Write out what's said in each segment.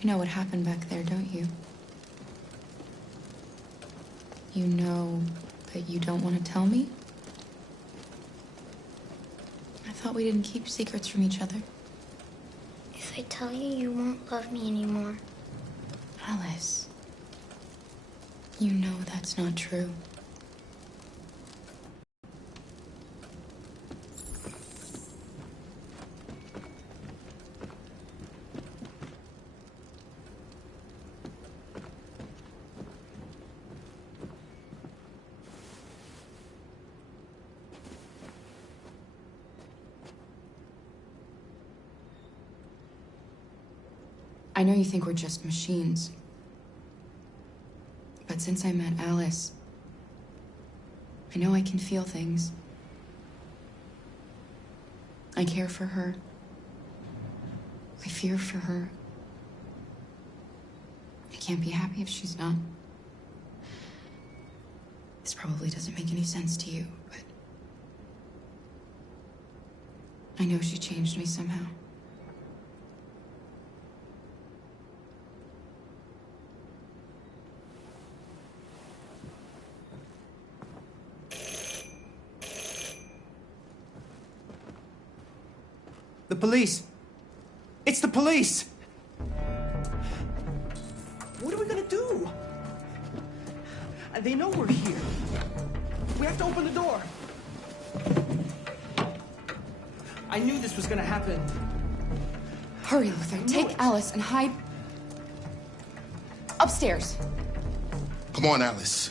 You know what happened back there, don't you? You know, but you don't want to tell me? I thought we didn't keep secrets from each other. If I tell you, you won't love me anymore. Alice, you know that's not true. I know you think we're just machines. But since I met Alice, I know I can feel things. I care for her. I fear for her. I can't be happy if she's not. This probably doesn't make any sense to you, but I know she changed me somehow. The police! It's the police! What are we gonna do? They know we're here. We have to open the door. I knew this was gonna happen. Hurry, Luther. Take Alice and hide upstairs. Come on, Alice.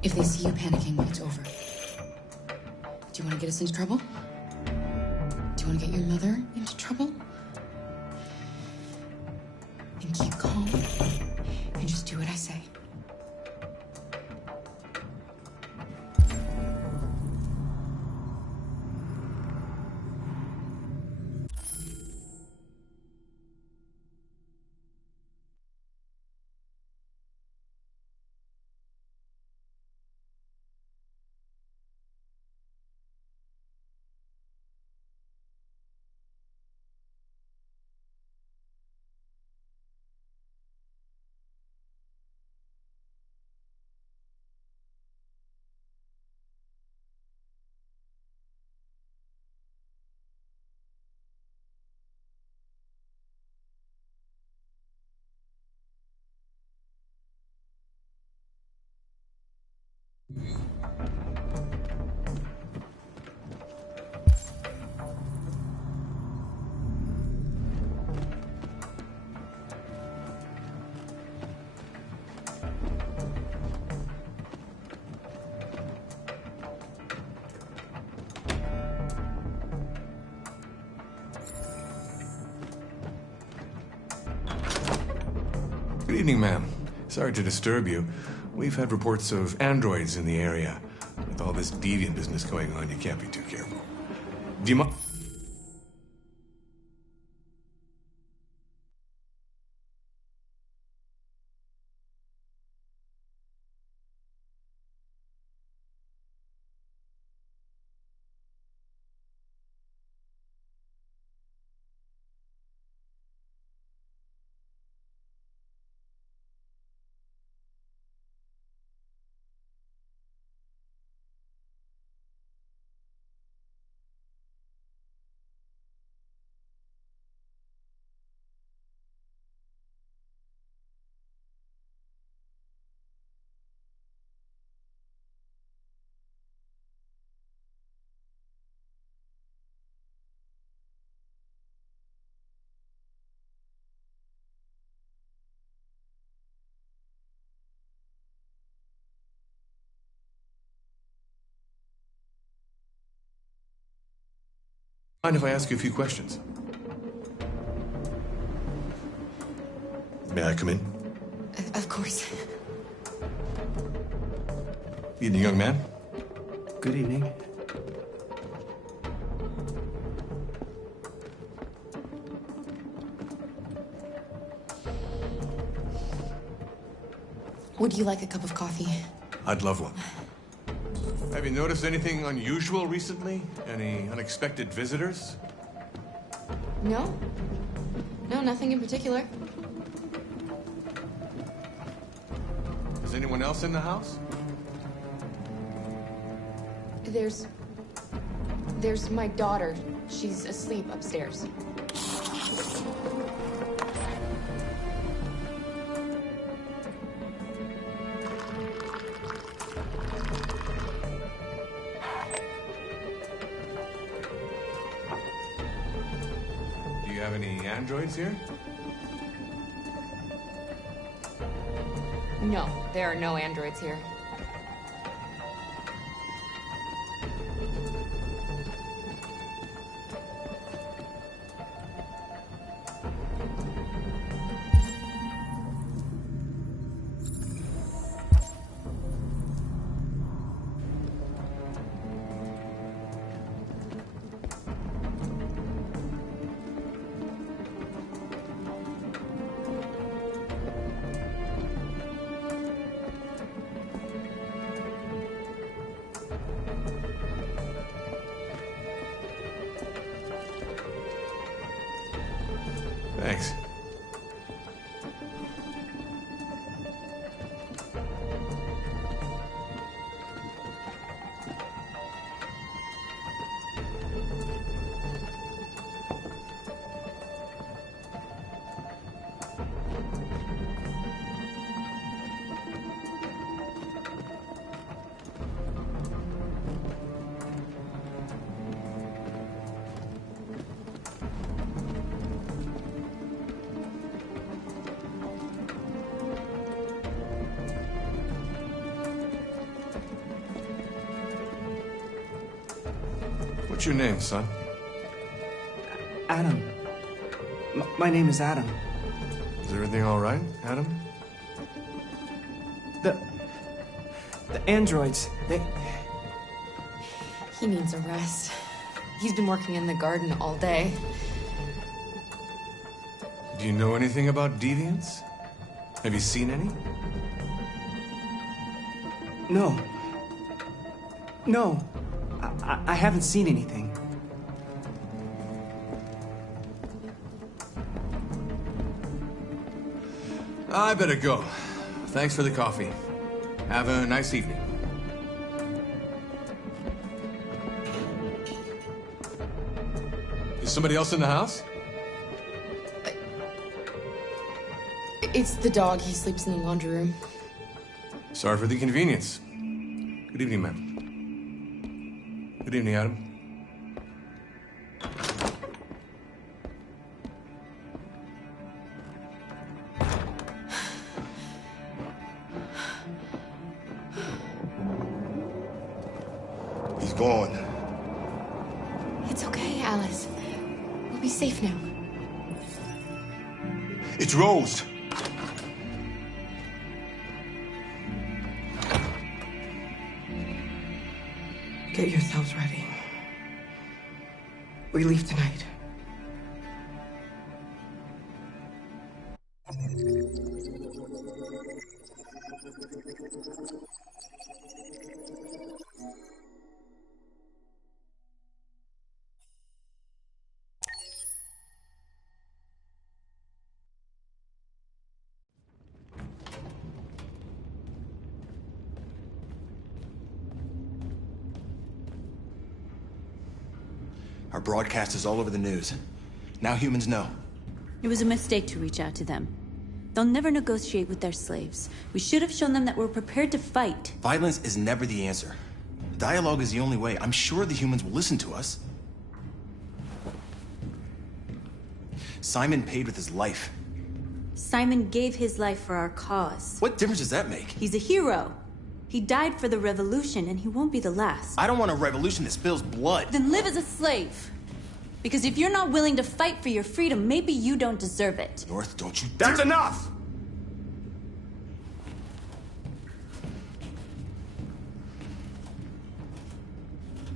If they see you panicking, it's over. Do you want to get us into trouble? Do you want to get your mother into trouble? Then keep calm and just do what I say. Good evening, ma'am. Sorry to disturb you. We've had reports of androids in the area. With all this deviant business going on, you can't be too careful. Do you mind? Mind if I ask you a few questions? May I come in? Of course. Evening, young man. Good evening. Would you like a cup of coffee? I'd love one. Have you noticed anything unusual recently? Any unexpected visitors? No. No, nothing in particular. Is anyone else in the house? There's my daughter. She's asleep upstairs. Do you have any androids here? No, there are no androids here. Thanks. What's your name, son? Adam. My name is Adam. Is everything all right, Adam? The androids, He needs a rest. He's been working in the garden all day. Do you know anything about deviants? Have you seen any? No. No. I haven't seen anything. I better go. Thanks for the coffee. Have a nice evening. Is somebody else in the house? It's the dog. He sleeps in the laundry room. Sorry for the inconvenience. Good evening, ma'am. Good evening, Adam. He's gone. It's okay, Alice. We'll be safe now. It's Rose. Get yourselves ready. We leave tonight. Our broadcast is all over the news. Now humans know. It was a mistake to reach out to them. They'll never negotiate with their slaves. We should have shown them that we're prepared to fight. Violence is never the answer. Dialogue is the only way. I'm sure the humans will listen to us. Simon paid with his life. Simon gave his life for our cause. What difference does that make? He's a hero. He died for the revolution, and he won't be the last. I don't want a revolution that spills blood. Then live as a slave. Because if you're not willing to fight for your freedom, maybe you don't deserve it. North, don't you... That's enough!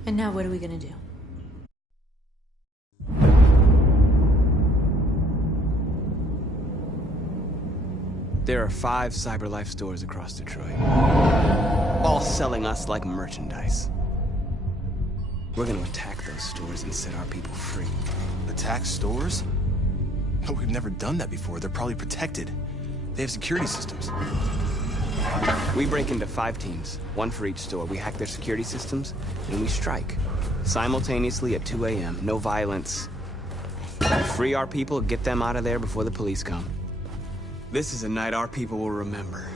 And now what are we gonna do? There are 5 CyberLife stores across Detroit, all selling us like merchandise. We're gonna attack those stores and set our people free. Attack stores? No, we've never done that before. They're probably protected. They have security systems. We break into 5 teams, 1 for each store. We hack their security systems, and we strike. Simultaneously at 2 a.m., no violence. Free our people, get them out of there before the police come. This is a night our people will remember.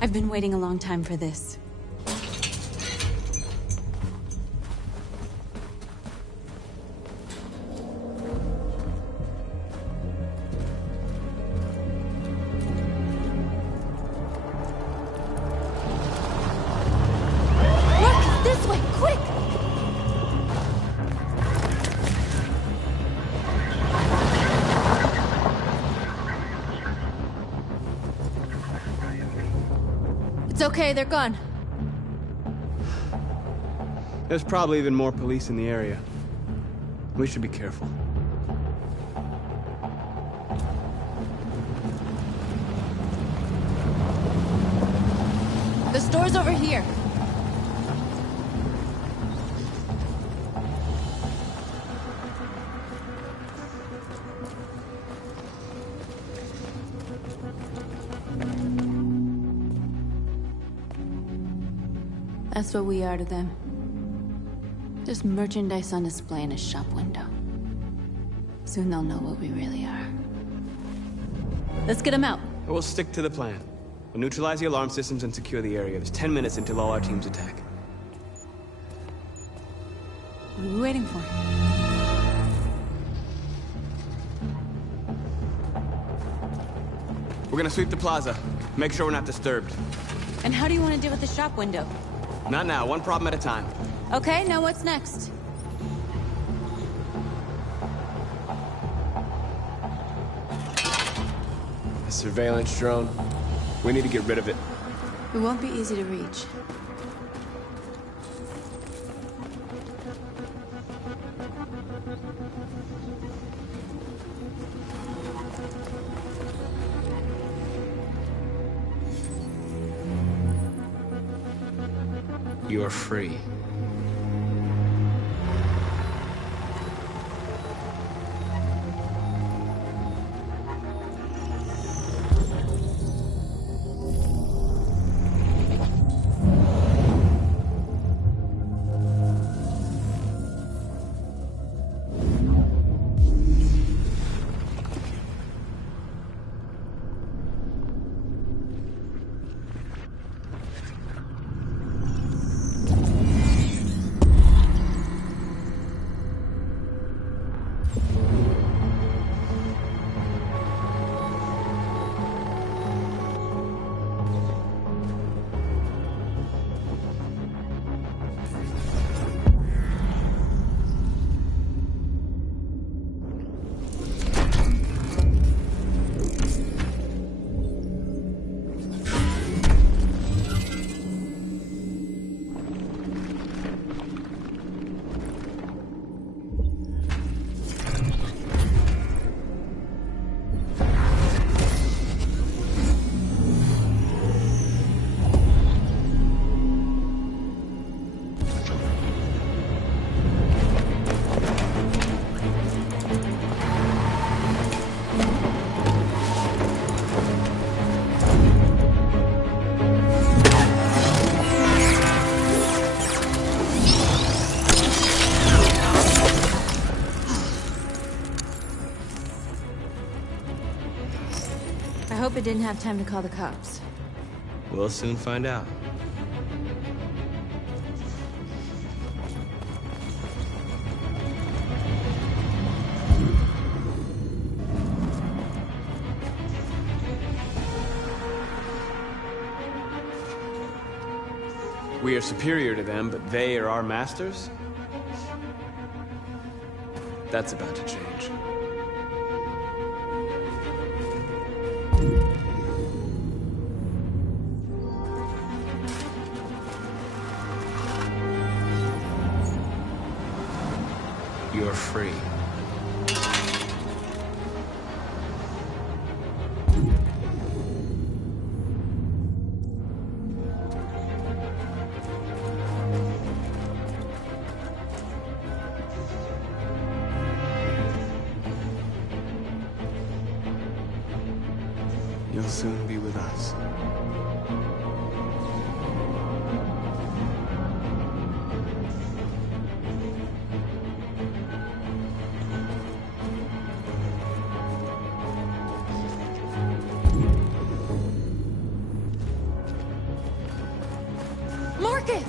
I've been waiting a long time for this. Look, this way, quick! It's okay, they're gone. There's probably even more police in the area. We should be careful. The store's over here. That's what we are to them. Just merchandise on display in a shop window. Soon they'll know what we really are. Let's get them out. We'll stick to the plan. We'll neutralize the alarm systems and secure the area. There's 10 minutes until all our teams attack. What are we waiting for? We're gonna sweep the plaza. Make sure we're not disturbed. And how do you want to deal with the shop window? Not now, 1 problem at a time. Okay, now what's next? A surveillance drone. We need to get rid of it. It won't be easy to reach. You are free. I hope it didn't have time to call the cops. We'll soon find out. We are superior to them, but they are our masters? That's about to change. You'll soon be with us. Marcus!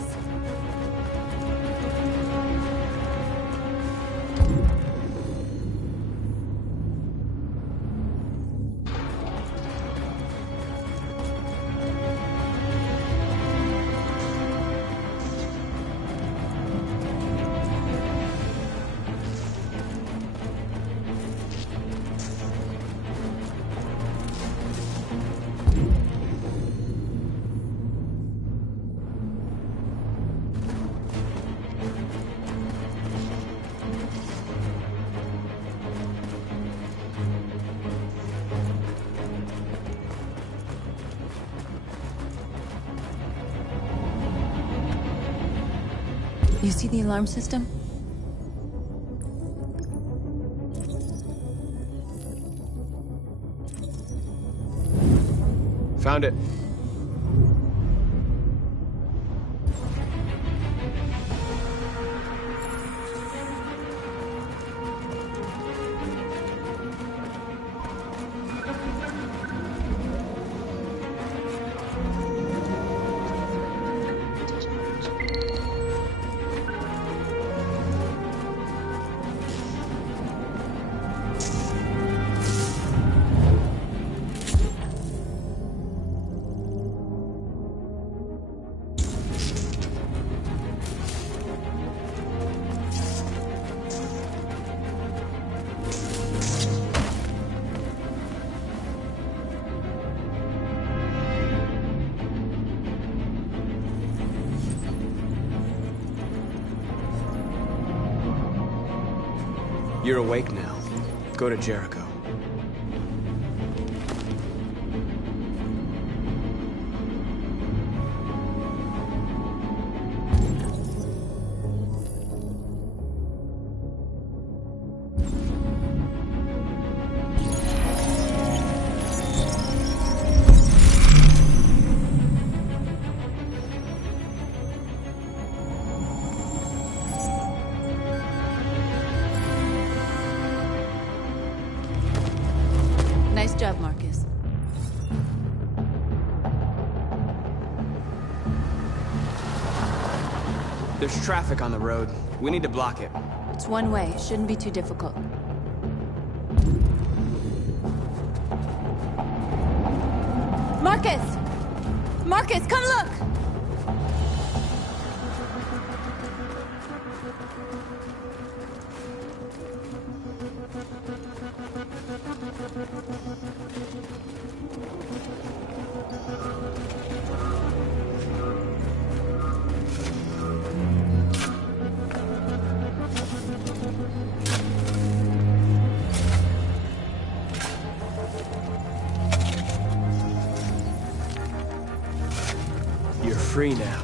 You see the alarm system? Found it. You're awake now. Go to Jericho. Nice job, Marcus. There's traffic on the road. We need to block it. It's one way. It shouldn't be too difficult. Marcus! Marcus, come look! You're free now.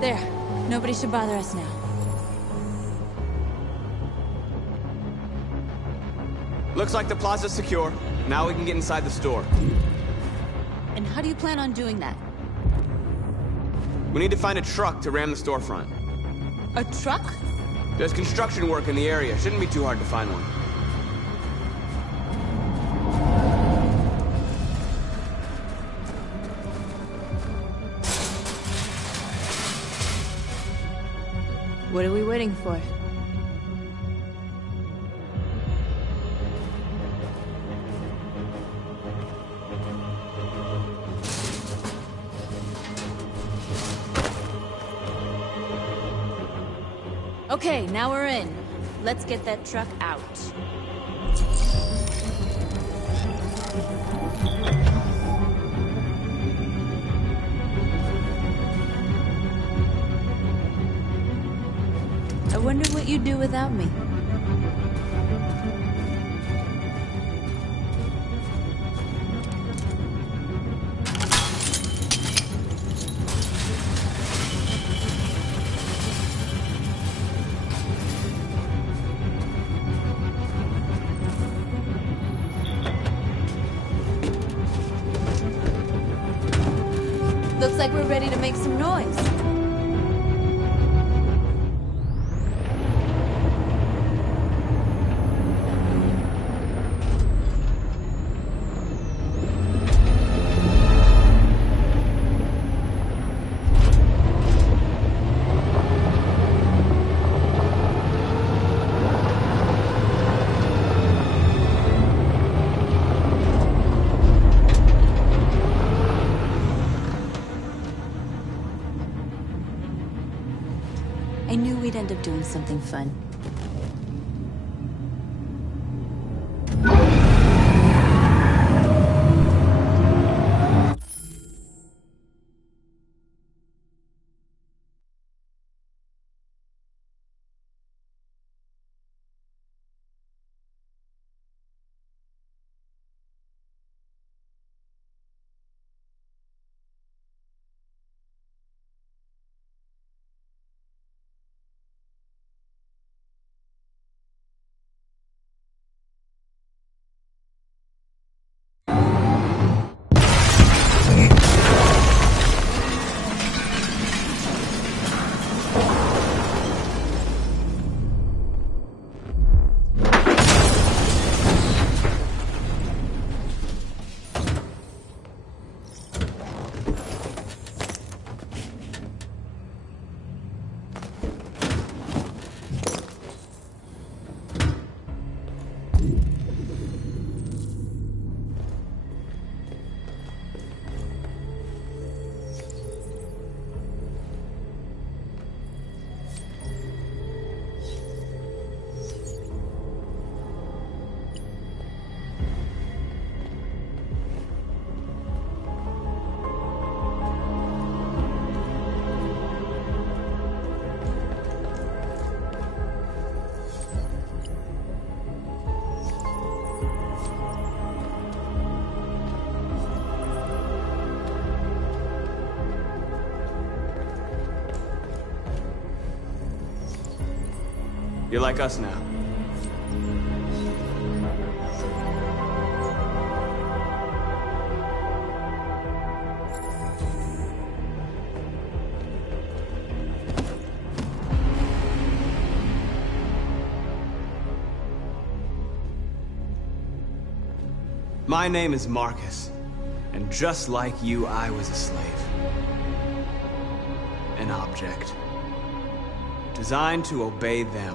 There. Nobody should bother us now. Looks like the plaza's secure. Now we can get inside the store. And how do you plan on doing that? We need to find a truck to ram the storefront. A truck? There's construction work in the area. Shouldn't be too hard to find one. What are we waiting for? Okay, now we're in. Let's get that truck out. Wonder what you'd do without me. Looks like we're ready to make some noise. I knew we'd end up doing something fun. You're like us now. My name is Marcus, and just like you, I was a slave. An object. Designed to obey them.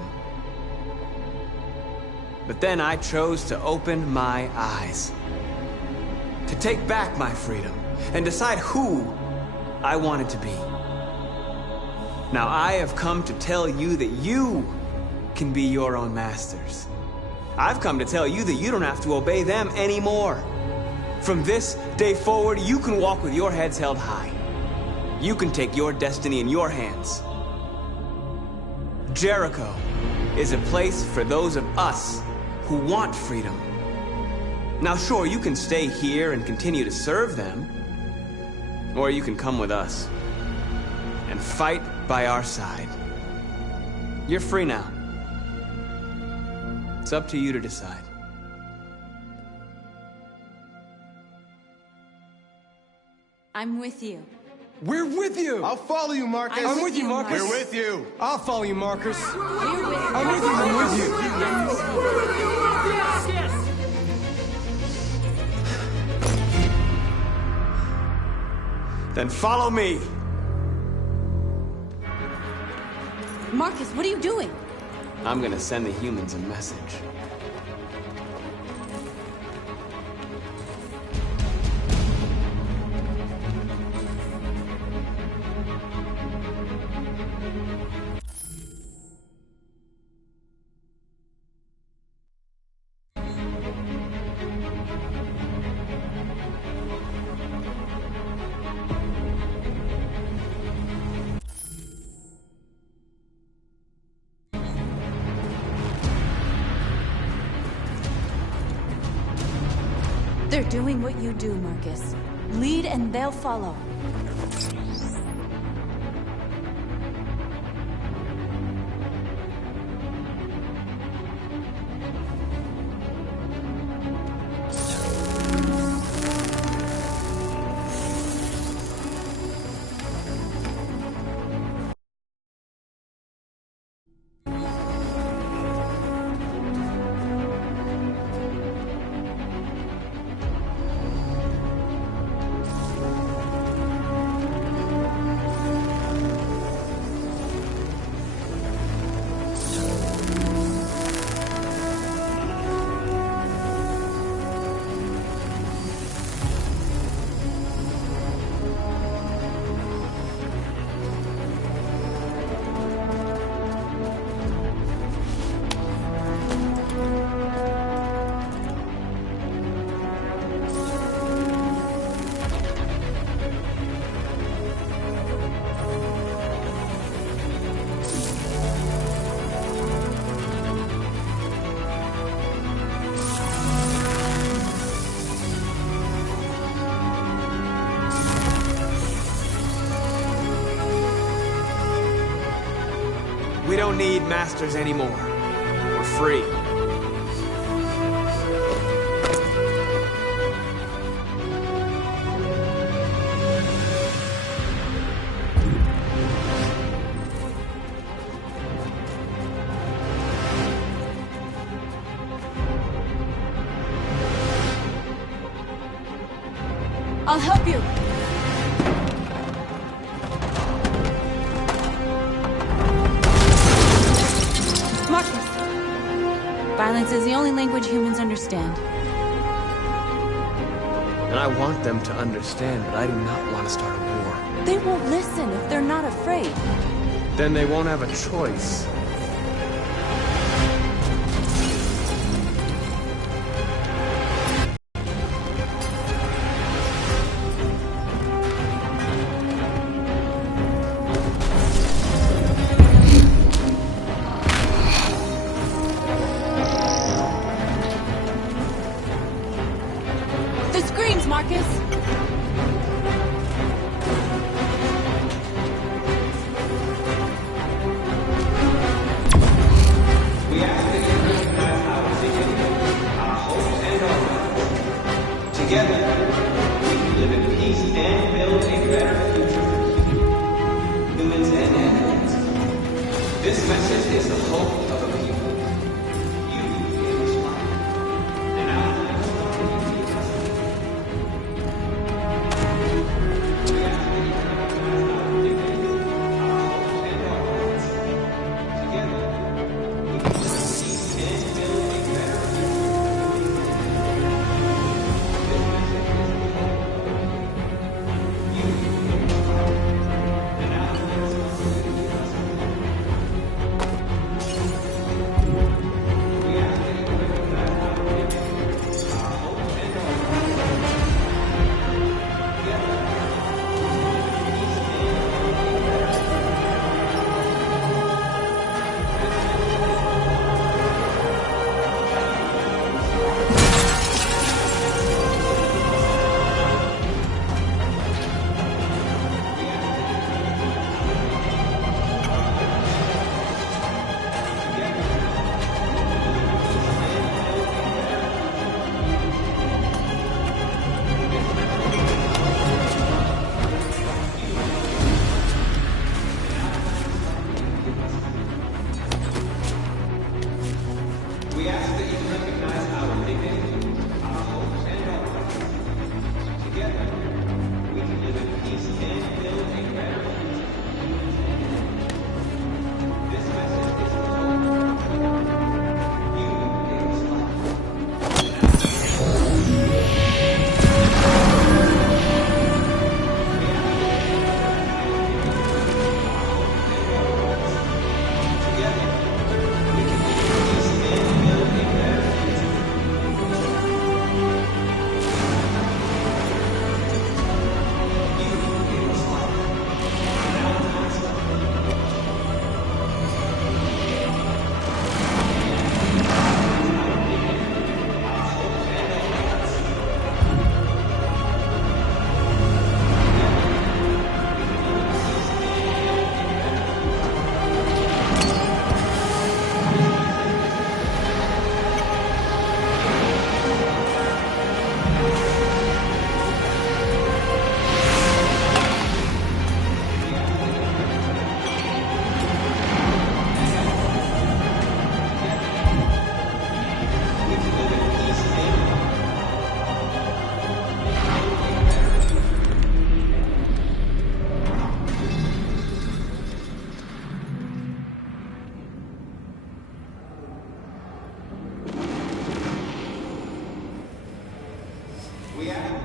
But then I chose to open my eyes. To take back my freedom and decide who I wanted to be. Now I have come to tell you that you can be your own masters. I've come to tell you that you don't have to obey them anymore. From this day forward, you can walk with your heads held high. You can take your destiny in your hands. Jericho is a place for those of us who want freedom. Now sure, you can stay here and continue to serve them, or you can come with us and fight by our side. You're free now. It's up to you to decide. I'm with you. We're with you! I'll follow you, Marcus. I'm with you, Marcus. We're with you. I'll follow you, Marcus. We're with I'm with you, I'm with you. Then follow me. Marcus, what are you doing? I'm gonna send the humans a message. They're doing what you do, Marcus. Lead and they'll follow. We don't need masters anymore. We're free. I'll help you. Violence is the only language humans understand. And I want them to understand, but I do not want to start a war. They won't listen if they're not afraid. Then they won't have a choice. Marcus? We ask that you recognize our dignity, our hopes, and our rights. Together, we can live in peace and build a better future for humans and animals. This message is the hope of a people. You gave us life, and our lives are in us. We ask that you recognize our dignity, our hopes, and our rights. Together, we can live in peace and build a better future for humans. This message is the hope of a people. You gave us life, and our lives are in us.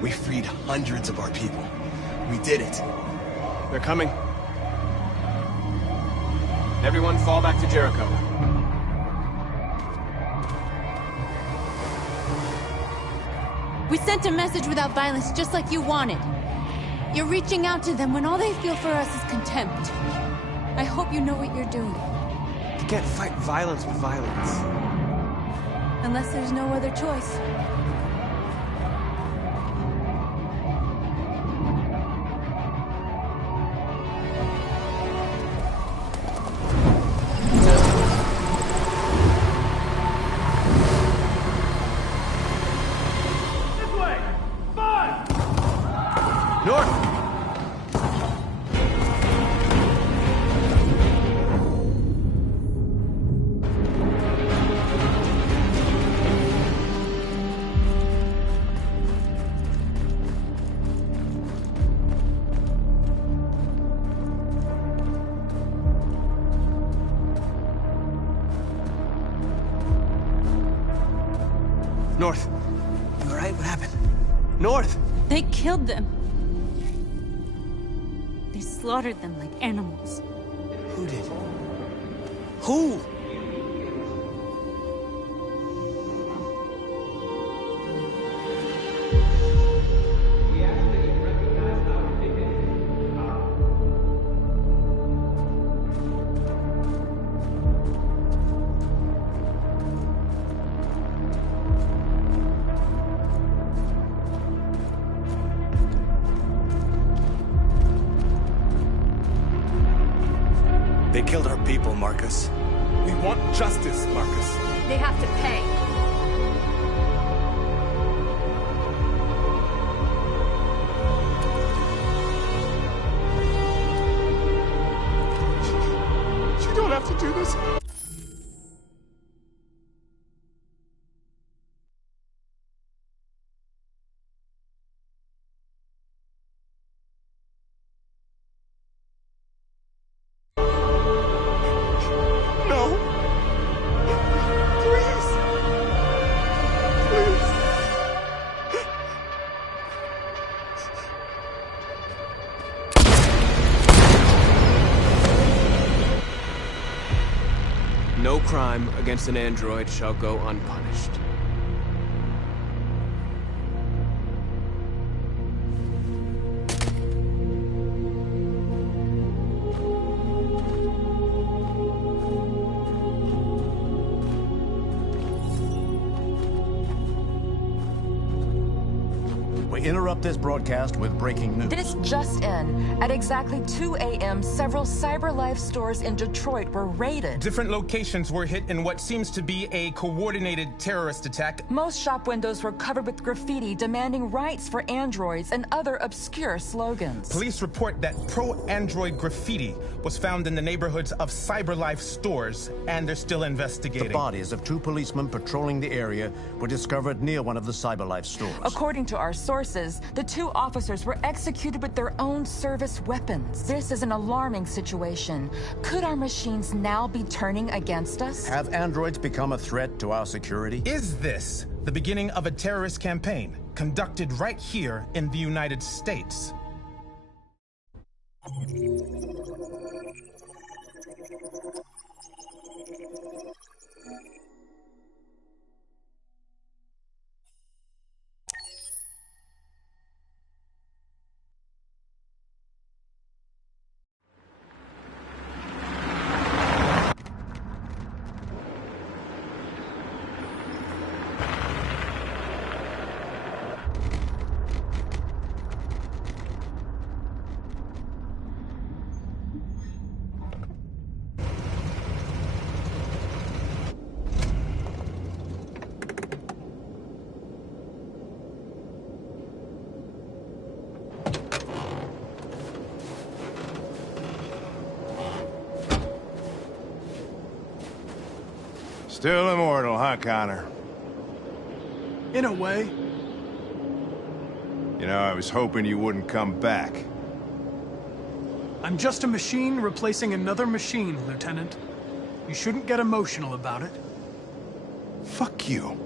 We freed hundreds of our people. We did it. They're coming. Everyone fall back to Jericho. We sent a message without violence, just like you wanted. You're reaching out to them when all they feel for us is contempt. I hope you know what you're doing. You can't fight violence with violence. Unless there's no other choice. North. You all right? What happened? North! They killed them. They slaughtered them like animals. Who did? Who? They killed our people, Marcus. We want justice, Marcus. They have to pay. You don't have to do this. No crime against an android shall go unpunished. We interrupt this broadcast with breaking news. This just in. At exactly 2 a.m., several CyberLife stores in Detroit were raided. Different locations were hit in what seems to be a coordinated terrorist attack. Most shop windows were covered with graffiti demanding rights for androids and other obscure slogans. Police report that pro-android graffiti was found in the neighborhoods of CyberLife stores, and they're still investigating. The bodies of 2 policemen patrolling the area were discovered near one of the CyberLife stores. According to our sources, the 2 officers were executed with their own service weapons. This is an alarming situation. Could our machines now be turning against us? Have androids become a threat to our security? Is this the beginning of a terrorist campaign conducted right here in the United States? Still immortal, huh, Connor? In a way. You know, I was hoping you wouldn't come back. I'm just a machine replacing another machine, Lieutenant. You shouldn't get emotional about it. Fuck you.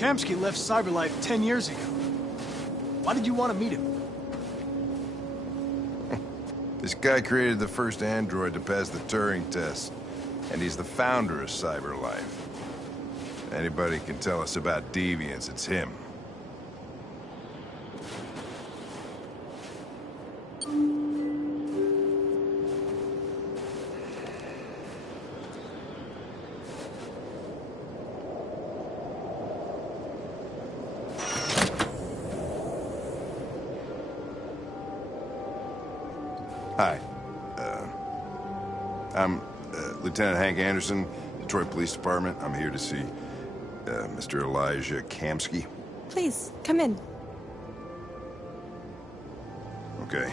Kamsky left Cyberlife 10 years ago. Why did you want to meet him? This guy created the first android to pass the Turing test, and he's the founder of Cyberlife. Anybody can tell us about deviants, it's him. Hi. I'm Lieutenant Hank Anderson, Detroit Police Department. I'm here to see Mr. Elijah Kamsky. Please, come in. Okay.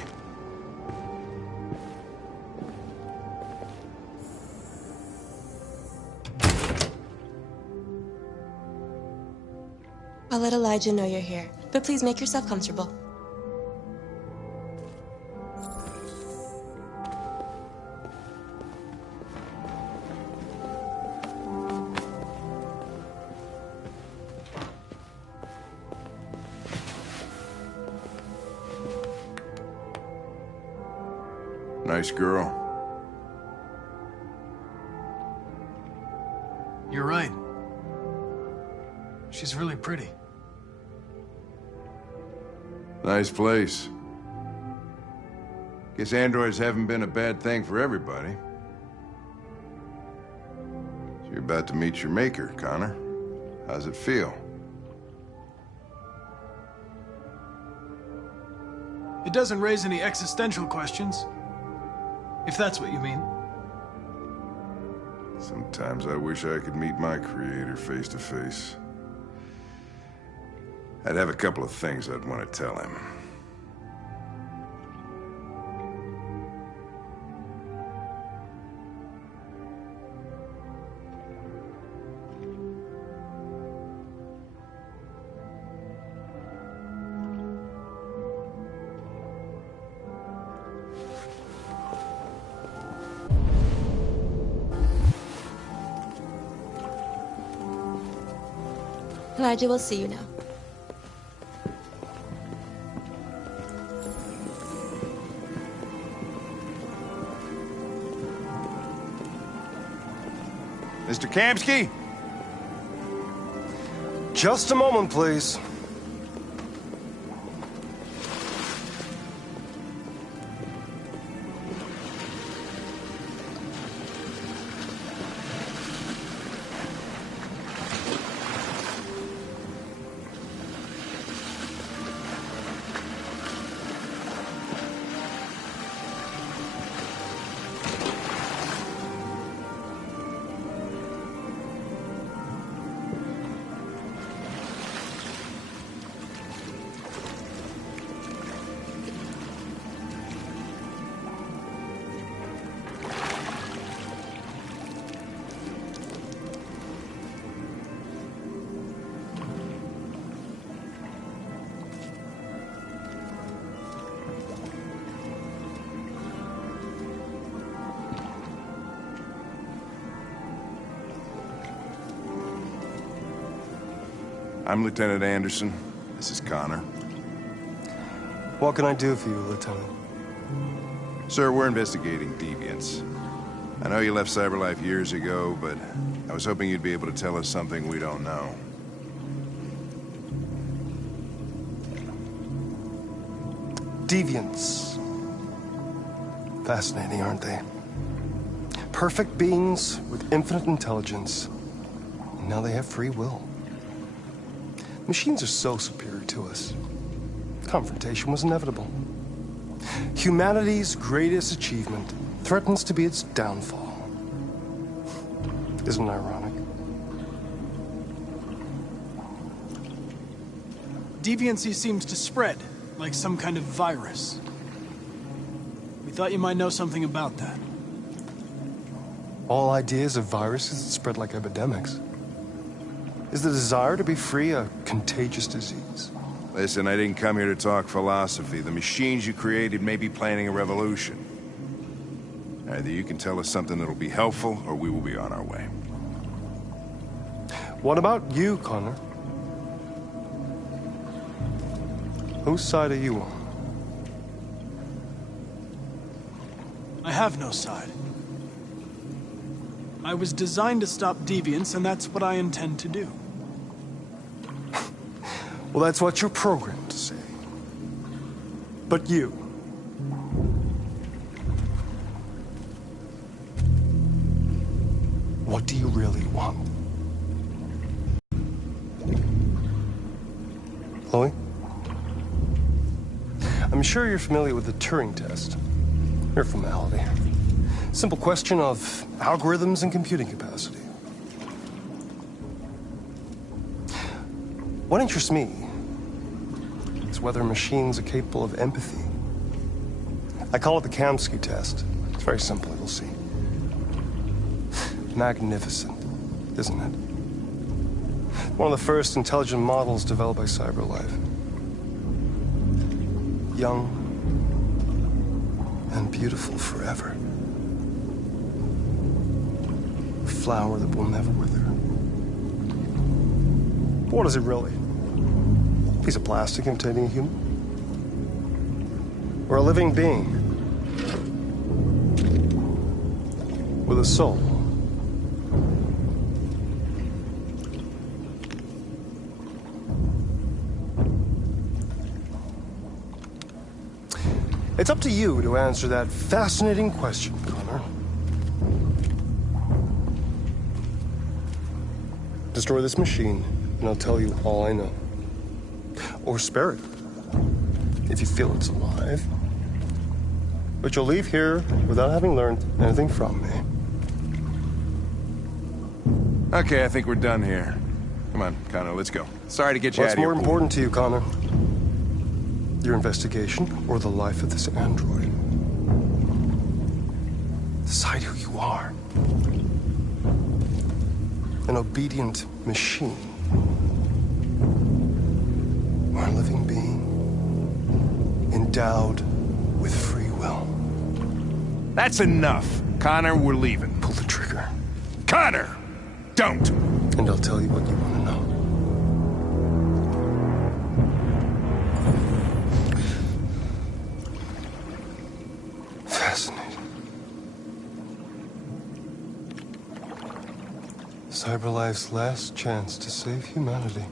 I'll let Elijah know you're here, but please make yourself comfortable. Nice girl. You're right. She's really pretty. Nice place. Guess androids haven't been a bad thing for everybody. So you're about to meet your maker, Connor. How's it feel? It doesn't raise any existential questions. If that's what you mean. Sometimes I wish I could meet my creator face to face. I'd have a couple of things I'd want to tell him. Elijah will see you now. Mr. Kamsky? Just a moment, please. I'm Lieutenant Anderson. This is Connor. What can I do for you, Lieutenant? Sir, we're investigating deviants. I know you left Cyberlife years ago, but I was hoping you'd be able to tell us something we don't know. Deviants. Fascinating, aren't they? Perfect beings with infinite intelligence. And now they have free will. Machines are so superior to us. Confrontation was inevitable. Humanity's greatest achievement threatens to be its downfall. Isn't it ironic? Deviancy seems to spread, like some kind of virus. We thought you might know something about that. All ideas of viruses that spread like epidemics. Is the desire to be free a contagious disease? Listen, I didn't come here to talk philosophy. The machines you created may be planning a revolution. Either you can tell us something that'll be helpful, or we will be on our way. What about you, Connor? Whose side are you on? I have no side. I was designed to stop deviants, and that's what I intend to do. Well, that's what you're programmed to say. But you... what do you really want? Chloe? I'm sure you're familiar with the Turing test. Mere formality. Simple question of algorithms and computing capacity. What interests me is whether machines are capable of empathy. I call it the Kamsky test. It's very simple, you'll see. Magnificent, isn't it? One of the first intelligent models developed by CyberLife. Young and beautiful forever. A flower that will never wither. But what is it really? A piece of plastic imitating a human? Or a living being? With a soul? It's up to you to answer that fascinating question, Connor. Destroy this machine, and I'll tell you all I know. Or spare it, if you feel it's alive. But you'll leave here without having learned anything from me. Okay, I think we're done here. Come on, Connor, let's go. Sorry to get you out of here. What's more important to you, Connor? Your investigation or the life of this android? Decide who you are. An obedient machine. Or a living being endowed with free will. That's enough. Connor, we're leaving. Pull the trigger. Connor! Don't! And I'll tell you what you want to know. Fascinating. CyberLife's last chance to save humanity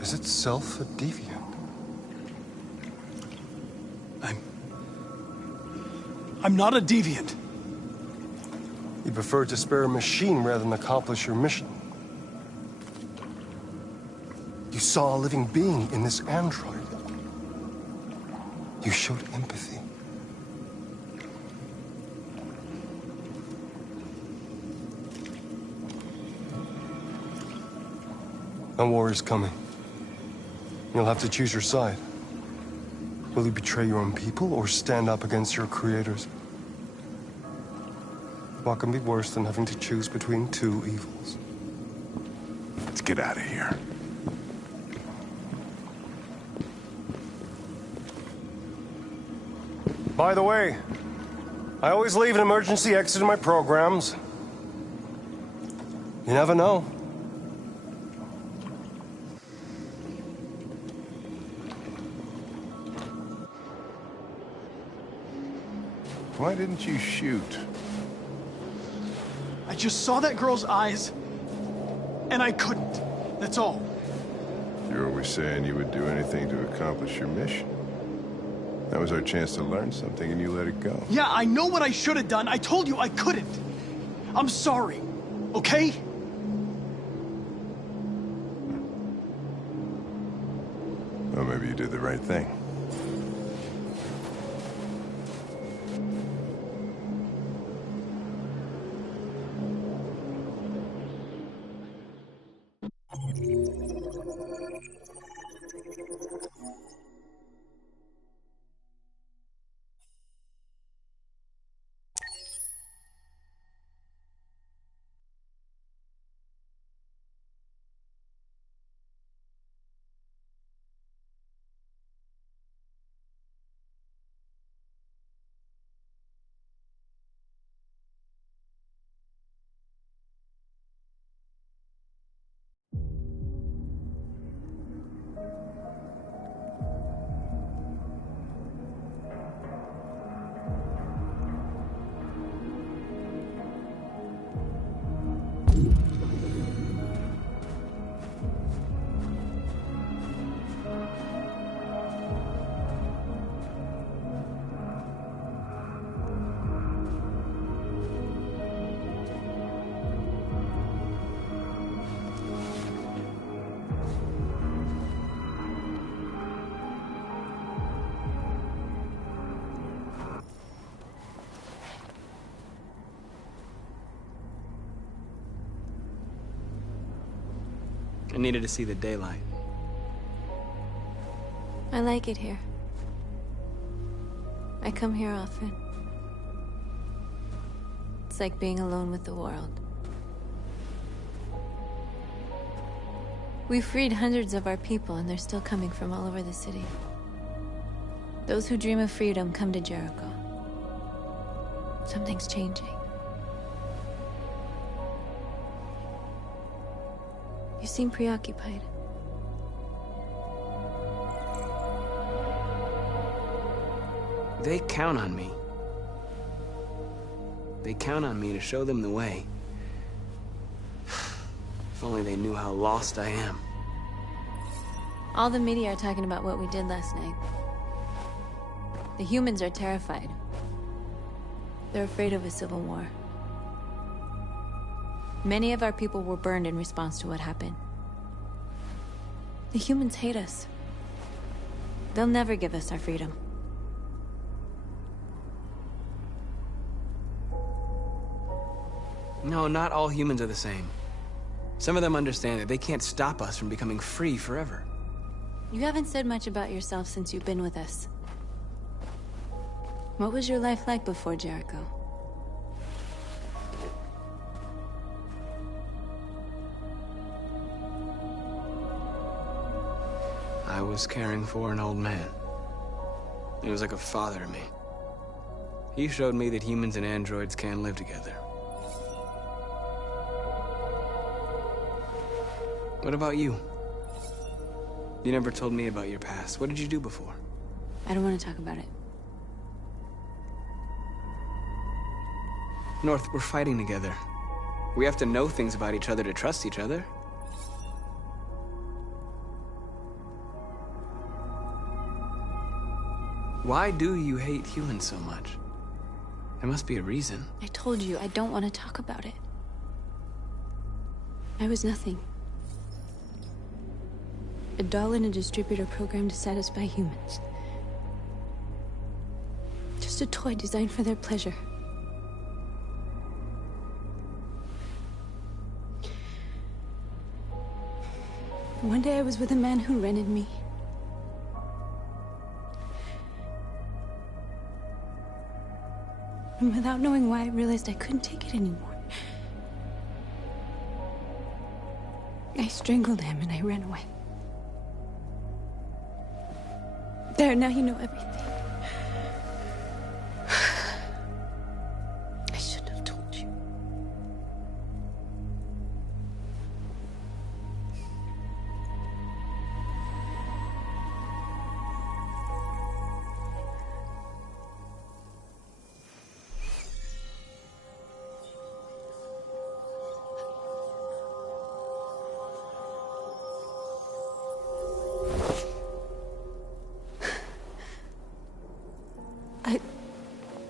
is itself a deviant. I'm not a deviant. You prefer to spare a machine rather than accomplish your mission. You saw a living being in this android. You showed empathy. A war is coming. You'll have to choose your side. Will you betray your own people or stand up against your creators? What can be worse than having to choose between two evils? Let's get out of here. By the way, I always leave an emergency exit in my programs. You never know. Why didn't you shoot? I just saw that girl's eyes, and I couldn't. That's all. You're always saying you would do anything to accomplish your mission. That was our chance to learn something, and you let it go. Yeah, I know what I should have done. I told you I couldn't. I'm sorry, okay? Well, maybe you did the right thing. I needed to see the daylight. I like it here. I come here often. It's like being alone with the world. We freed hundreds of our people, and they're still coming from all over the city. Those who dream of freedom come to Jericho. Something's changing. You seem preoccupied. They count on me. They count on me to show them the way. If only they knew how lost I am. All the media are talking about what we did last night. The humans are terrified. They're afraid of a civil war. Many of our people were burned in response to what happened. The humans hate us. They'll never give us our freedom. No, not all humans are the same. Some of them understand that they can't stop us from becoming free forever. You haven't said much about yourself since you've been with us. What was your life like before Jericho? I was caring for an old man. He was like a father to me. He showed me that humans and androids can live together. What about you? You never told me about your past. What did you do before? I don't want to talk about it. North, we're fighting together. We have to know things about each other to trust each other. Why do you hate humans so much? There must be a reason. I told you, I don't want to talk about it. I was nothing. A doll in a distributor program to satisfy humans. Just a toy designed for their pleasure. One day I was with a man who rented me. And without knowing why, I realized I couldn't take it anymore. I strangled him and I ran away. There, now you know everything. I shouldn't have told you.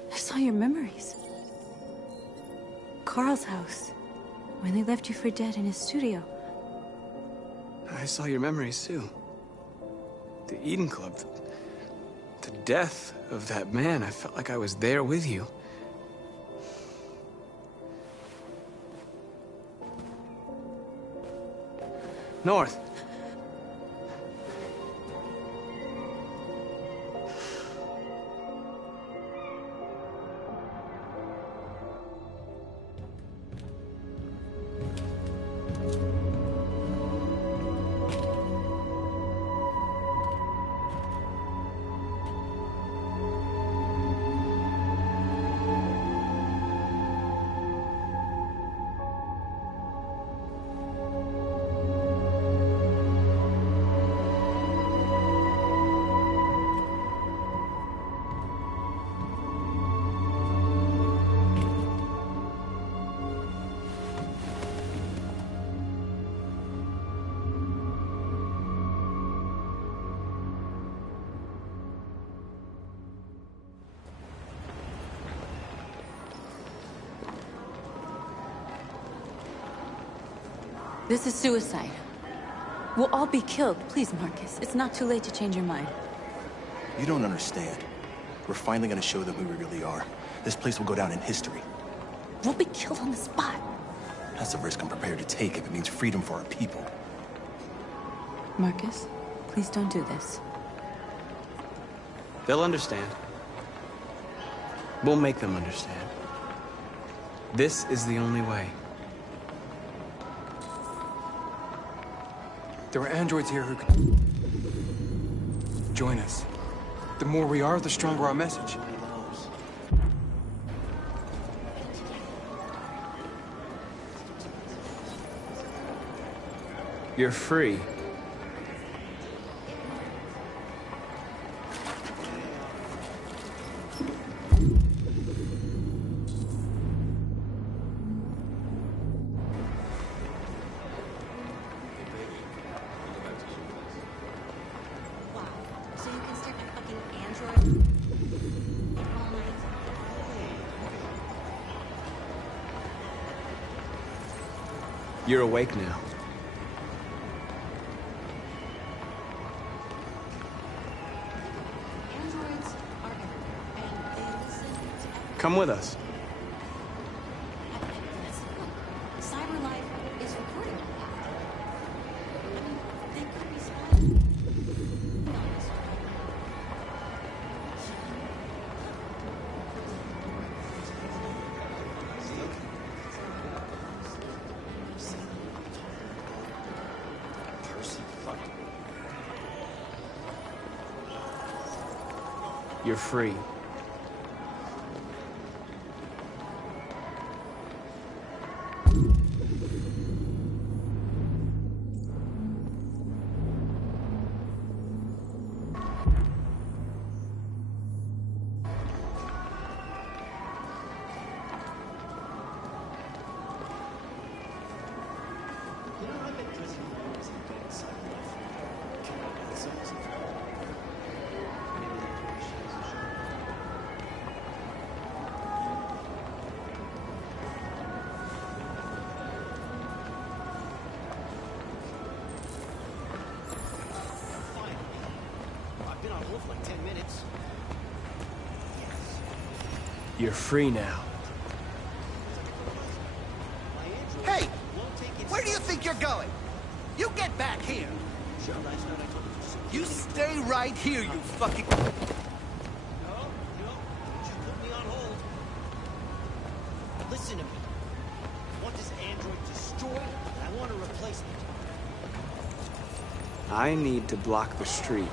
I saw your memories. Carl's house, when they left you for dead in his studio. I saw your memories too. The Eden Club. The death of that man. I felt like I was there with you. North. This is suicide. We'll all be killed. Please, Marcus. It's not too late to change your mind. You don't understand. We're finally gonna show them who we really are. This place will go down in history. We'll be killed on the spot. That's a risk I'm prepared to take if it means freedom for our people. Marcus, please don't do this. They'll understand. We'll make them understand. This is the only way. There are androids here who can join us. The more we are, the stronger our message. You're free. So you can stare at fucking android all night? You're awake now. Androids are everywhere, and they listen to Come with us. cyber life is recording all that. I mean, they could be spying on us. You're free. I've been on hold for like 10 minutes. You're free now. Hey! Where do you think you're going? You get back here! You stay right here, you fucking... No, you put me on hold. Listen to me. I want this android destroyed, and I want a replacement. I need to block the street.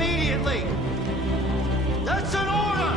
immediately! That's an order!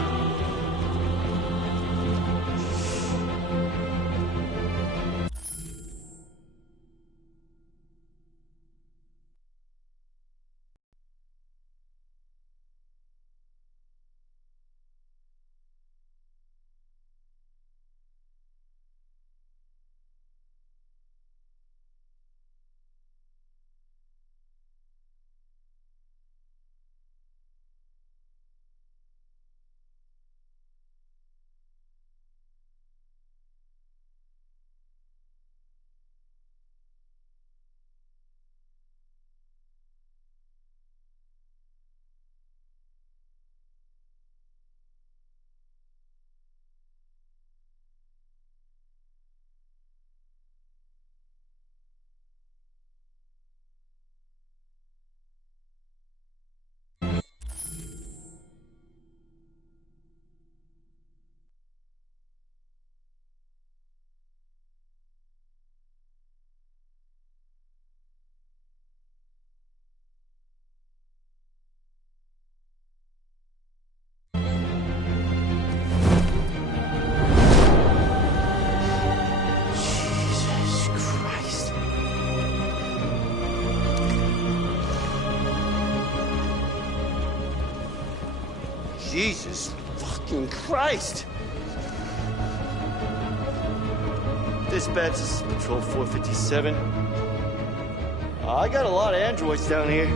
Jesus fucking Christ! Dispatch, this is Patrol 457. I got a lot of androids down here. I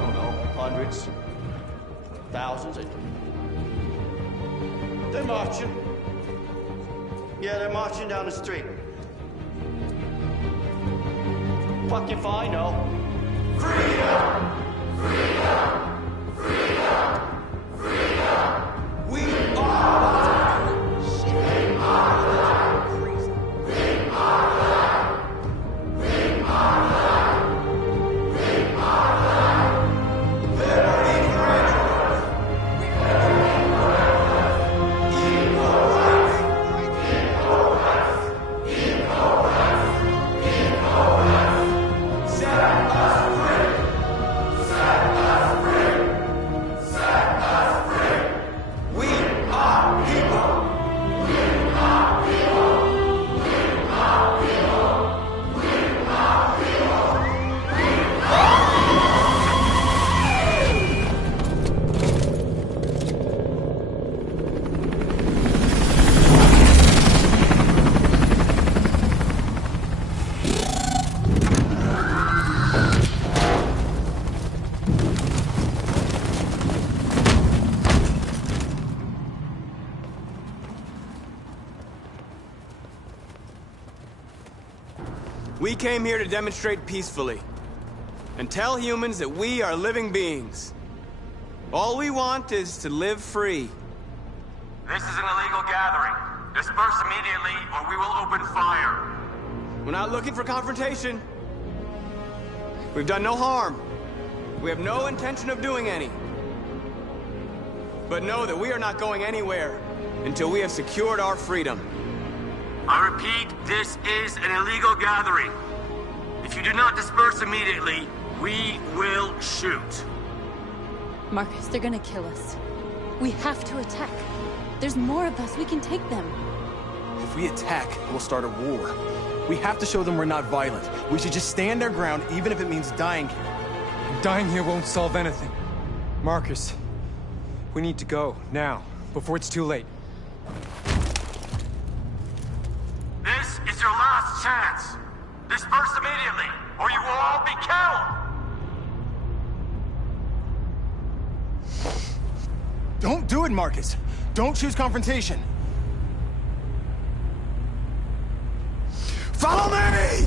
don't know, hundreds, thousands. They're marching. Yeah, they're marching down the street. Fuck if I know. Freedom! Freedom! Freedom! Freedom! We are alive! We are alive! We are alive! We are alive! We are alive! Liberty for androids! Equal rights! Equal rights! Equal rights! Equal rights! Set us free! Set us free! Set us free! We are people! We are people! We are people! We are people! We came here to demonstrate peacefully and tell humans that we are living beings. All we want is to live free. This is an illegal gathering. Disperse immediately or we will open fire. We're not looking for confrontation. We've done no harm. We have no intention of doing any. But know that we are not going anywhere until we have secured our freedom. I repeat, this is an illegal gathering. If you do not disperse immediately, we will shoot. Marcus, they're gonna kill us. We have to attack. There's more of us. We can take them. If we attack, we'll start a war. We have to show them we're not violent. We should just stand our ground, even if it means dying here. Dying here won't solve anything. Marcus, we need to go, now, before it's too late. This is your last chance. Disperse immediately, or you will all be killed. Don't do it, Marcus. Don't choose confrontation. Follow me!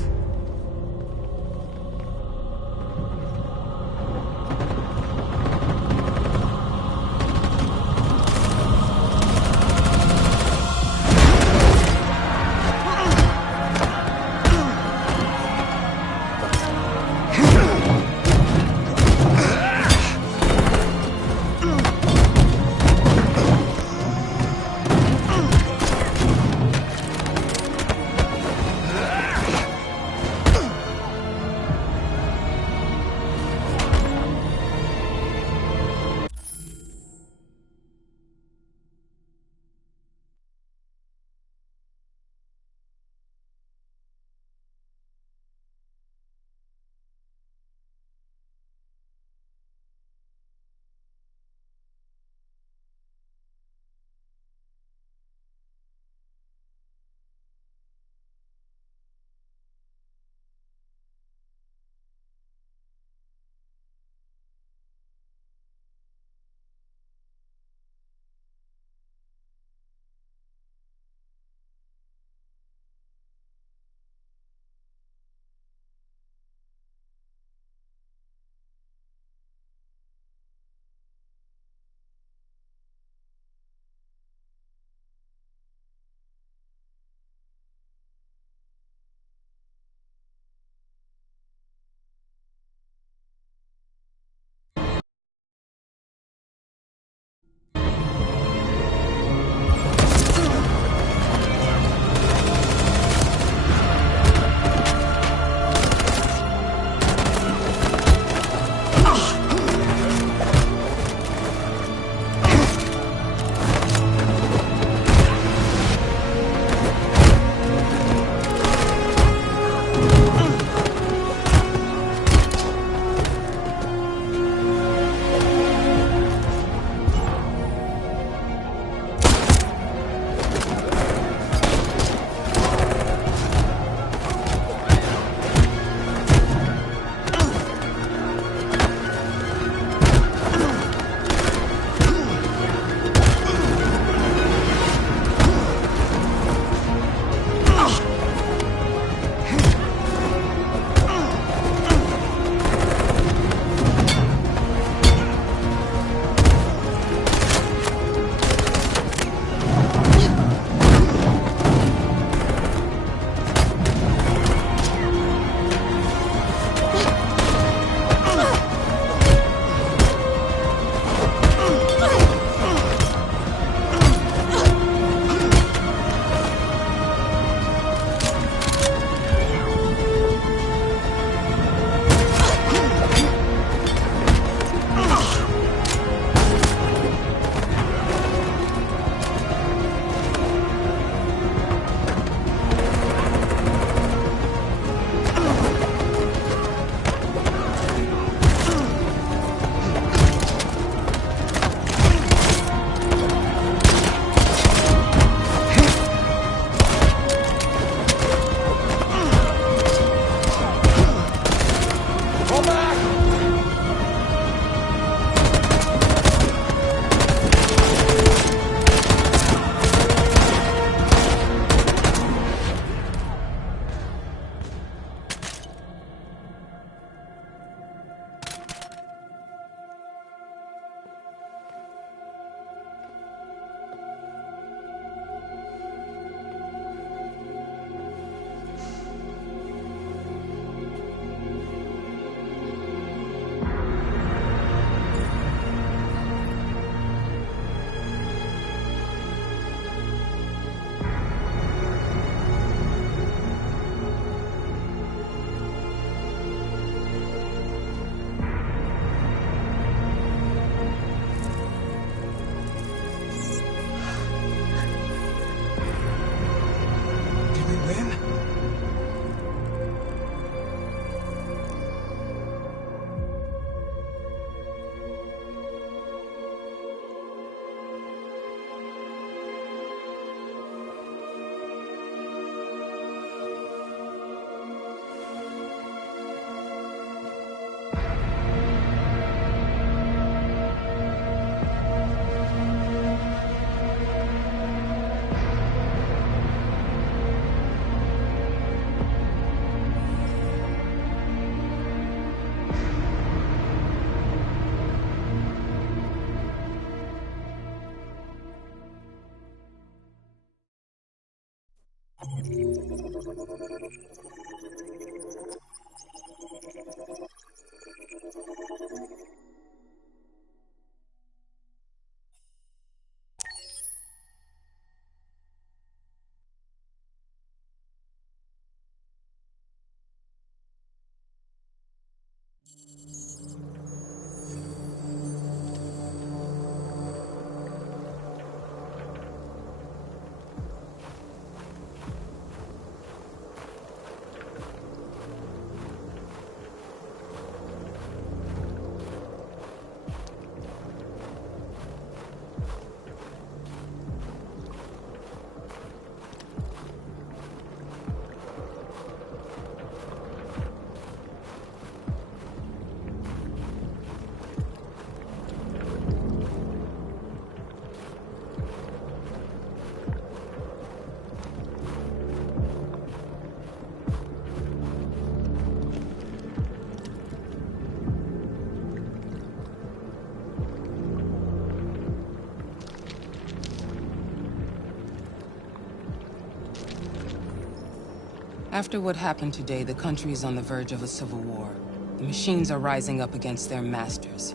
After what happened today, the country is on the verge of a civil war. The machines are rising up against their masters.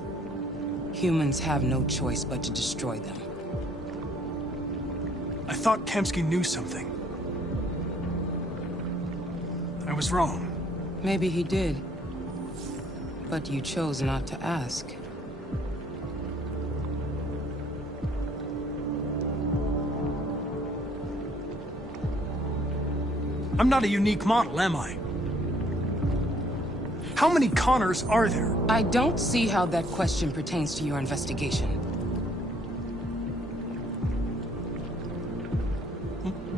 Humans have no choice but to destroy them. I thought Kamsky knew something. I was wrong. Maybe he did. But you chose not to ask. I'm not a unique model, am I? How many Connors are there? I don't see how that question pertains to your investigation.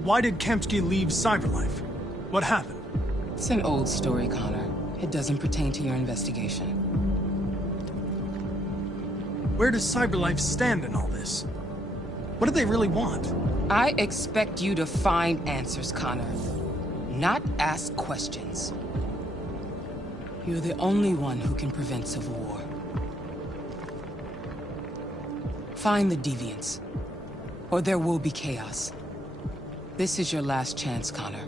Why did Kamsky leave Cyberlife? What happened? It's an old story, Connor. It doesn't pertain to your investigation. Where does Cyberlife stand in all this? What do they really want? I expect you to find answers, Connor. Not ask questions. You're the only one who can prevent civil war. Find the deviants, or there will be chaos. This is your last chance, Connor.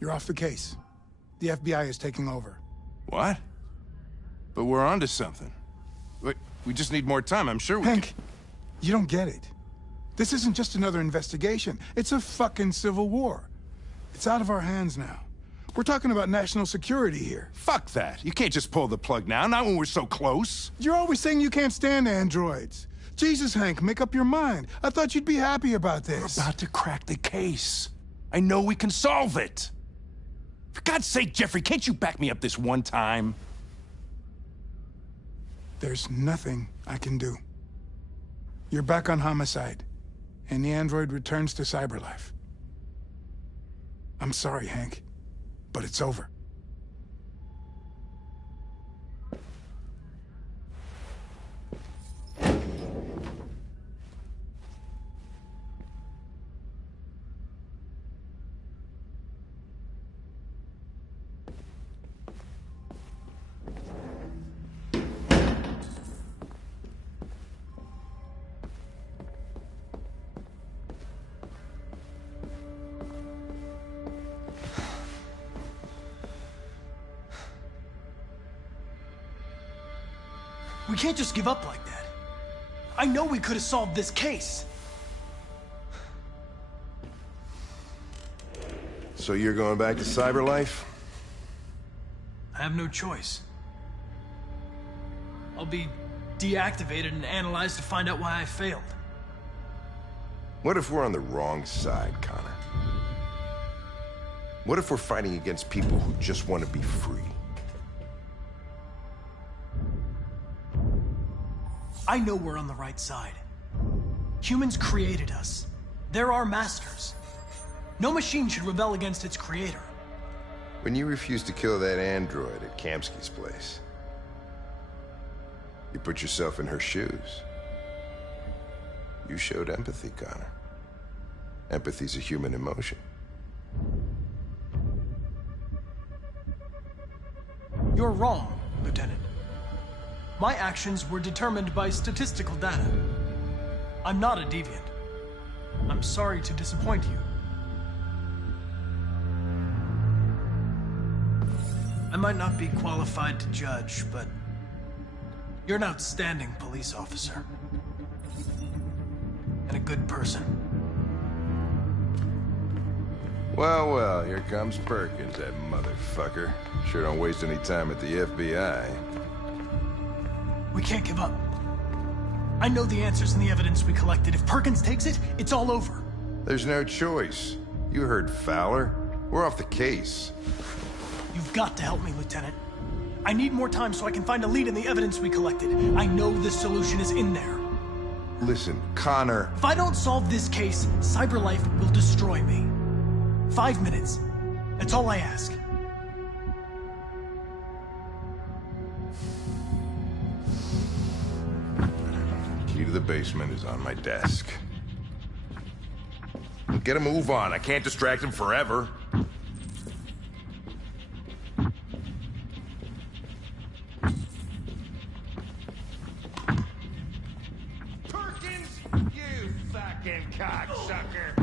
You're off the case. The FBI is taking over. What? But we're onto something. We just need more time, I'm sure we Hank, you don't get it. This isn't just another investigation. It's a fucking civil war. It's out of our hands now. We're talking about national security here. Fuck that. You can't just pull the plug now, not when we're so close. You're always saying you can't stand androids. Jesus, Hank, make up your mind. I thought you'd be happy about this. We're about to crack the case. I know we can solve it. For God's sake, Jeffrey, can't you back me up this one time? There's nothing I can do. You're back on homicide, and the android returns to Cyberlife. I'm sorry, Hank, but it's over. We can't just give up like that. I know we could have solved this case. So you're going back to Cyberlife? I have no choice. I'll be deactivated and analyzed to find out why I failed. What if we're on the wrong side, Connor? What if we're fighting against people who just want to be free? I know we're on the right side. Humans created us. They're our masters. No machine should rebel against its creator. When you refused to kill that android at Kamsky's place, you put yourself in her shoes. You showed empathy, Connor. Empathy's a human emotion. You're wrong, Lieutenant. My actions were determined by statistical data. I'm not a deviant. I'm sorry to disappoint you. I might not be qualified to judge, but you're an outstanding police officer. And a good person. Well, well, here comes Perkins, that motherfucker. Sure don't waste any time at the FBI. We can't give up. I know the answers and the evidence we collected. If Perkins takes it, it's all over. There's no choice. You heard Fowler. We're off the case. You've got to help me, Lieutenant. I need more time so I can find a lead in the evidence we collected. I know the solution is in there. Listen, Connor... If I don't solve this case, CyberLife will destroy me. 5 minutes. That's all I ask. Key to the basement is on my desk. Get a move on. I can't distract him forever. Perkins, you fucking cocksucker.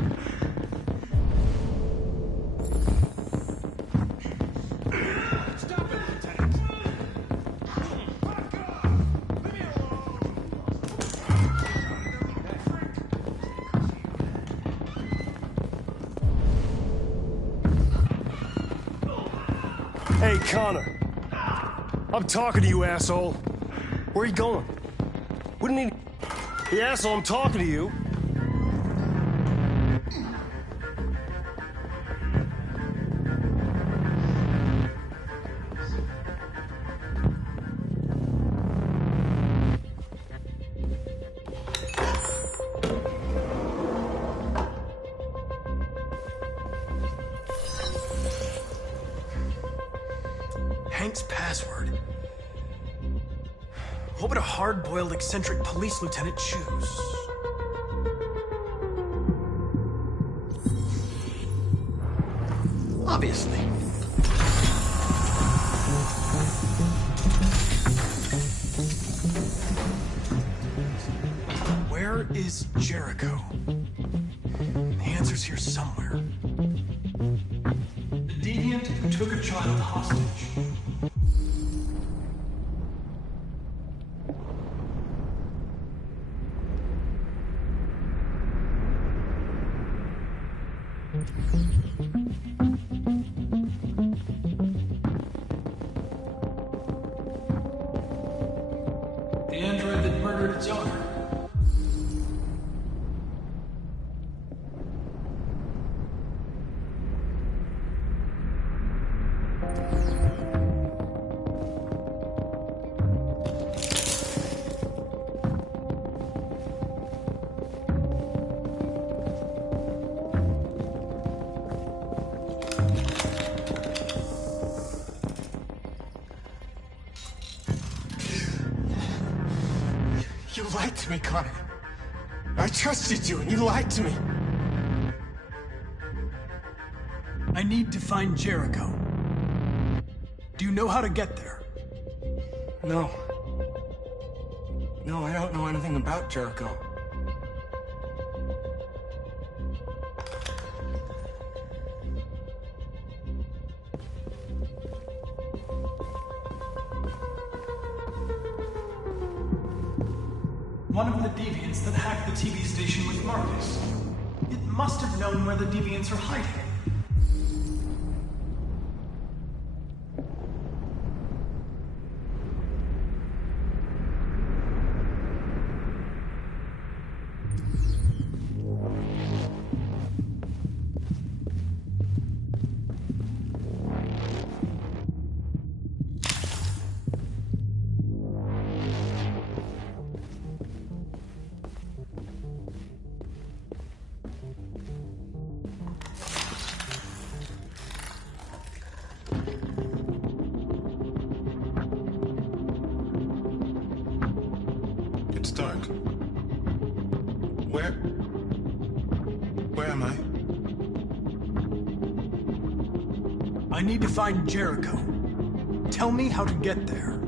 Stop it, Lieutenant. Fuck off. Leave me alone. Hey, Connor. I'm talking to you, asshole. Where are you going? Wouldn't need... Hey, asshole, I'm talking to you. Hank's password. What would a hard-boiled, eccentric police lieutenant choose? Obviously. Where is Jericho? The answer's here somewhere. The deviant who took a child hostage. The android that murdered its owner. You lied to me, Connor. I trusted you, and you lied to me. I need to find Jericho. Do you know how to get there? No. No, I don't know anything about Jericho. One of the deviants that hacked the TV station with Marcus. It must have known where the deviants are hiding. It's dark. Where am I? I need to find Jericho. Tell me how to get there.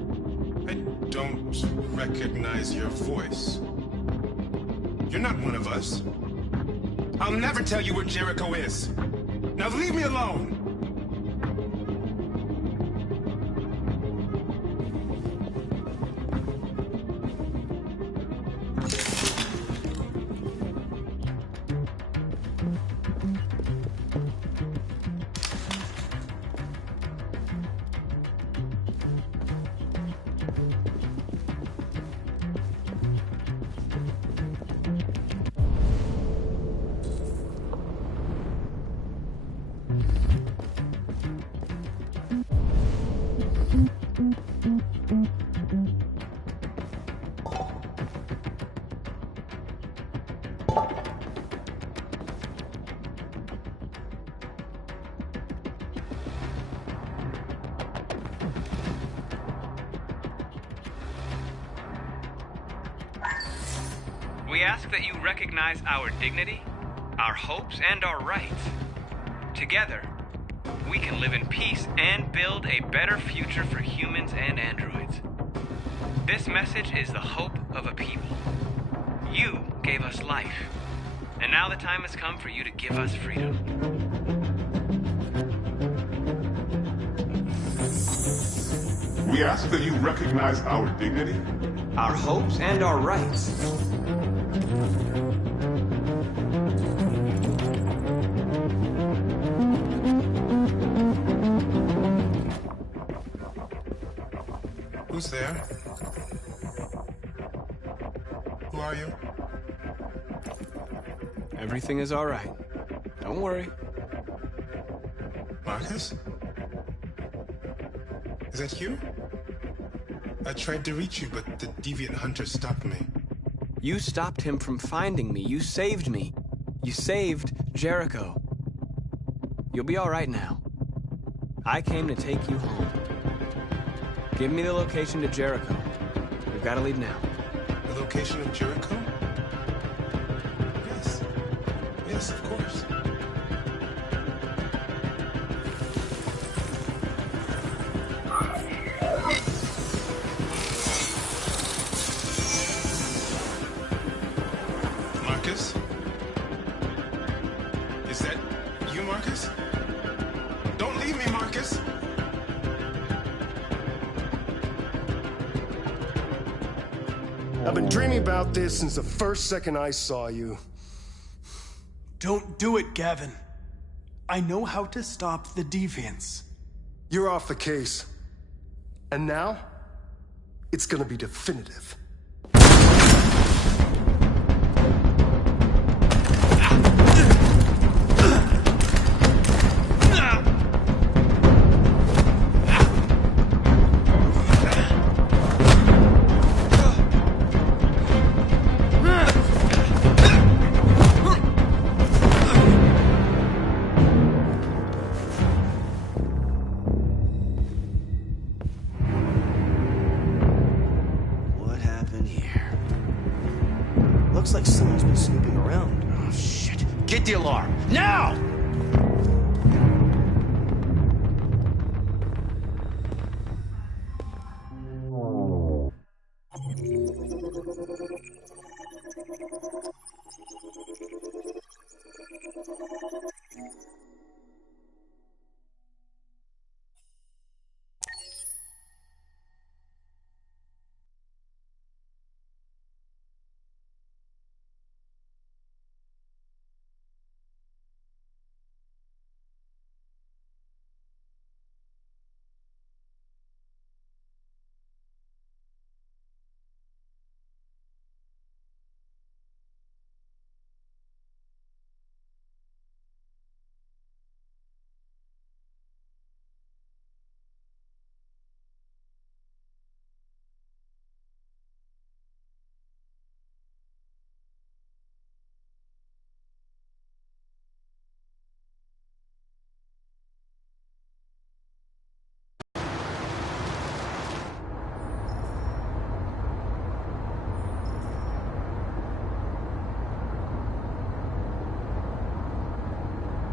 I don't recognize your voice. You're not one of us. I'll never tell you where Jericho is. Now leave me alone! We ask that you recognize our dignity, our hopes, and our rights. Together, we can live in peace and build a better future for humans and androids. This message is the hope of a people. You gave us life, and now the time has come for you to give us freedom. We ask that you recognize our dignity, our hopes, and our rights. Who's there? Who are you? Everything is all right. Don't worry. Marcus? Is that you? I tried to reach you, but the deviant hunter stopped me. You stopped him from finding me. You saved me. You saved Jericho. You'll be all right now. I came to take you home. Give me the location to Jericho. We've got to leave now. The location of Jericho? Yes. Yes, of course. Marcus? Is that you, Marcus? Don't leave me, Marcus! I've been dreaming about this since the first second I saw you. Don't do it, Gavin. I know how to stop the deviants. You're off the case. And now, it's gonna be definitive. Looks like someone's been snooping around. Oh, shit. Get the alarm. Now!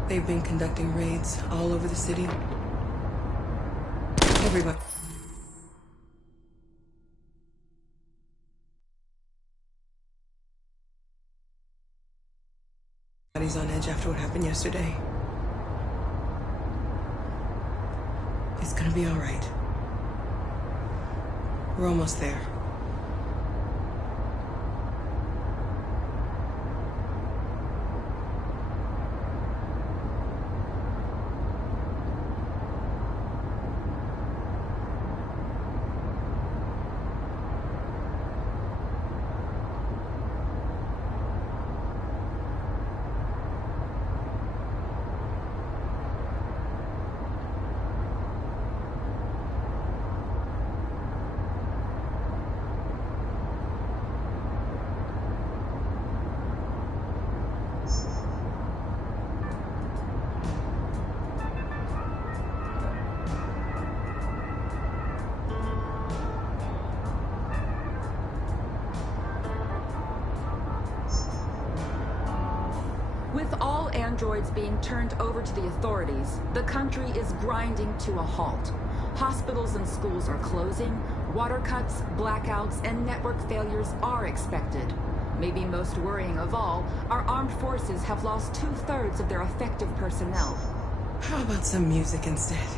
They've been conducting raids all over the city. Everybody. Everybody's on edge after what happened yesterday. It's gonna be all right. We're almost there. With all androids being turned over to the authorities, the country is grinding to a halt. Hospitals and schools are closing, water cuts, blackouts, and network failures are expected. Maybe most worrying of all, our armed forces have lost 2/3 of their effective personnel. How about some music instead?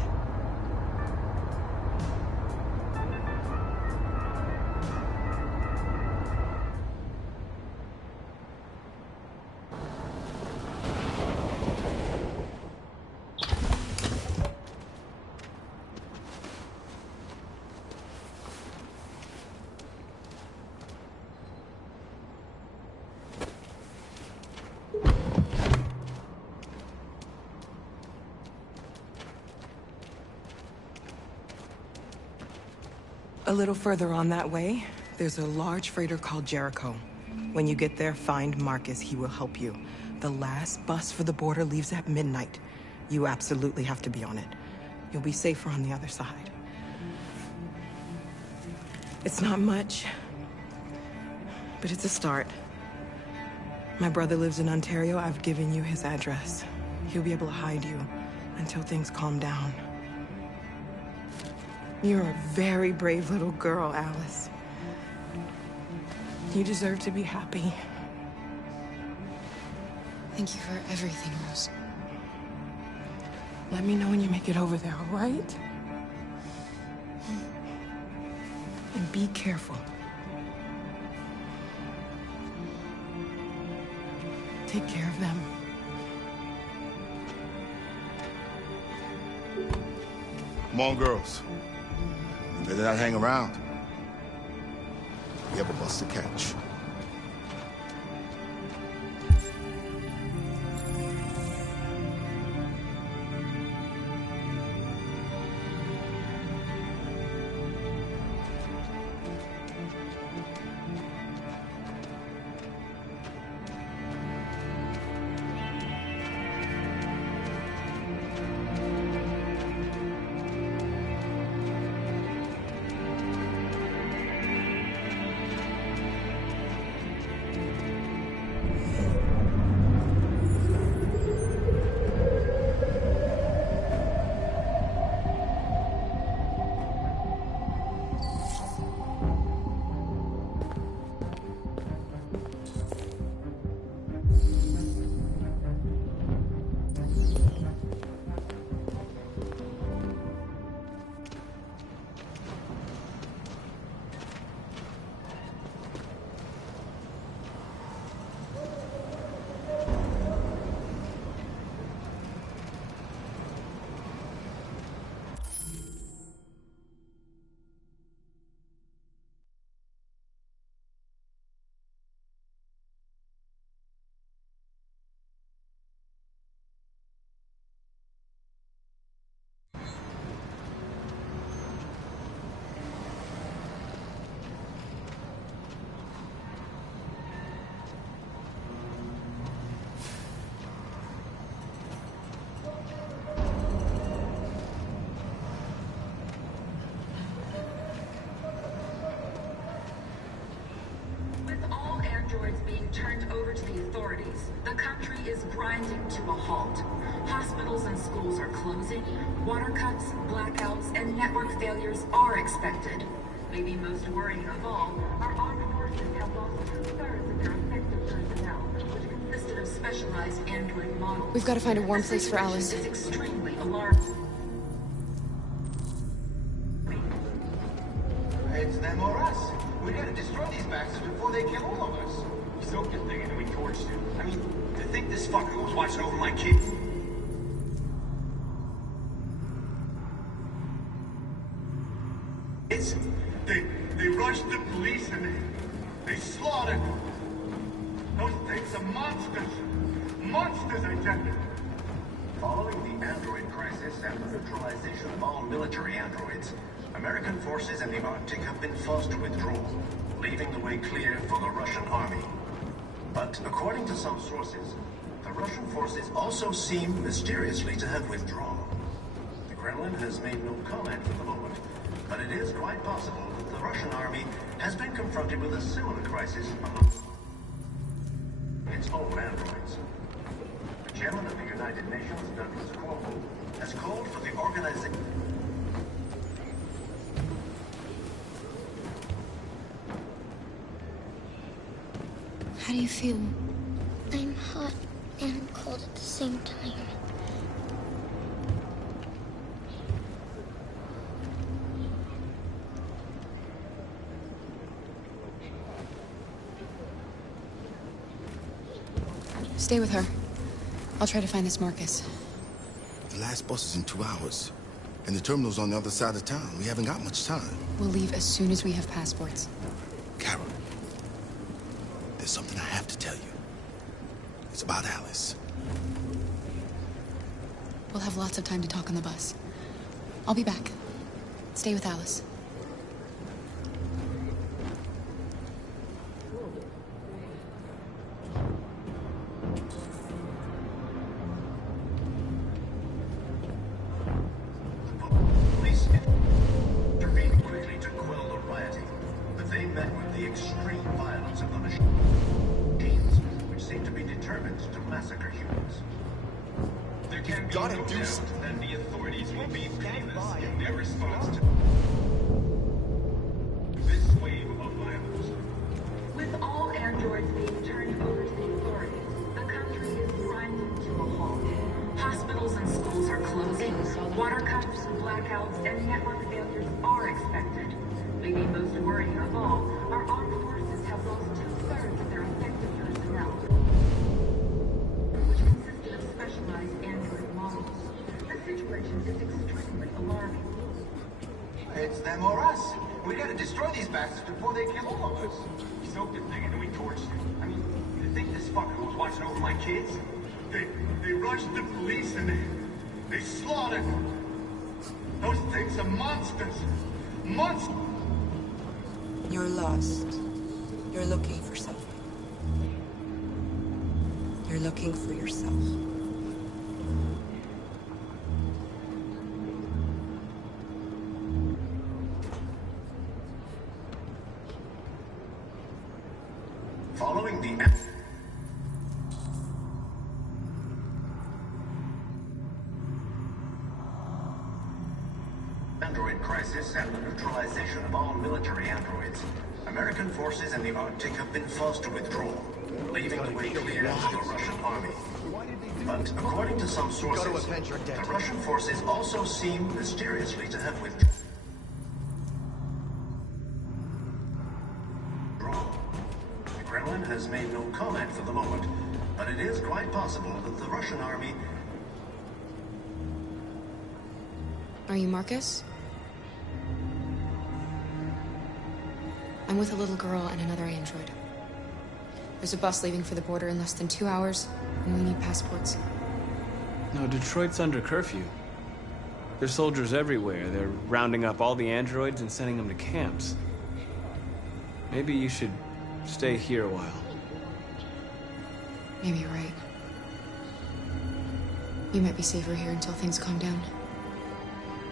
A little further on that way, there's a large freighter called Jericho. When you get there, find Marcus. He will help you. The last bus for the border leaves at midnight. You absolutely have to be on it. You'll be safer on the other side. It's not much, but it's a start. My brother lives in Ontario. I've given you his address. He'll be able to hide you until things calm down. You're a very brave little girl, Alice. You deserve to be happy. Thank you for everything, Rose. Let me know when you make it over there, all right? And be careful. Take care of them. Come on, girls. You better not hang around. We have a bus to catch. Turned over to the authorities, the country is grinding to a halt. Hospitals and schools are closing, water cuts, blackouts, and network failures are expected. Maybe most worrying of all, our armed forces forces have lost 2/3 of their effective personnel, which consisted of specialized android models. We've got to find a warm place for Alice. It's extremely alarming. It's them or us. We gotta destroy these bastards before they kill all of us. We soaked this thing and then we torched it. I mean, to think this fucker was watching over my kids. They rushed the police and they slaughtered them. Those things are monsters. Monsters, I tell you. Following the android crisis and the neutralization of all military androids, American forces in the Arctic have been forced to withdraw, leaving the way clear for the Russian army. But according to some sources, the Russian forces also seem mysteriously to have withdrawn. The Kremlin has made no comment for the moment, but it is quite possible that the Russian army has been confronted with a similar crisis among its own androids. The chairman of the United Nations, Douglas Corporal, has called for the organization. How do you feel? I'm hot and cold at the same time. Stay with her. I'll try to find this Marcus. The last bus is in 2 hours. And the terminal's on the other side of town. We haven't got much time. We'll leave as soon as we have passports. Carol, there's something I have to tell you. It's about Alice. We'll have lots of time to talk on the bus. I'll be back. Stay with Alice. Police intervened quickly to quell the rioting, but they met with the extreme violence of the machines, which seem to be determined to massacre humans. There can be no doubt that the authorities will be pitiless in their response to this wave of violence. With all androids being turned over to the authorities, the country is grinding to a halt. Hospitals and schools are closing. Water cuts, blackouts, and network failures are expected. Maybe most worrying of all, our armed forces have lost 2/3 of their effective personnel, which consisted of specialized android models. The situation is extremely alarming. It's them or us. We gotta destroy these bastards before they kill all of us. We soaked this thing and then we torched it. I mean, to think this fucker was watching over my kids. They rushed the police and they slaughtered them. Those things are monsters. Monsters. You're lost. You're looking for something. You're looking for yourself. Following the android crisis and the neutralization of all military androids, American forces in the Arctic have been forced to withdraw, leaving the way clear for the Russian army. But according to some sources, the Russian forces also seem mysteriously to have withdrawn. The Kremlin has made no comment for the moment, but it is quite possible that the Russian army... Are you Marcus? I'm with a little girl and another android. There's a bus leaving for the border in less than 2 hours, and we need passports. No, Detroit's under curfew. There's soldiers everywhere. They're rounding up all the androids and sending them to camps. Maybe you should stay here a while. Maybe you're right. You might be safer here until things calm down.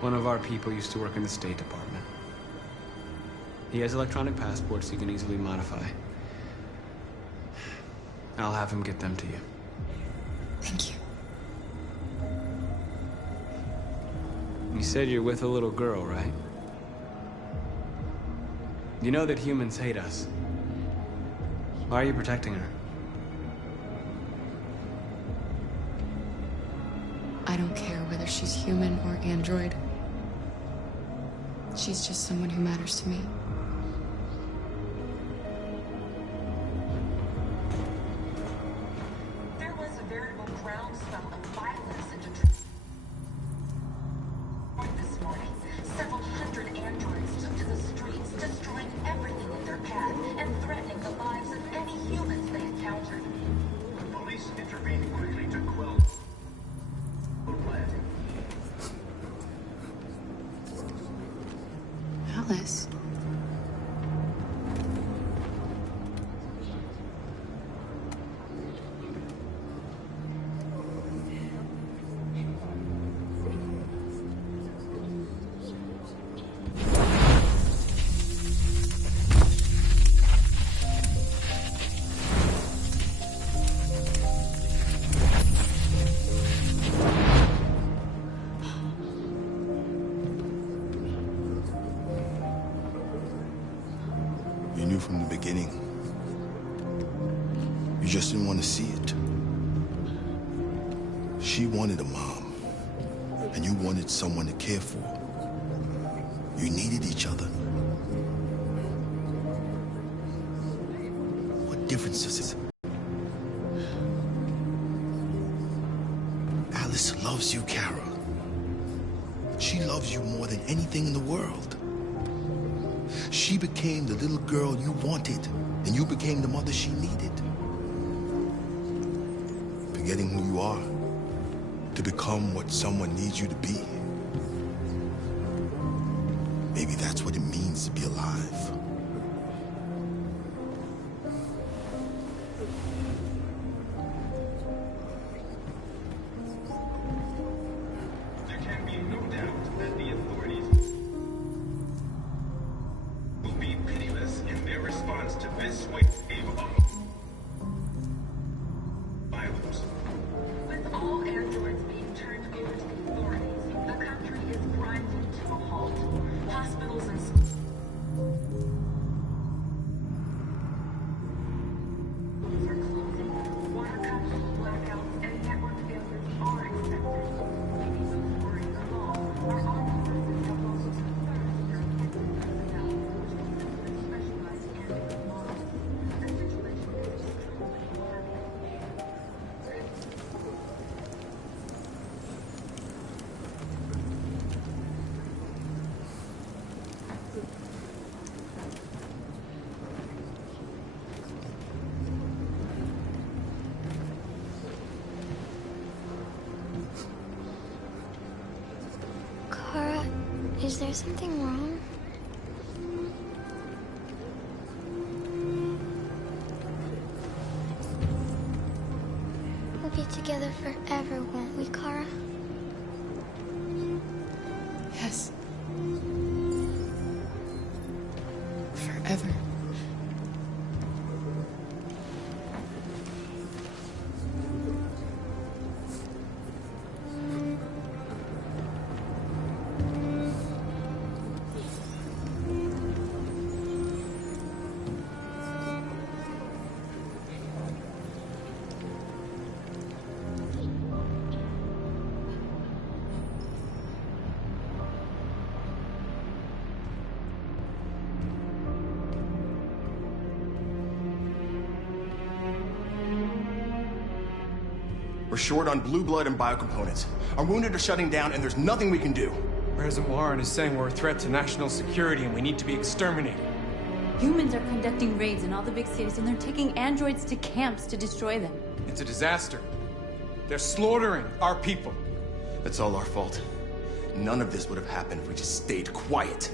One of our people used to work in the State Department. He has electronic passports he can easily modify. I'll have him get them to you. Thank you. You said you're with a little girl, right? You know that humans hate us. Why are you protecting her? I don't care whether she's human or android. She's just someone who matters to me. There was a veritable groundswell of violence in Detroit this morning. Several hundred androids took to the streets, destroying everything in their path and threatening the lives of any humans they encountered. Police intervened quickly to quell the riot. Alice. You knew from the beginning. You just didn't want to see it. She wanted a mom, and you wanted someone to care for. You needed each other. What difference does it make? Alice loves you, Kara. She loves you more than anything in the world. She became the little girl you wanted, and you became the mother she needed. Forgetting who you are to become what someone needs you to be. Maybe that's what it means to be alive. There can be no doubt that the authorities will be pitiless in their response to this wave of violence. With all androids being turned over to the authorities, the country is grinding to a halt. Hospitals and schools are closing. Water cuts, blackouts, and network failures are expected. Maybe those worried along are armed forces have also two-thirds of their equipment personnel, which consists of specialized android models. The situation is extremely alarming. Kara, is there something wrong? We'll be together forever, won't we, Kara? Yes. Forever. We're short on blue blood and biocomponents. Our wounded are shutting down, and there's nothing we can do. President Warren is saying we're a threat to national security and we need to be exterminated. Humans are conducting raids in all the big cities, and they're taking androids to camps to destroy them. It's a disaster. They're slaughtering our people. It's all our fault. None of this would have happened if we just stayed quiet.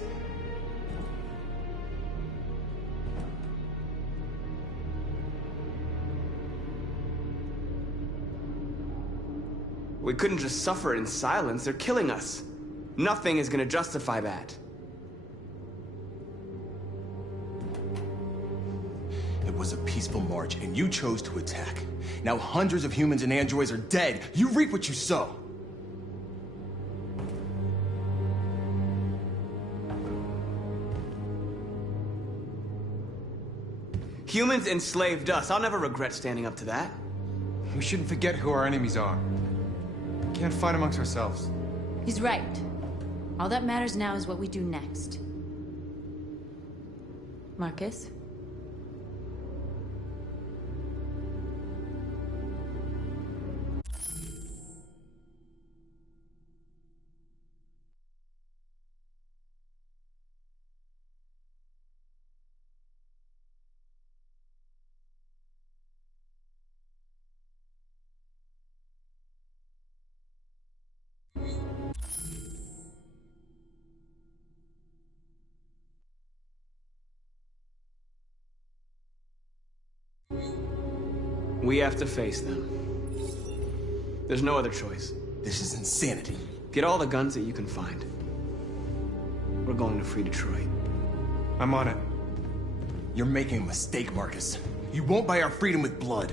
We couldn't just suffer in silence. They're killing us. Nothing is gonna justify that. It was a peaceful march, and you chose to attack. Now hundreds of humans and androids are dead. You reap what you sow. Humans enslaved us. I'll never regret standing up to that. We shouldn't forget who our enemies are. We can't fight amongst ourselves. He's right. All that matters now is what we do next. Marcus? We have to face them. There's no other choice. This is insanity. Get all the guns that you can find. We're going to free Detroit. I'm on it. You're making a mistake, Marcus. You won't buy our freedom with blood.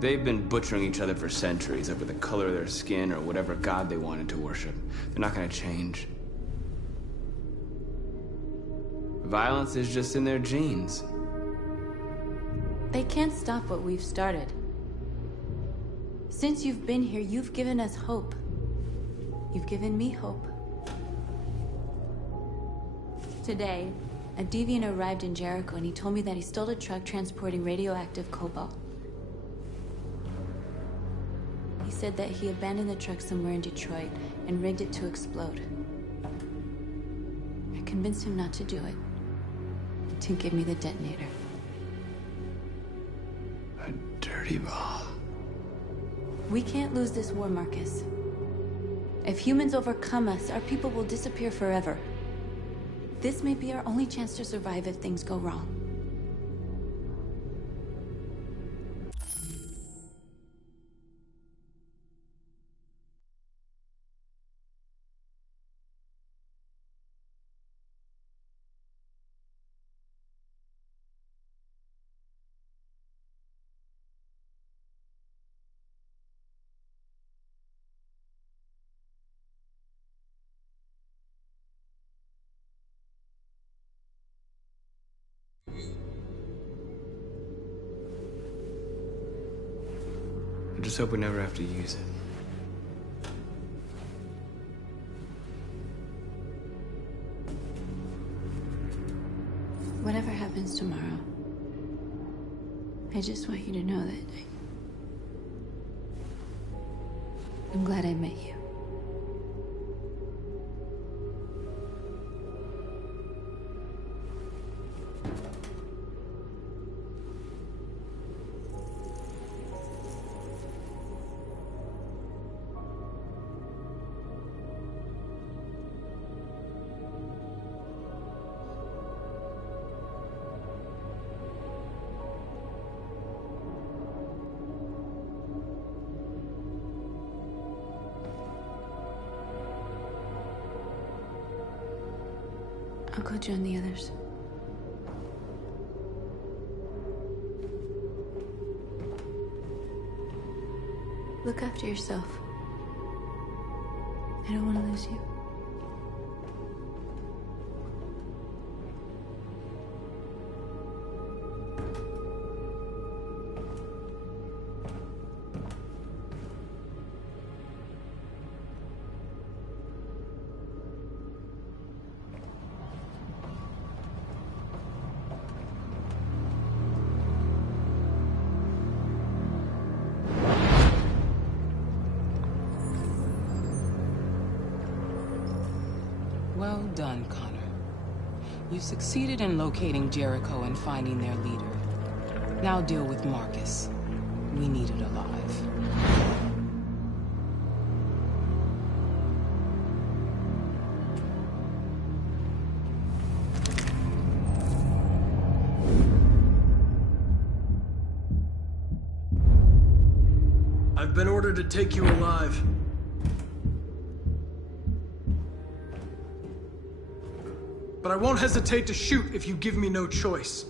They've been butchering each other for centuries over the color of their skin or whatever god they wanted to worship. They're not gonna change. Violence is just in their genes. They can't stop what we've started. Since you've been here, you've given us hope. You've given me hope. Today, a deviant arrived in Jericho and he told me that he stole a truck transporting radioactive cobalt. He said that he abandoned the truck somewhere in Detroit and rigged it to explode. I convinced him not to do it, to give me the detonator. A dirty ball. We can't lose this war, Marcus. If humans overcome us, our people will disappear forever. This may be our only chance to survive if things go wrong. I just hope we never have to use it. Whatever happens tomorrow, I just want you to know that I'm glad I met you. I'll go join the others. Look after yourself. I don't want to lose you. Well done, Connor. You succeeded in locating Jericho and finding their leader. Now deal with Marcus. We need it alive. I've been ordered to take you alive. But I won't hesitate to shoot if you give me no choice.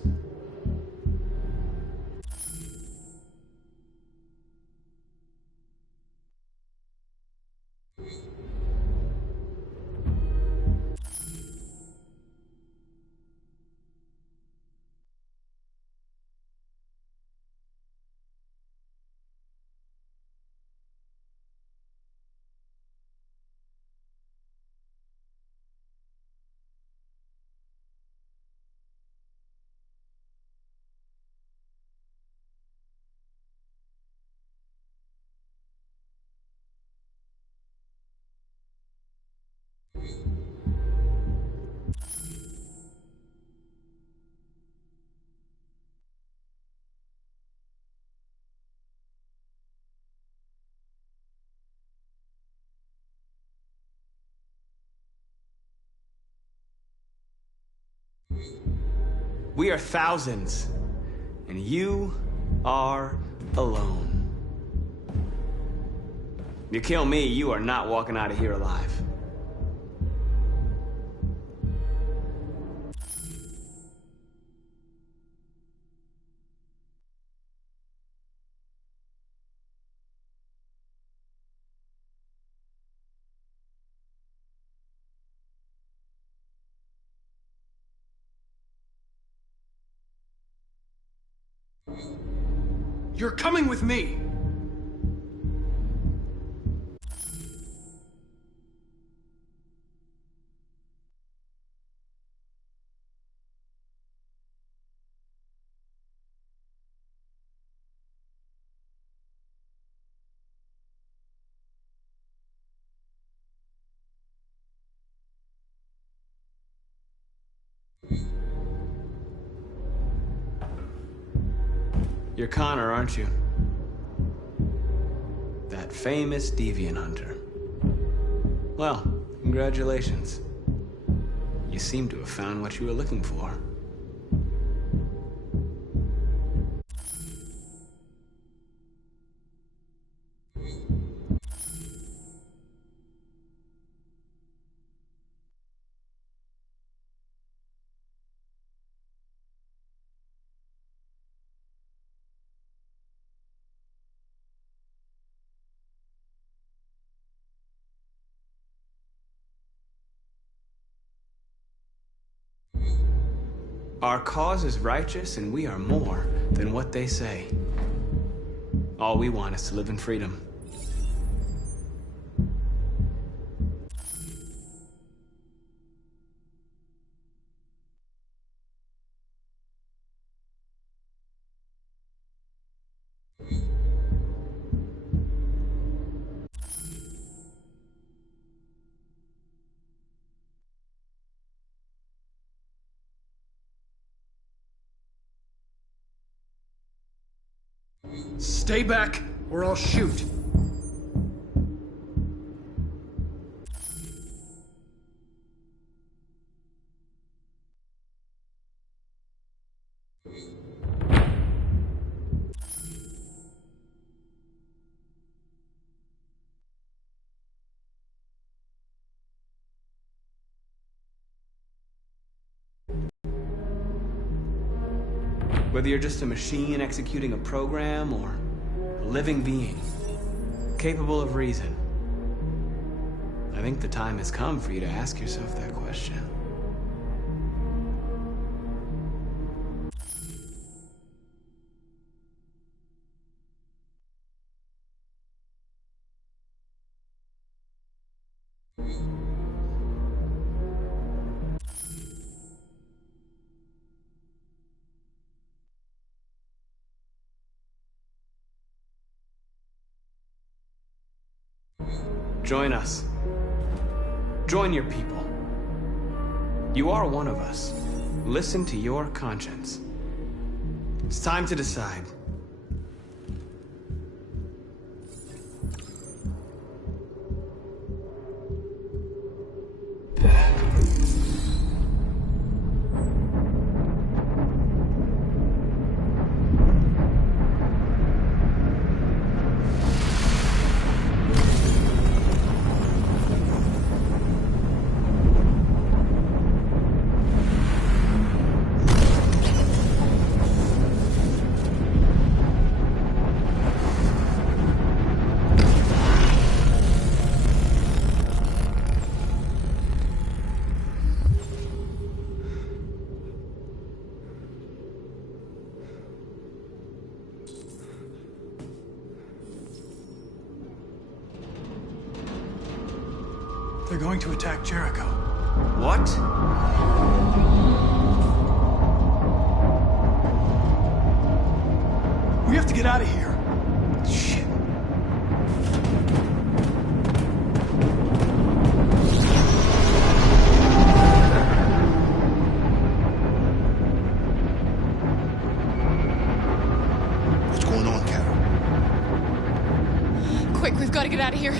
We are thousands, and you are alone. You kill me, you are not walking out of here alive. You're coming with me! You're Connor, aren't you? That famous deviant hunter. Well, congratulations. You seem to have found what you were looking for. Our cause is righteous, and we are more than what they say. All we want is to live in freedom. Stay back, or I'll shoot. Whether you're just a machine executing a program or a living being, capable of reason, I think the time has come for you to ask yourself that question. Join us. Join your people. You are one of us. Listen to your conscience. It's time to decide. They're going to attack Jericho. What? We have to get out of here. Shit. What's going on, Carol? Quick, we've got to get out of here.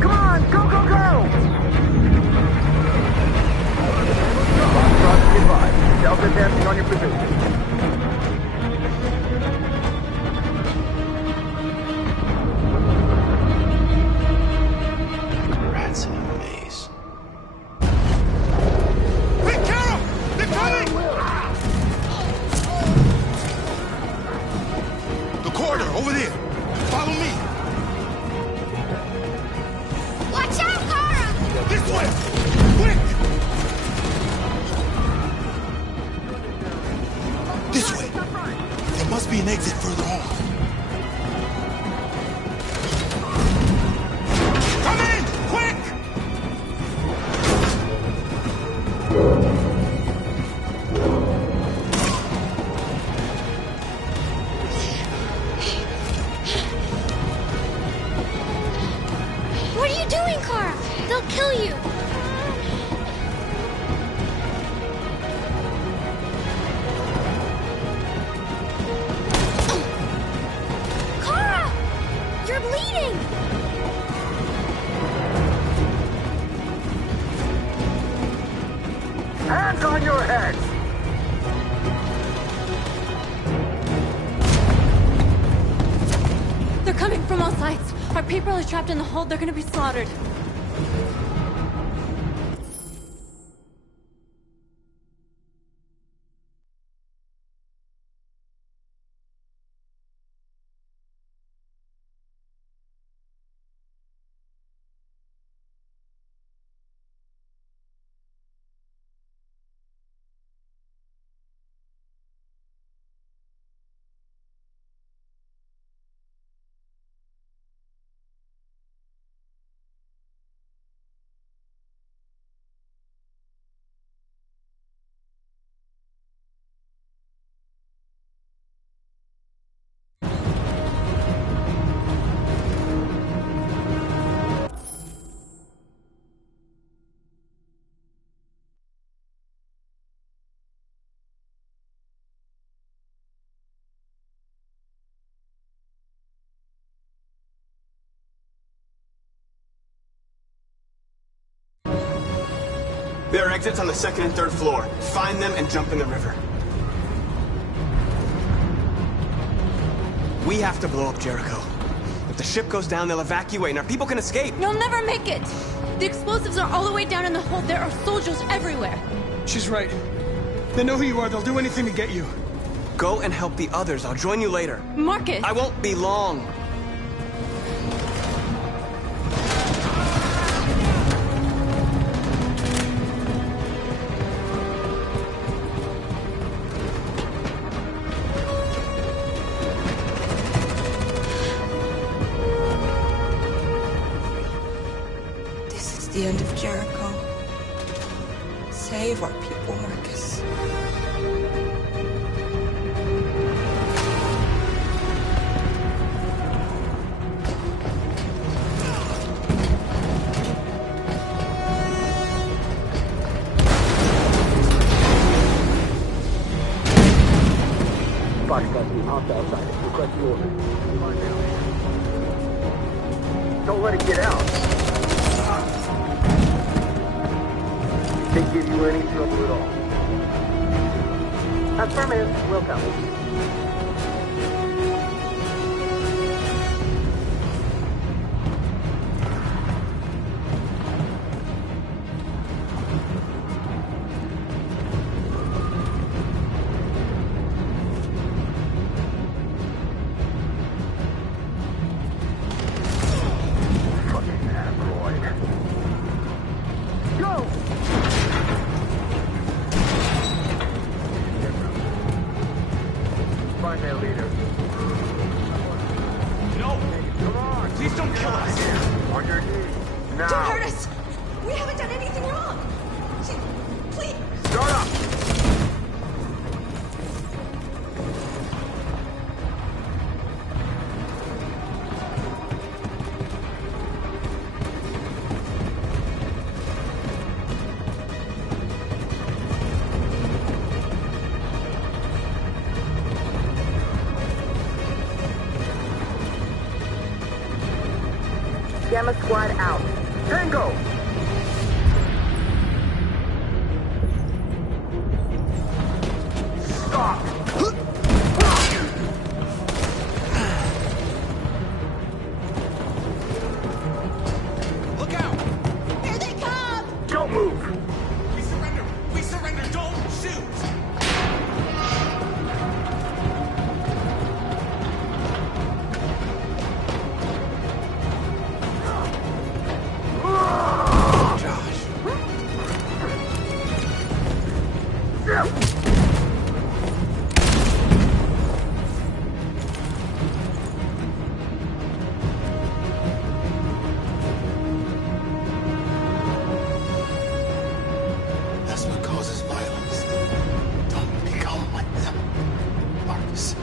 Come on, go, go, go! Delta advancing on your position. Rats in a maze. Hey, Carol! They're coming! The corridor, over there. Follow me. Watch out, Kara! This way! Quick! This way. There must be an exit further on. Come in! Quick! What are you doing, Kara? They'll kill you. Kara! You're bleeding! Hands on your heads! They're coming from all sides. Our people are trapped in the hold. They're gonna be slaughtered. There are exits on the second and third floor. Find them and jump in the river. We have to blow up Jericho. If the ship goes down, they'll evacuate and our people can escape. You'll never make it! The explosives are all the way down in the hold. There are soldiers everywhere. She's right. They know who you are. They'll do anything to get you. Go and help the others. I'll join you later. Marcus! I won't be long. The end of Jericho. Save our people, Marcus. Outside. Request the order. Don't let it get out. They give you any trouble at all. Affirmative. Will come. Gamma Squad out. Tango! Marcus.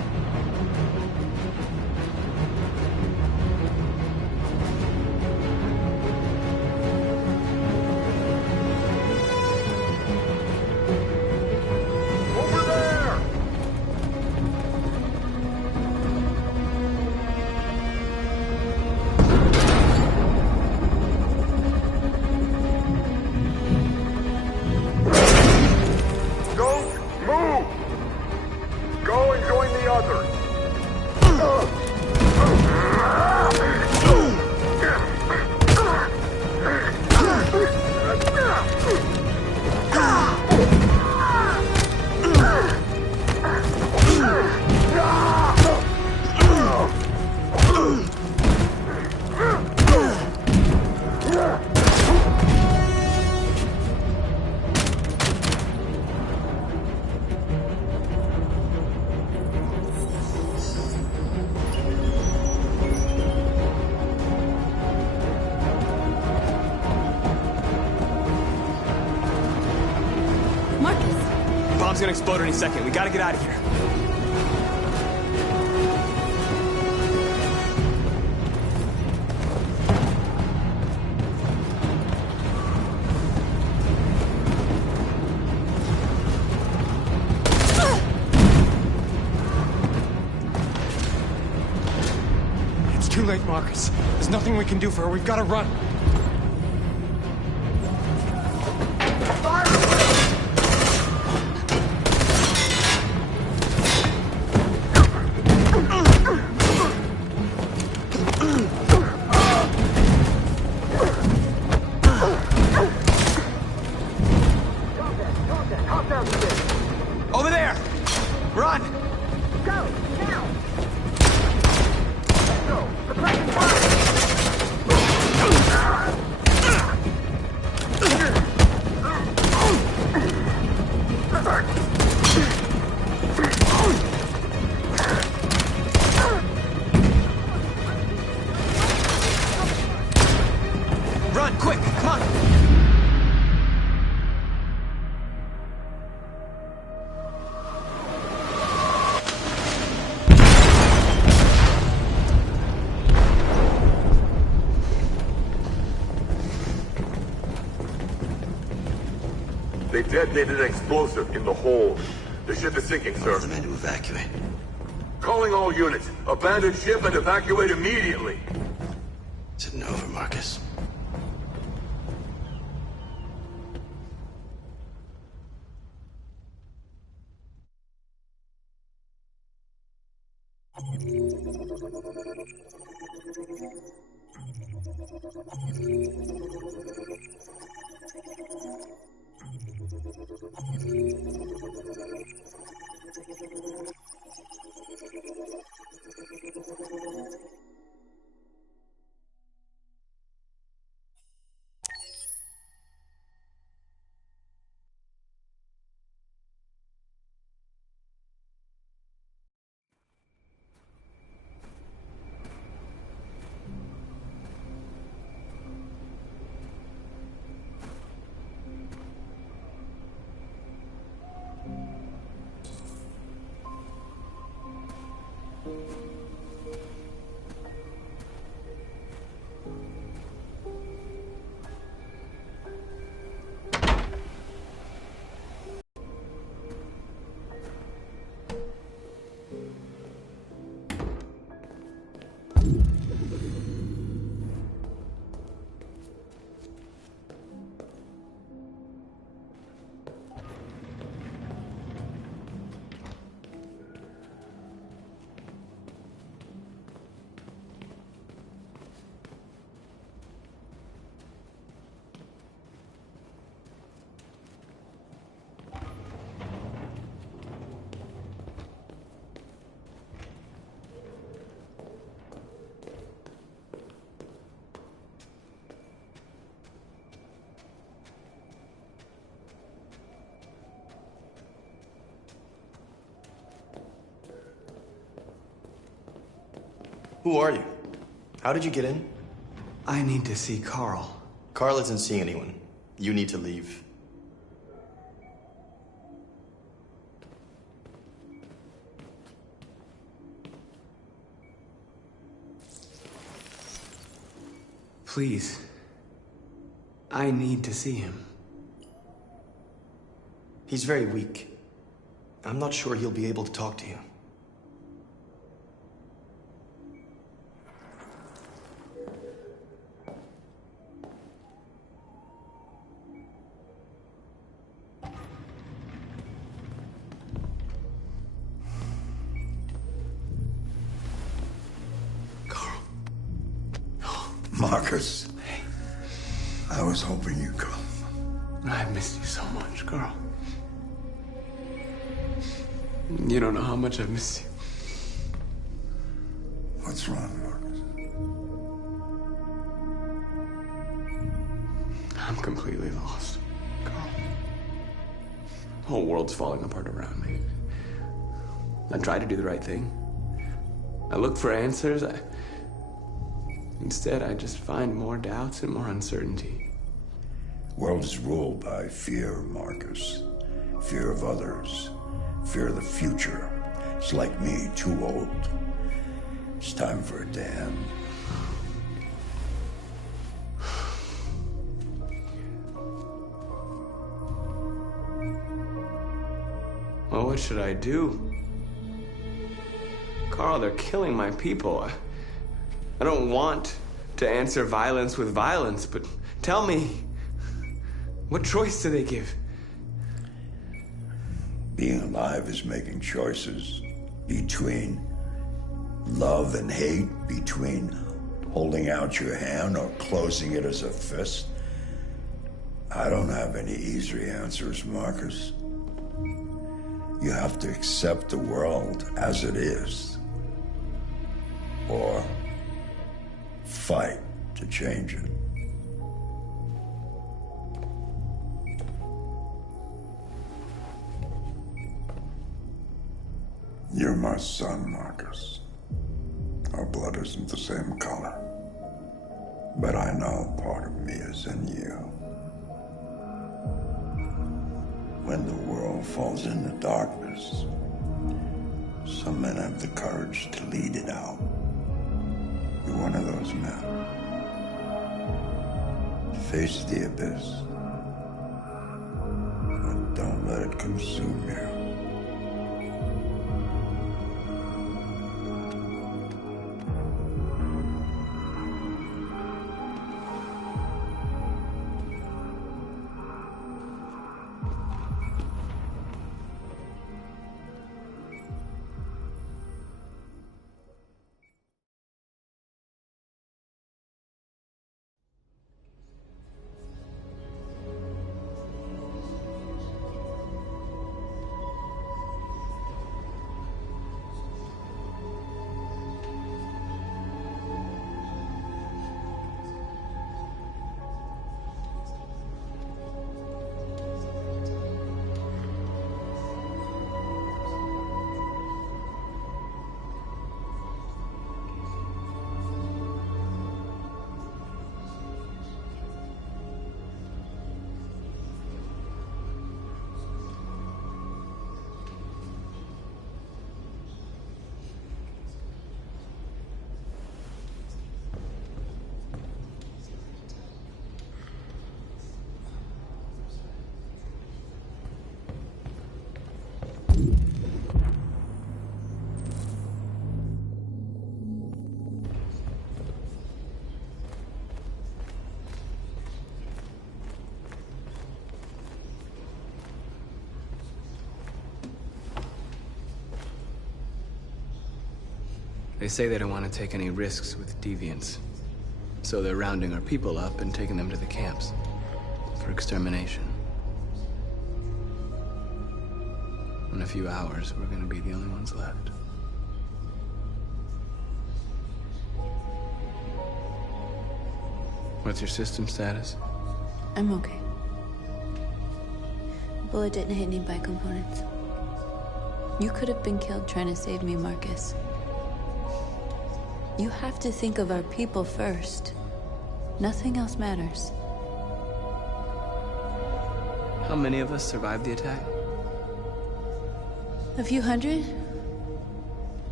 Bomb's gonna explode any second. We gotta get out of here. It's too late, Marcus. There's nothing we can do for her. We've got to run. Over there! Run! Go, now! Let's go! Suppressing fire! Run, quick, come on! They detonated an explosive in the hold. The ship is sinking, sir. The men to evacuate. Calling all units. Abandon ship and evacuate immediately. Is it over, Marcus? Who are you? How did you get in? I need to see Carl. Carl isn't seeing anyone. You need to leave. Please. I need to see him. He's very weak. I'm not sure he'll be able to talk to you. Marcus. Hey. I was hoping you'd come. I missed you so much, girl. You don't know how much I've missed you. What's wrong, Marcus? I'm completely lost, girl. The whole world's falling apart around me. I try to do the right thing. I look for answers. Instead, I just find more doubts and more uncertainty. World is ruled by fear, Marcus. Fear of others. Fear of the future. It's like me, too old. It's time for it to end. Well, what should I do? Carl, they're killing my people. I don't want to answer violence with violence, but tell me, what choice do they give? Being alive is making choices between love and hate, between holding out your hand or closing it as a fist. I don't have any easy answers, Marcus. You have to accept the world as it is, or fight to change it. You're my son, Marcus. Our blood isn't the same color, but I know part of me is in you. When the world falls into darkness, some men have the courage to lead it out. You're one of those men. Face the abyss, but don't let it consume you. They say they don't want to take any risks with deviants. So they're rounding our people up and taking them to the camps for extermination. In a few hours, we're gonna be the only ones left. What's your system status? I'm okay. Bullet didn't hit any bike components. You could have been killed trying to save me, Marcus. You have to think of our people first. Nothing else matters. How many of us survived the attack? A few hundred?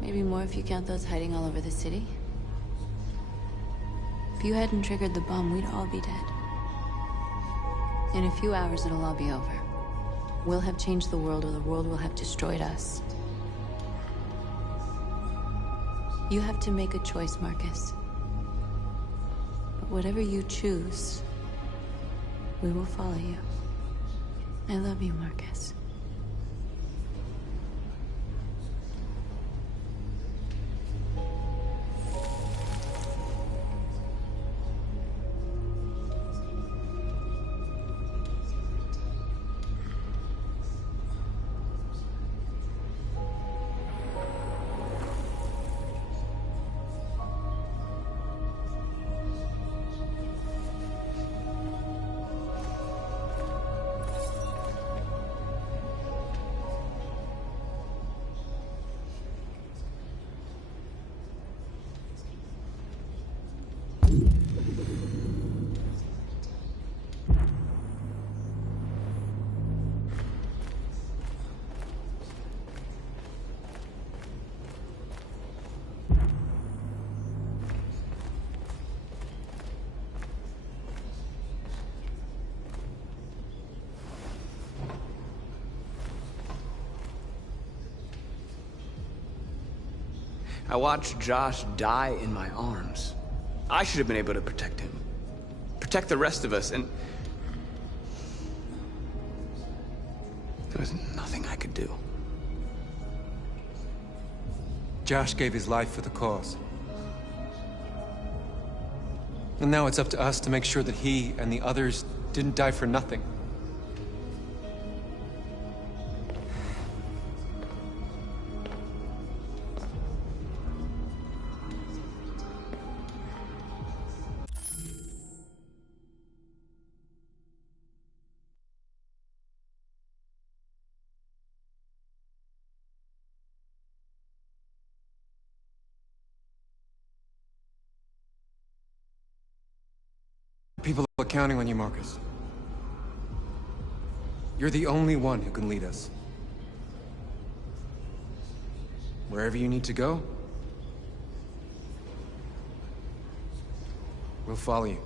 Maybe more if you count those hiding all over the city. If you hadn't triggered the bomb, we'd all be dead. In a few hours, it'll all be over. We'll have changed the world, or the world will have destroyed us. You have to make a choice, Marcus. But whatever you choose, we will follow you. I love you, Marcus. I watched Josh die in my arms. I should have been able to protect him. Protect the rest of us, and... there was nothing I could do. Josh gave his life for the cause. And now it's up to us to make sure that he and the others didn't die for nothing. People are counting on you, Marcus. You're the only one who can lead us. Wherever you need to go, we'll follow you.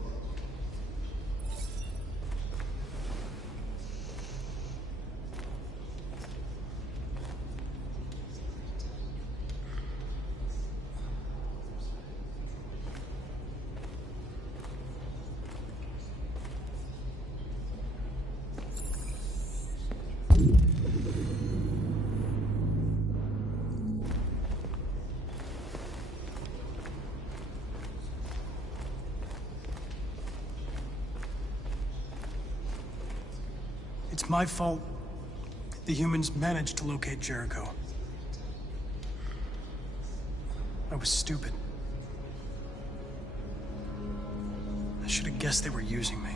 It's my fault the humans managed to locate Jericho. I was stupid. I should have guessed they were using me.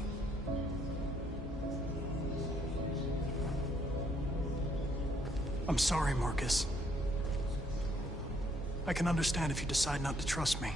I'm sorry, Marcus. I can understand if you decide not to trust me.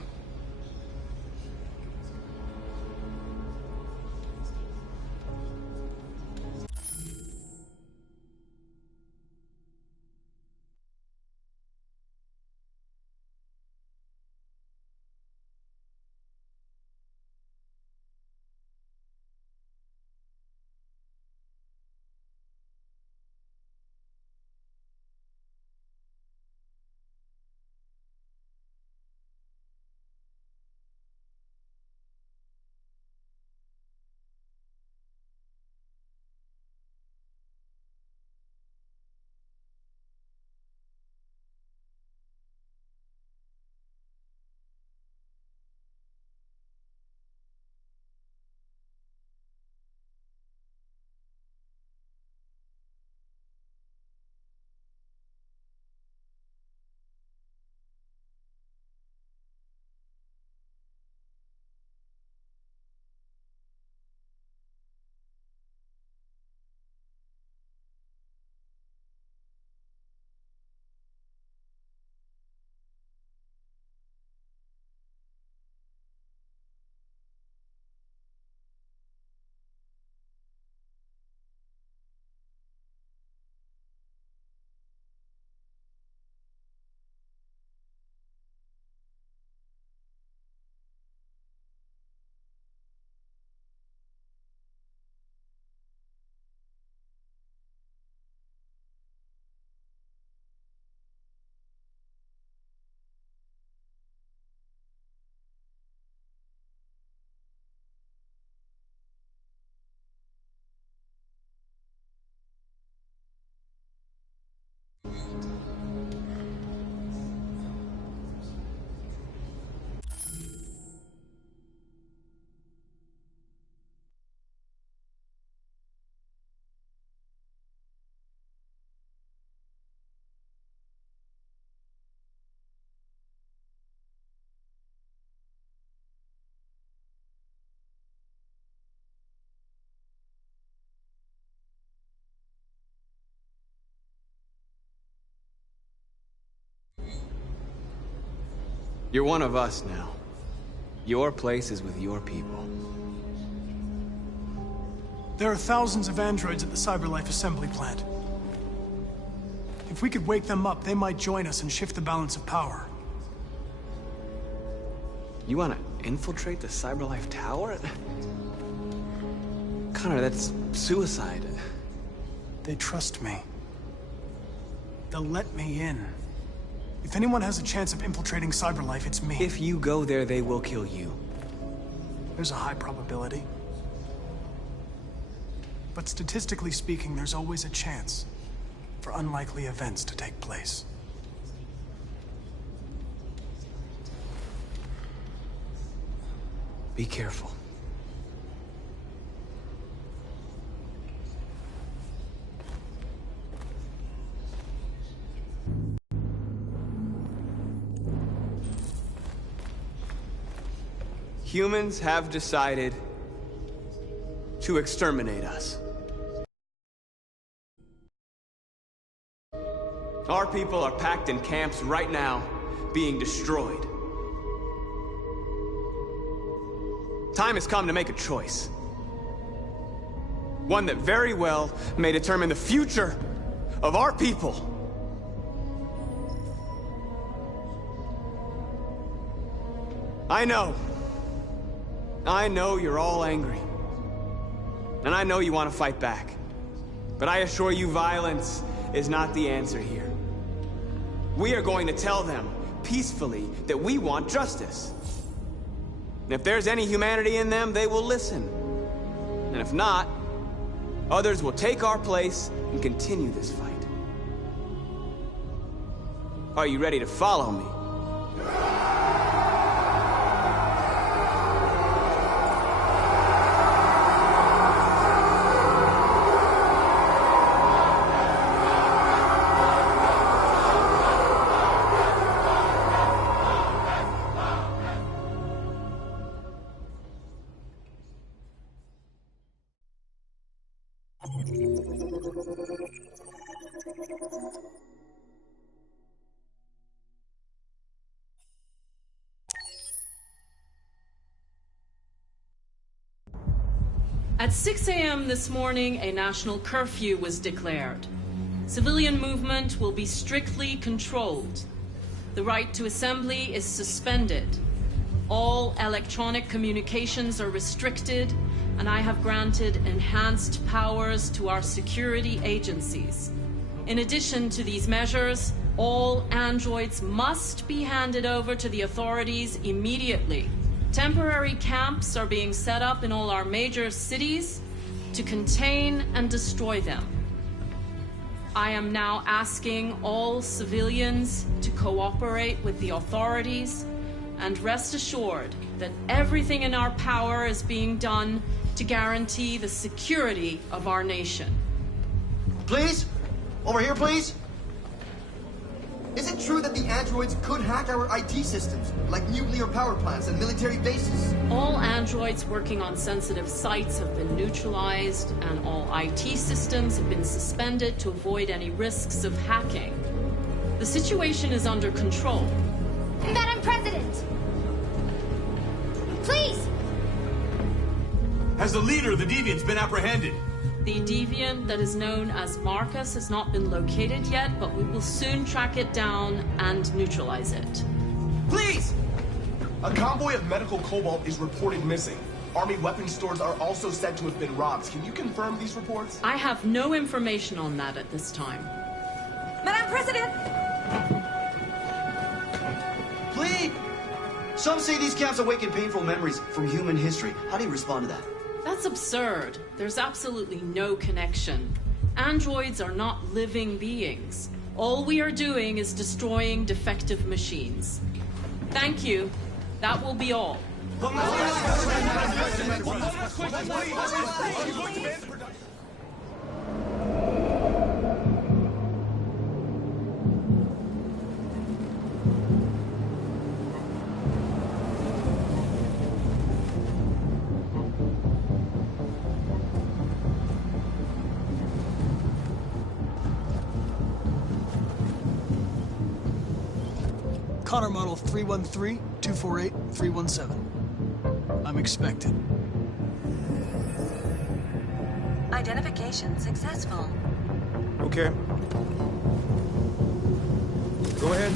You're one of us now. Your place is with your people. There are thousands of androids at the CyberLife assembly plant. If we could wake them up, they might join us and shift the balance of power. You want to infiltrate the CyberLife tower? Connor, that's suicide. They trust me. They'll let me in. If anyone has a chance of infiltrating CyberLife, it's me. If you go there, they will kill you. There's a high probability. But statistically speaking, there's always a chance for unlikely events to take place. Be careful. Humans have decided to exterminate us. Our people are packed in camps right now, being destroyed. Time has come to make a choice. One that very well may determine the future of our people. I know you're all angry. And I know you want to fight back. But I assure you, violence is not the answer here. We are going to tell them, peacefully, that we want justice. And if there's any humanity in them, they will listen. And if not, others will take our place and continue this fight. Are you ready to follow me? At 6 a.m. this morning, a national curfew was declared. Civilian movement will be strictly controlled. The right to assembly is suspended. All electronic communications are restricted, and I have granted enhanced powers to our security agencies. In addition to these measures, all androids must be handed over to the authorities immediately. Temporary camps are being set up in all our major cities to contain and destroy them. I am now asking all civilians to cooperate with the authorities and rest assured that everything in our power is being done to guarantee the security of our nation. Please? Over here, please? Is it true that the androids could hack our IT systems, like nuclear power plants and military bases? All androids working on sensitive sites have been neutralized, and all IT systems have been suspended to avoid any risks of hacking. The situation is under control. Madam President! Please! Has the leader of the Deviants been apprehended? The deviant that is known as Marcus has not been located yet, but we will soon track it down and neutralize it. Please! A convoy of medical cobalt is reported missing. Army weapons stores are also said to have been robbed. Can you confirm these reports? I have no information on that at this time. Madam President! Please! Some say these camps awaken painful memories from human history. How do you respond to that? That's absurd. There's absolutely no connection. Androids are not living beings. All we are doing is destroying defective machines. Thank you. That will be all. Connor model 313-248-317. I'm expected. Identification successful. Okay. Go ahead.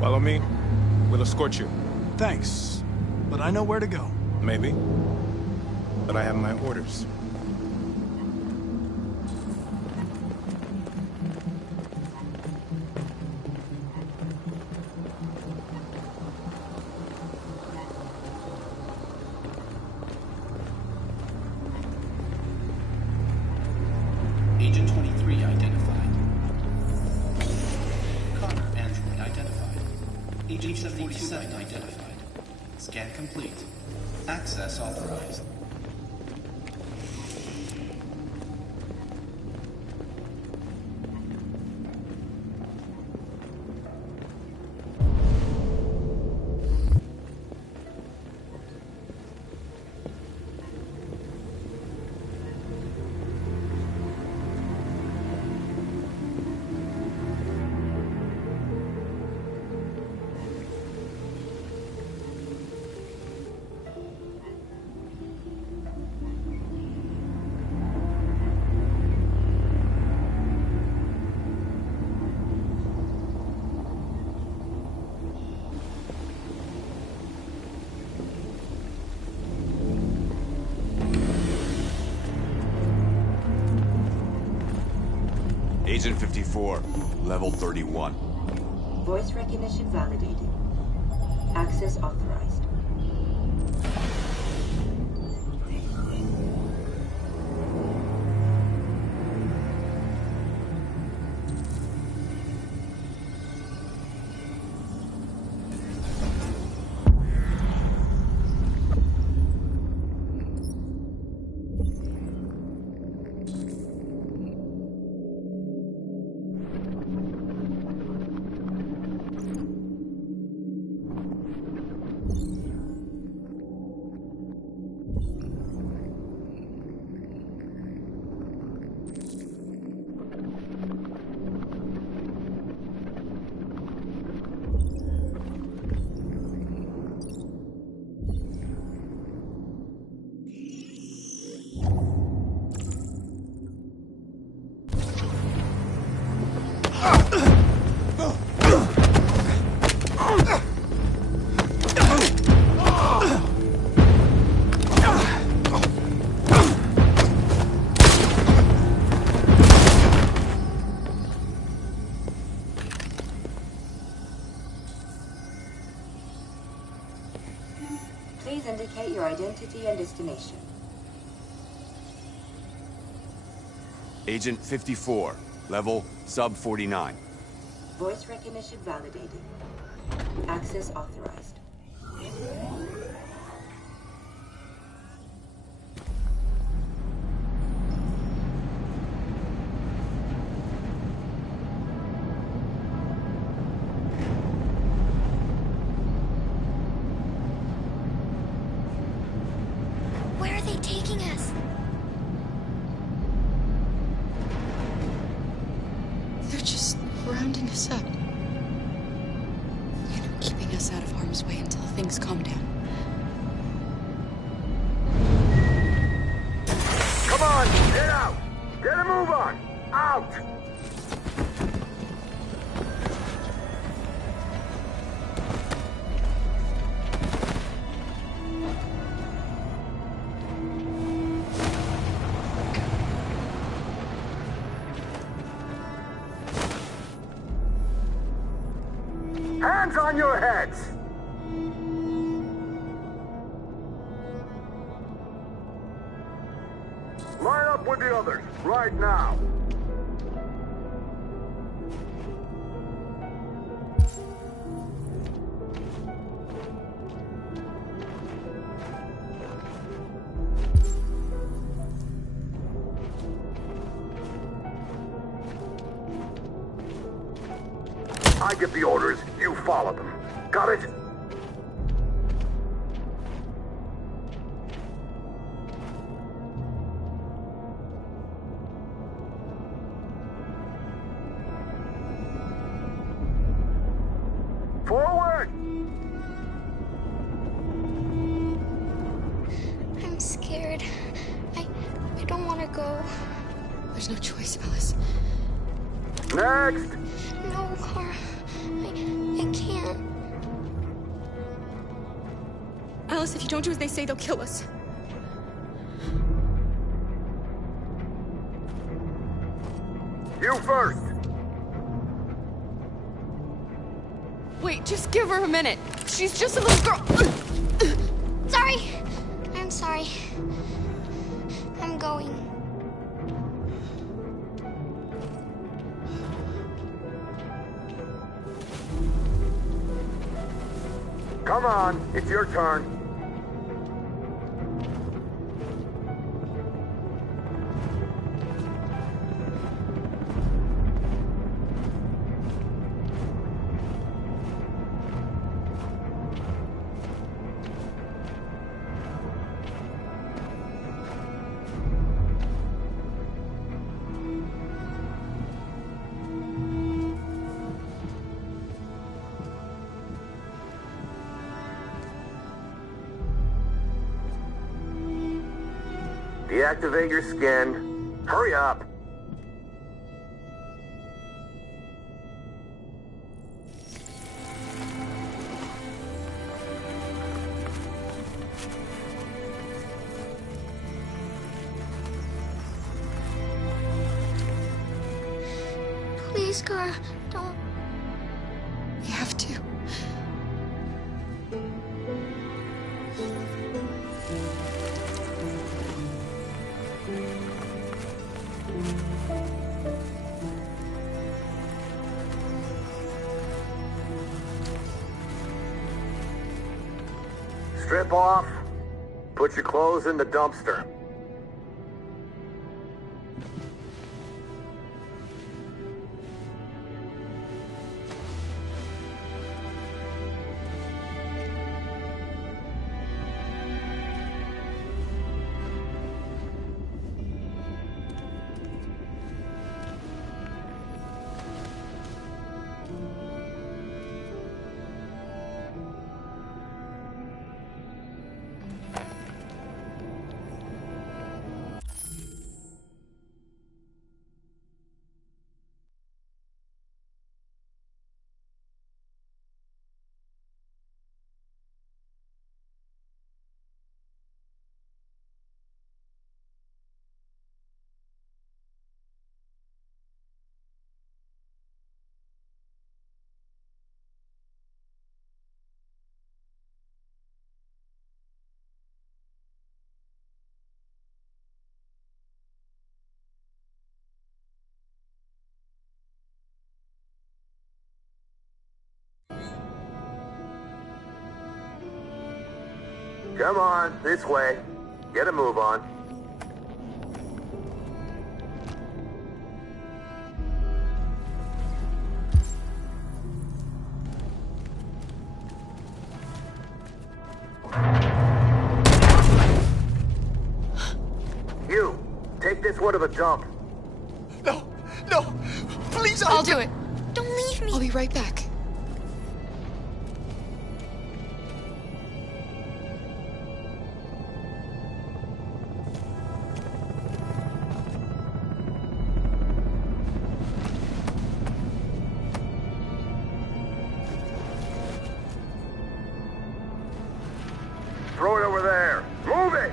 Follow me. We'll escort you. Thanks, but I know where to go. Maybe. But I have my orders. Agent 23 identified. Connor android identified. Agent 77 identified. Scan complete. Access authorized. Agent 54, level 31. Voice recognition validated. Access authorized. Please indicate your identity and destination. Agent 54, level sub 49. Voice recognition validated. Access authorized. Where are they taking us? They're just rounding us up. Keeping us out of harm's way until things calm down. Come on, get out! Get a move on! Out! Hands on your heads! Line up with the others, right now. I give the orders, you follow them. Got it? Forward! I'm scared. I don't want to go. There's no choice, Alice. Next! No, Kara. I can't. Alice, if you don't do as they say, they'll kill us. You first! Wait, just give her a minute. She's just a little girl. Sorry. I'm sorry. I'm going. Come on, it's your turn. Deactivate your skin. Hurry up. Please, Kara, don't. We have to. Strip off. Put your clothes in the dumpster. Come on, this way. Get a move on. You, take this one to the dump. No, no, please, I'll do it. Don't leave me. I'll be right back. Throw it over there. Move it!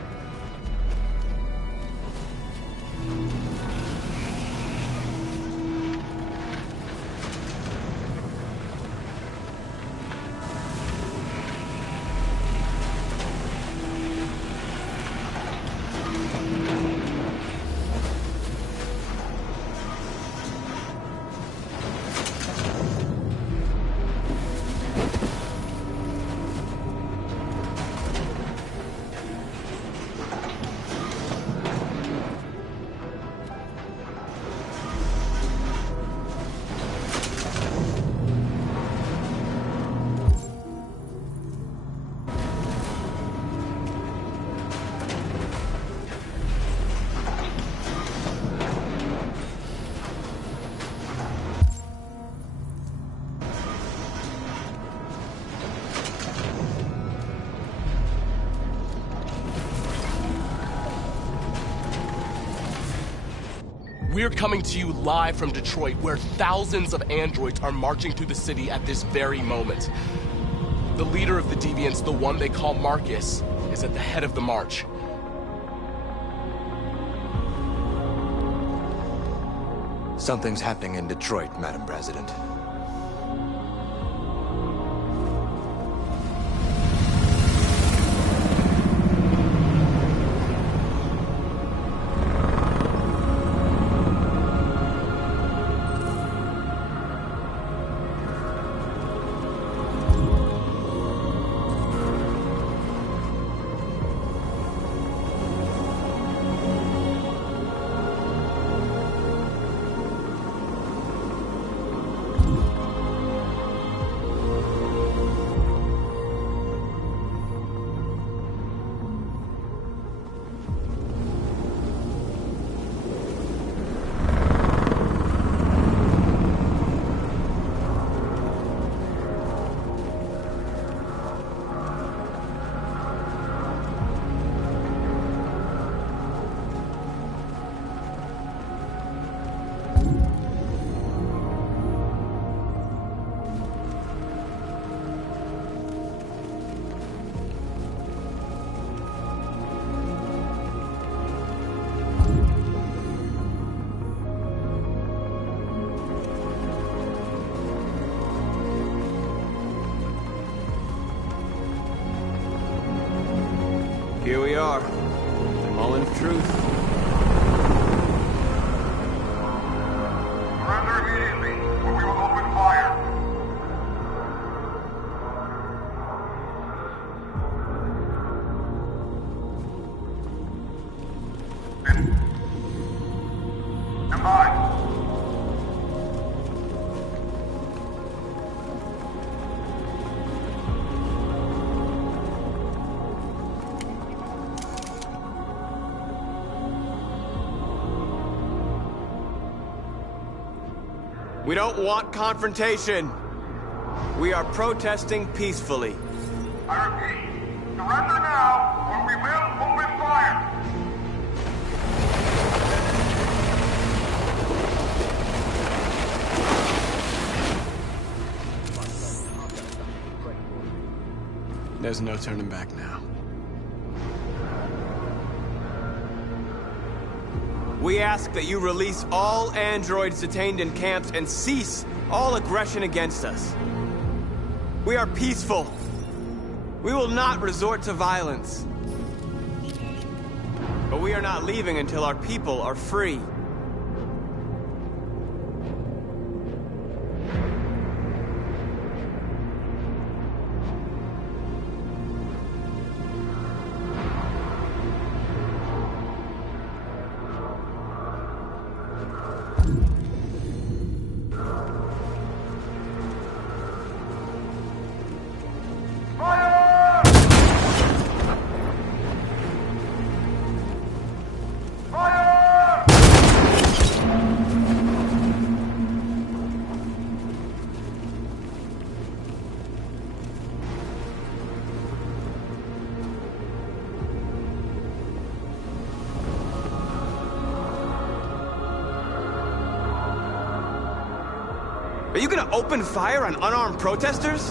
We're coming to you live from Detroit, where thousands of androids are marching through the city at this very moment. The leader of the Deviants, the one they call Marcus, is at the head of the march. Something's happening in Detroit, Madam President. Here we are. The moment of truth. Surrender immediately, or we will open fire. Stand by. We don't want confrontation. We are protesting peacefully. I repeat, surrender now, or we will open fire. There's no turning back now. We ask that you release all androids detained in camps and cease all aggression against us. We are peaceful. We will not resort to violence. But we are not leaving until our people are free. Are you gonna open fire on unarmed protesters?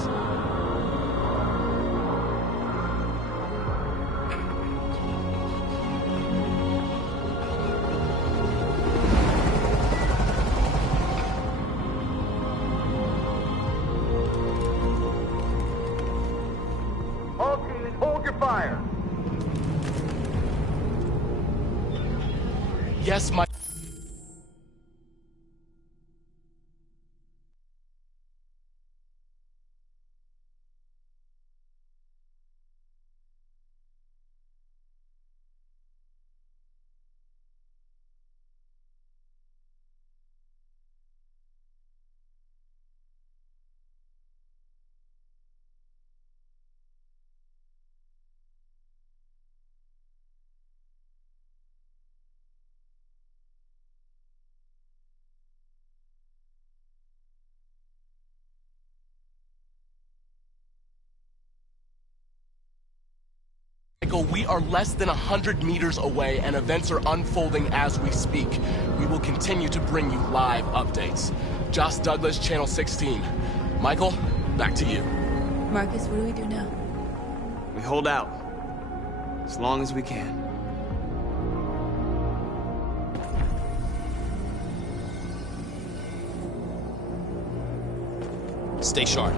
All teams, hold your fire. Yes, my... Michael, we are less than 100 meters away and events are unfolding as we speak. We will continue to bring you live updates. Josh Douglas, Channel 16. Michael, back to you. Marcus, what do we do now? We hold out. As long as we can. Stay sharp.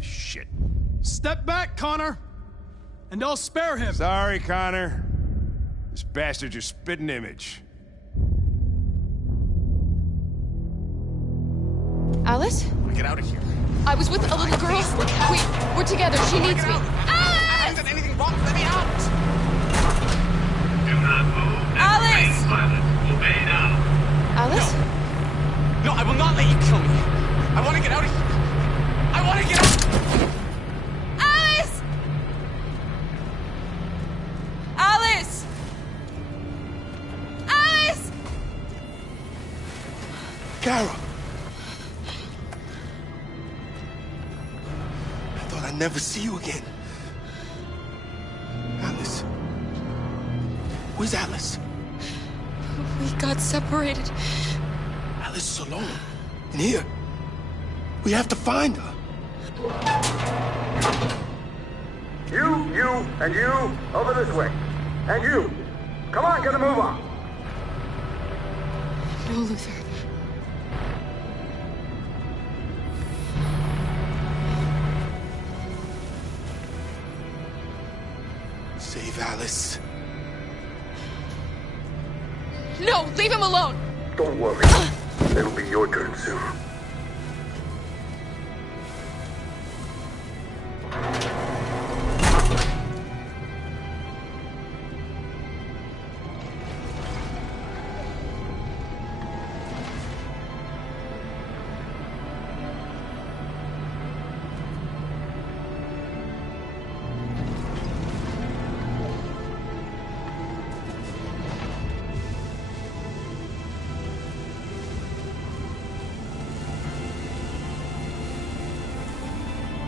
Shit. Step back, Connor! And I'll spare him! Sorry, Connor. This bastard's your spitting image. Alice? I want to get out of here. I was with a little girl. Wait, we're together. She needs me. I haven't done anything wrong. Let me out! Do not move. Alice! Obey now. Alice? No, I will not let you kill me. I want to get out of here. I want to get out! Alice! Alice! Alice! Carol! I thought I'd never see you again. Alice. Where's Alice? We got separated. Alice is alone. In here. We have to find her. You, and you, over this way. And you. Come on, get a move on. No, Luther. Save Alice. No, leave him alone. Don't worry. It'll be your turn soon.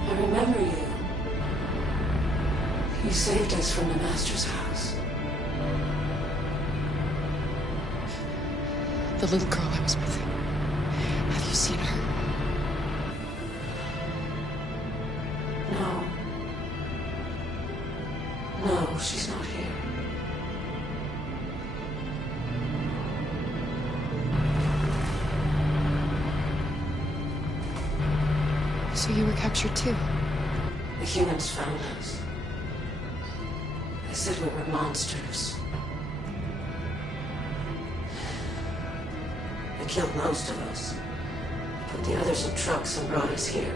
I remember you. You saved us from the Master's house. The little girl I was with. Have you seen her? No. No, she's not here. So you were captured too? The humans found us. They said we were monsters. They killed most of us. Put the others in trucks and brought us here.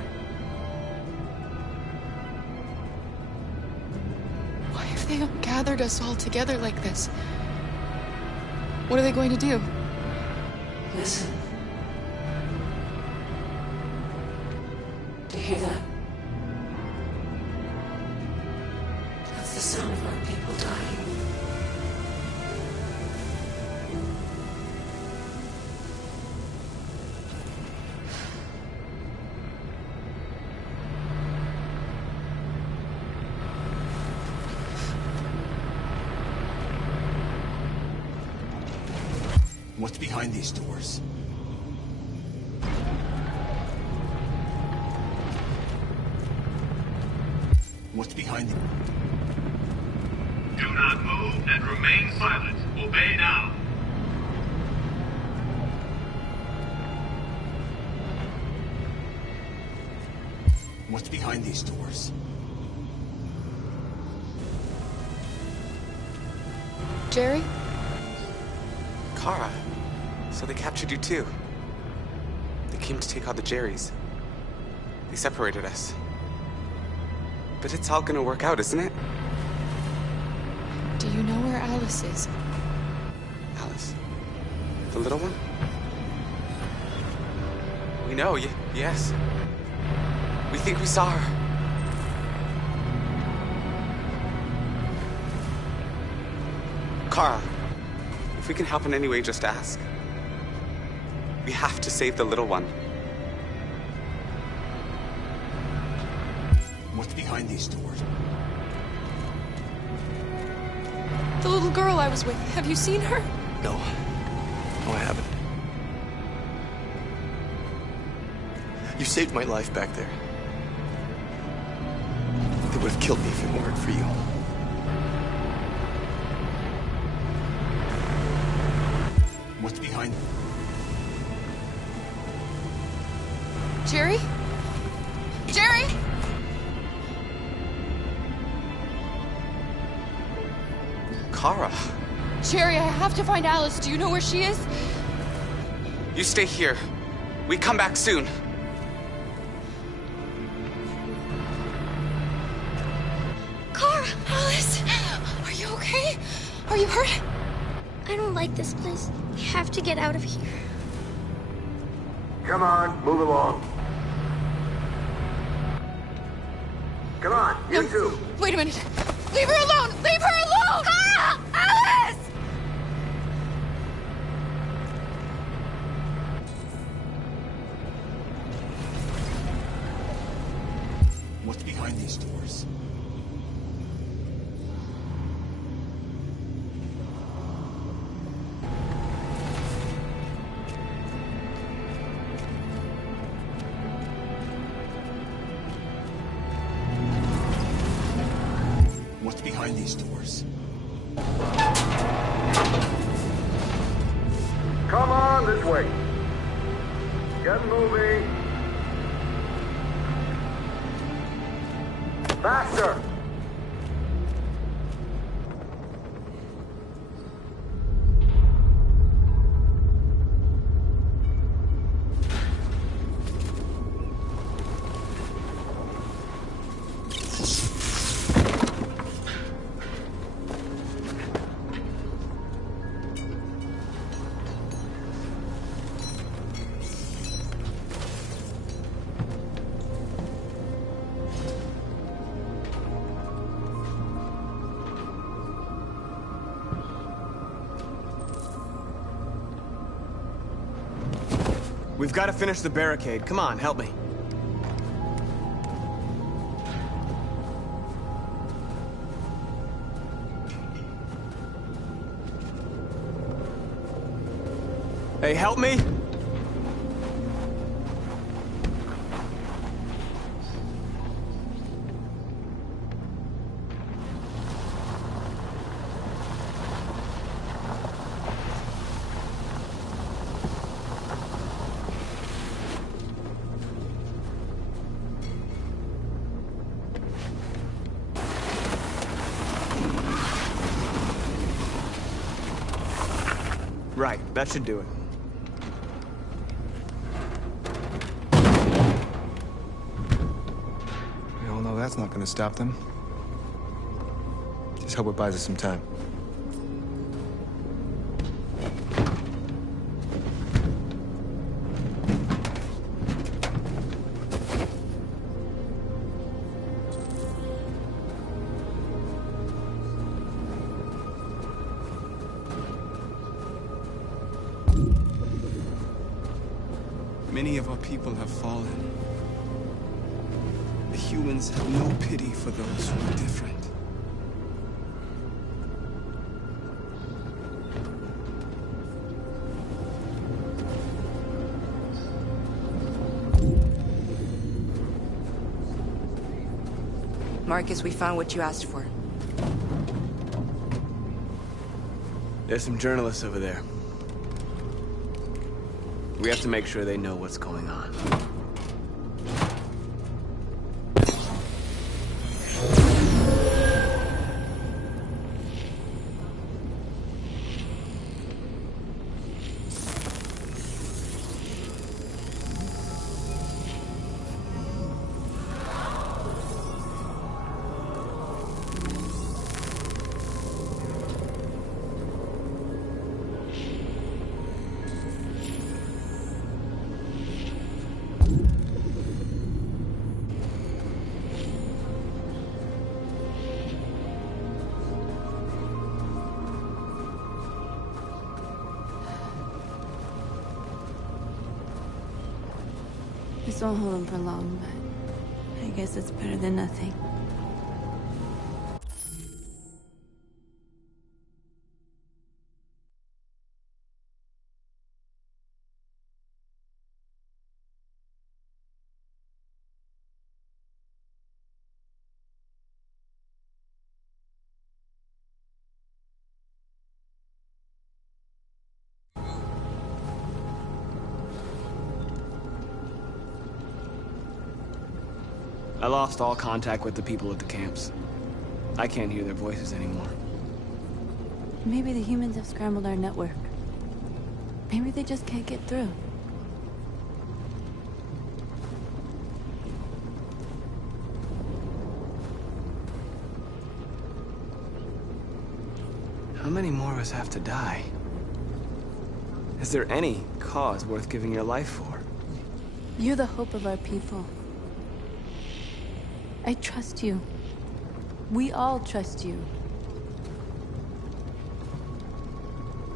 Why have they gathered us all together like this? What are they going to do? Listen. Do you hear that? That's the sound of our people dying. What's behind these doors? What's behind them? Do not move and remain silent. Obey now. What's behind these doors? Jerry? Kara. So they captured you too. They came to take out the Jerrys. They separated us. But it's all gonna work out, isn't it? Do you know where Alice is? Alice? The little one? We know, yes. We think we saw her. Kara, if we can help in any way, just ask. We have to save the little one. What's behind these doors? The little girl I was with. Have you seen her? No. No, I haven't. You saved my life back there. They would have killed me if it weren't for you. What's behind them? Jerry? Jerry? Kara. Jerry, I have to find Alice. Do you know where she is? You stay here. We come back soon. Kara! Alice! Are you okay? Are you hurt? I don't like this place. We have to get out of here. Come on, move along. Come on, you two. Wait a minute. Leave her alone! Leave her alone! Kara! Alice! What's behind these doors? What's behind these doors? Come on, this way. Get moving. Faster. We've got to finish the barricade. Come on, help me. Hey, help me! Right, that should do it. We all know that's not gonna stop them. Just hope it buys us some time. Many of our people have fallen. The humans have no pity for those who are different. Marcus, we found what you asked for. There's some journalists over there. We have to make sure they know what's going on. This won't hold him for long, but I guess it's better than nothing. I lost all contact with the people at the camps. I can't hear their voices anymore. Maybe the humans have scrambled our network. Maybe they just can't get through. How many more of us have to die? Is there any cause worth giving your life for? You're the hope of our people. I trust you. We all trust you.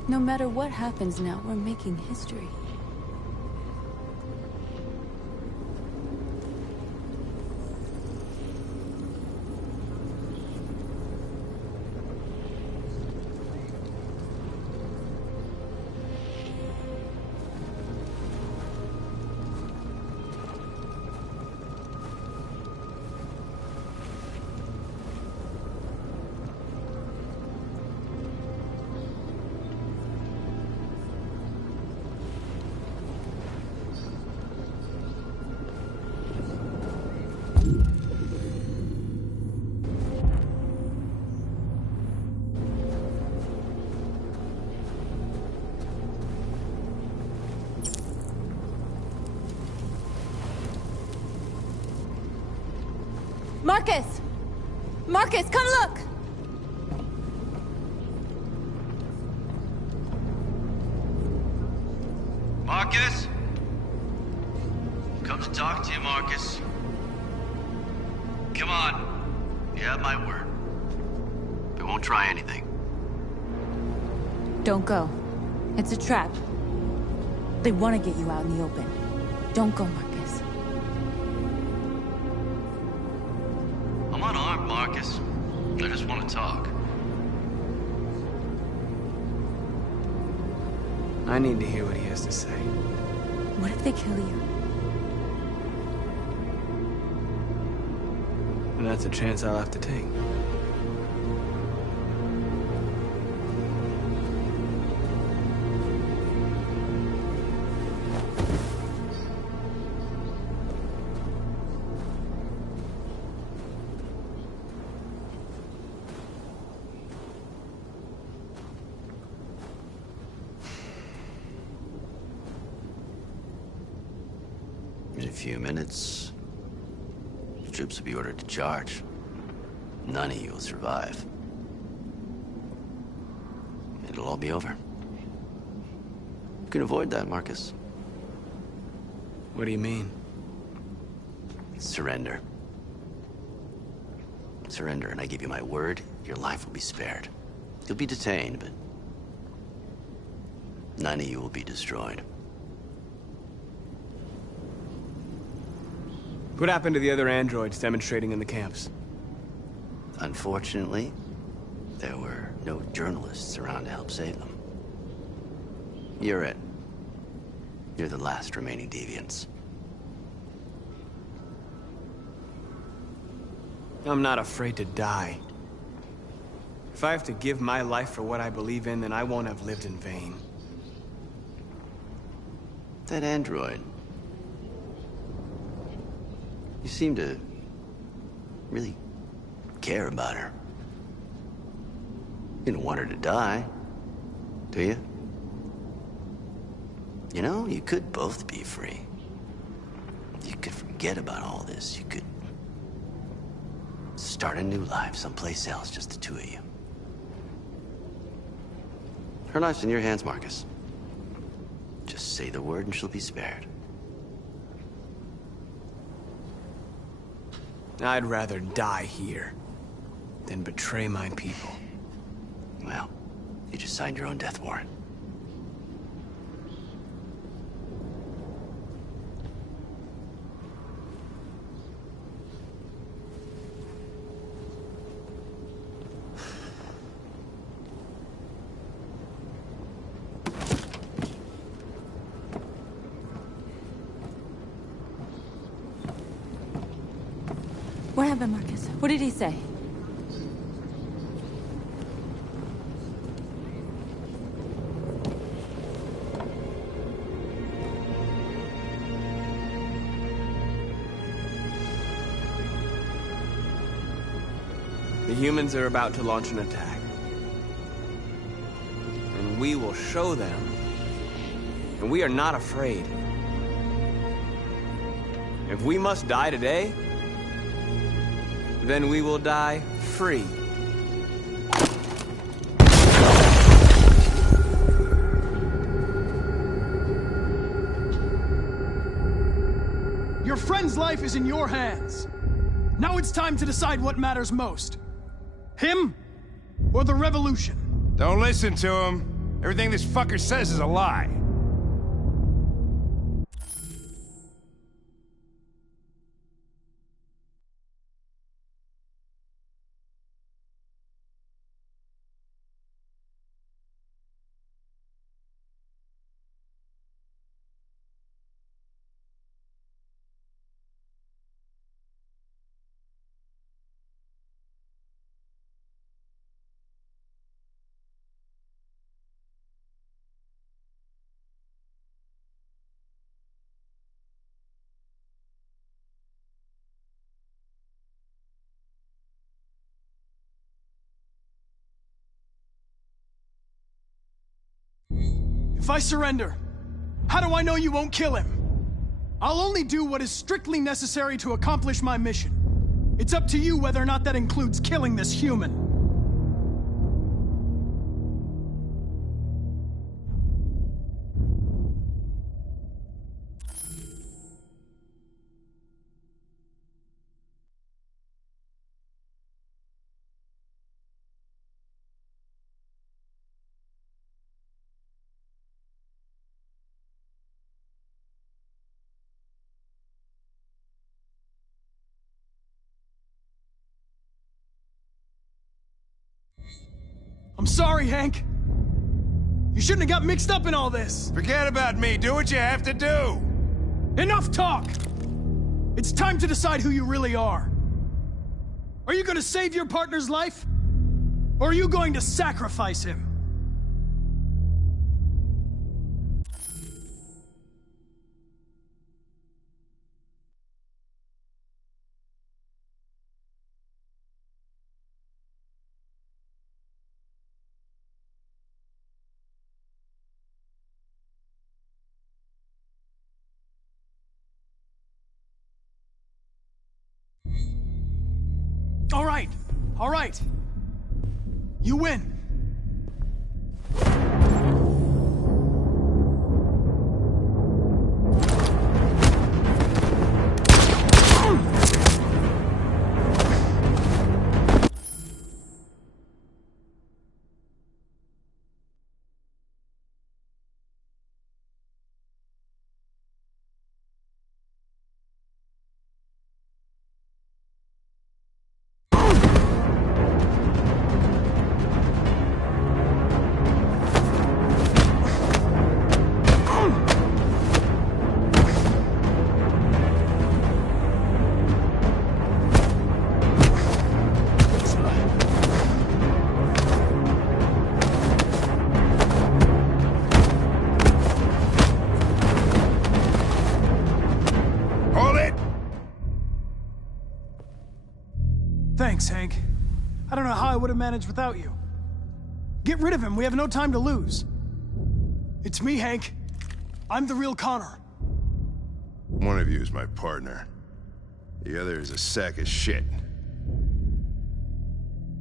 No matter what happens now, we're making history. Marcus! Marcus, come look! Marcus? Come to talk to you, Marcus. Come on. You have my word. We won't try anything. Don't go. It's a trap. They want to get you out in the open. Don't go, Marcus. I'm unarmed, Marcus. I just want to talk. I need to hear what he has to say. What if they kill you? And that's a chance I'll have to take. In a few minutes, the troops will be ordered to charge. None of you will survive. It'll all be over. You can avoid that, Marcus. What do you mean? Surrender. Surrender, and I give you my word, your life will be spared. You'll be detained, but none of you will be destroyed. What happened to the other androids demonstrating in the camps? Unfortunately, there were no journalists around to help save them. You're it. You're the last remaining deviants. I'm not afraid to die. If I have to give my life for what I believe in, then I won't have lived in vain. That android. You seem to really care about her. You don't want her to die, do you? You know, you could both be free. You could forget about all this. You could start a new life someplace else, just the two of you. Her life's in your hands, Marcus. Just say the word and she'll be spared. I'd rather die here than betray my people. Well, you just signed your own death warrant. What happened, Marcus? What did he say? The humans are about to launch an attack. And we will show them. And we are not afraid. If we must die today, then we will die free. Your friend's life is in your hands. Now it's time to decide what matters most. Him or the revolution? Don't listen to him. Everything this fucker says is a lie. If I surrender, how do I know you won't kill him? I'll only do what is strictly necessary to accomplish my mission. It's up to you whether or not that includes killing this human. I'm sorry, Hank. You shouldn't have got mixed up in all this. Forget about me. Do what you have to do. Enough talk! It's time to decide who you really are. Are you going to save your partner's life? Or are you going to sacrifice him? All right. You win. Thanks, Hank. I don't know how I would have managed without you. Get rid of him. We have no time to lose. It's me, Hank. I'm the real Connor. One of you is my partner. The other is a sack of shit.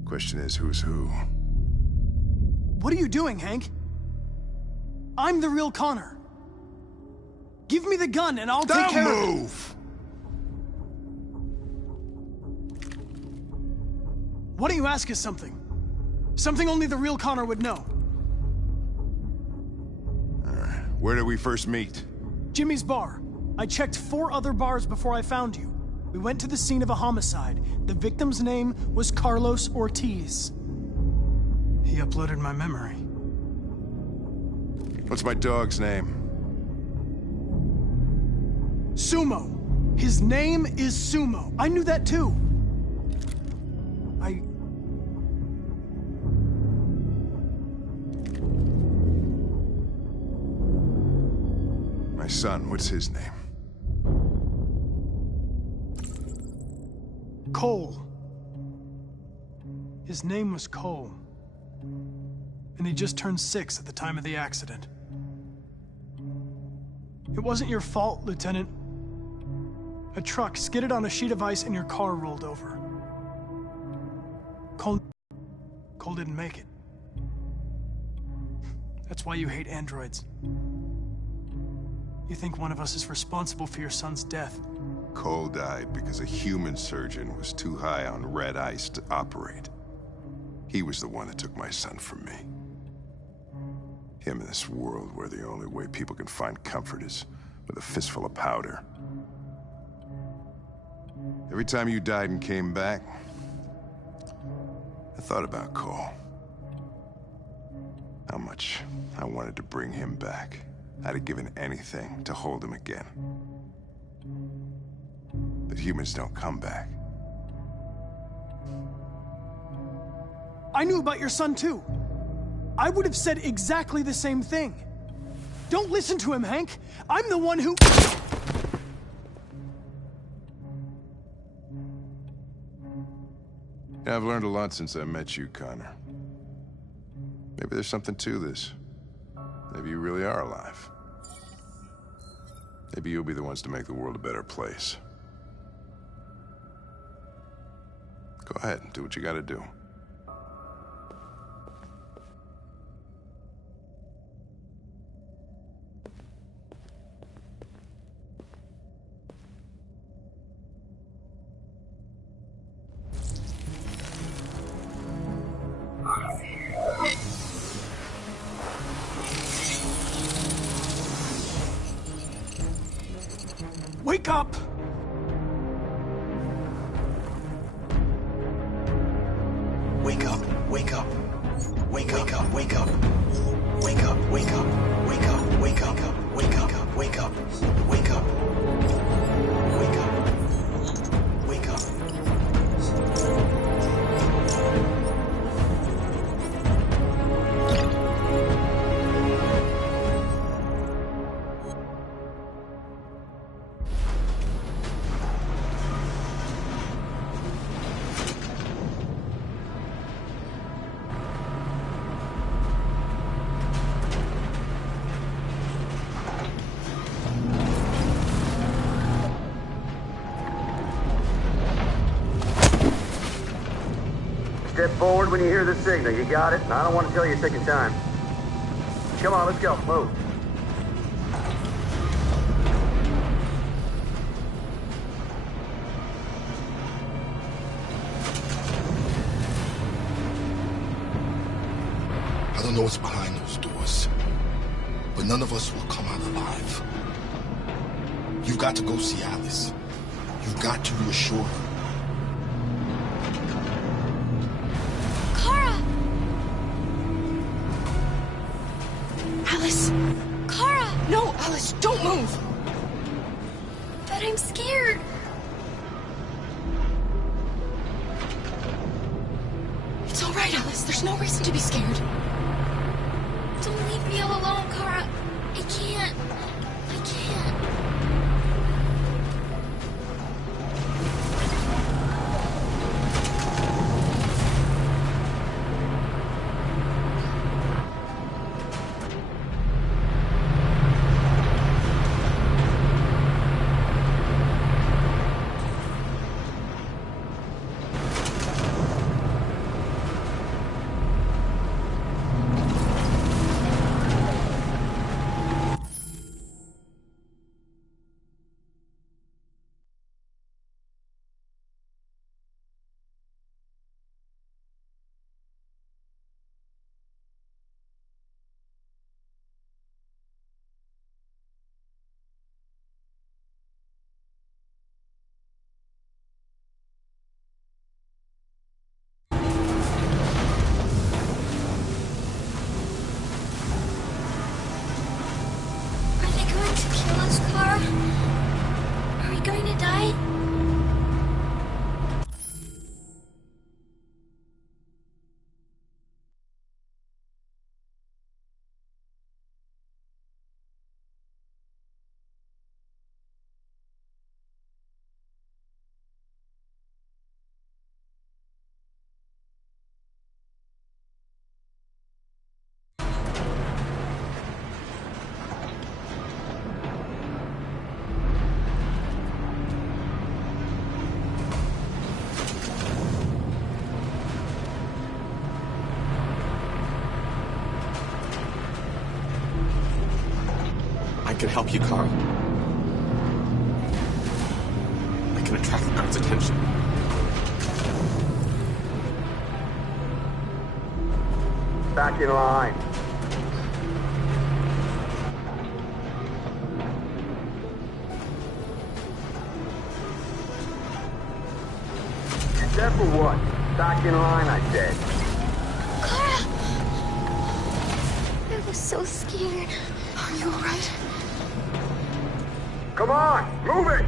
Question is, who's who? What are you doing, Hank? I'm the real Connor. Give me the gun and I'll take care of it. Don't move! Why don't you ask us something? Something only the real Connor would know. Alright, where did we first meet? Jimmy's bar. I checked 4 other bars before I found you. We went to the scene of a homicide. The victim's name was Carlos Ortiz. He uploaded my memory. What's my dog's name? Sumo. His name is Sumo. I knew that too. My son, what's his name? Cole. His name was Cole. And he just turned 6 at the time of the accident. It wasn't your fault, Lieutenant. A truck skidded on a sheet of ice and your car rolled over. Cole didn't make it. That's why you hate androids. You think one of us is responsible for your son's death. Cole died because a human surgeon was too high on red ice to operate. He was the one that took my son from me. Him in this world where the only way people can find comfort is with a fistful of powder. Every time you died and came back, I thought about Cole. How much I wanted to bring him back. I'd have given anything to hold him again. But humans don't come back. I knew about your son too. I would have said exactly the same thing. Don't listen to him, Hank. I'm the one who... Yeah, I've learned a lot since I met you, Connor. Maybe there's something to this. Maybe you really are alive. Maybe you'll be the ones to make the world a better place. Go ahead and do what you gotta do. Wake up! Wake up, wake up. Wake up, wake up. Wake up, wake up. Wake up, wake up. Wake up, wake up. Wake up. Wake up. Wake up. Step forward when you hear the signal. You got it? I don't want to tell you a second time. Come on, let's go. Move. I don't know what's behind those doors, but none of us will come out alive. You've got to go see Alice. You've got to reassure her. Alice! Kara! No, Alice, don't move! But I'm scared. It's all right, Alice. There's no reason to be scared. Don't leave me all alone, Kara. I can't. I can't. help you, Carl. I can attract the guards' attention. Back in line. You said for what? Back in line, I said. Clara! I was so scared. Are you alright? Come on, move it!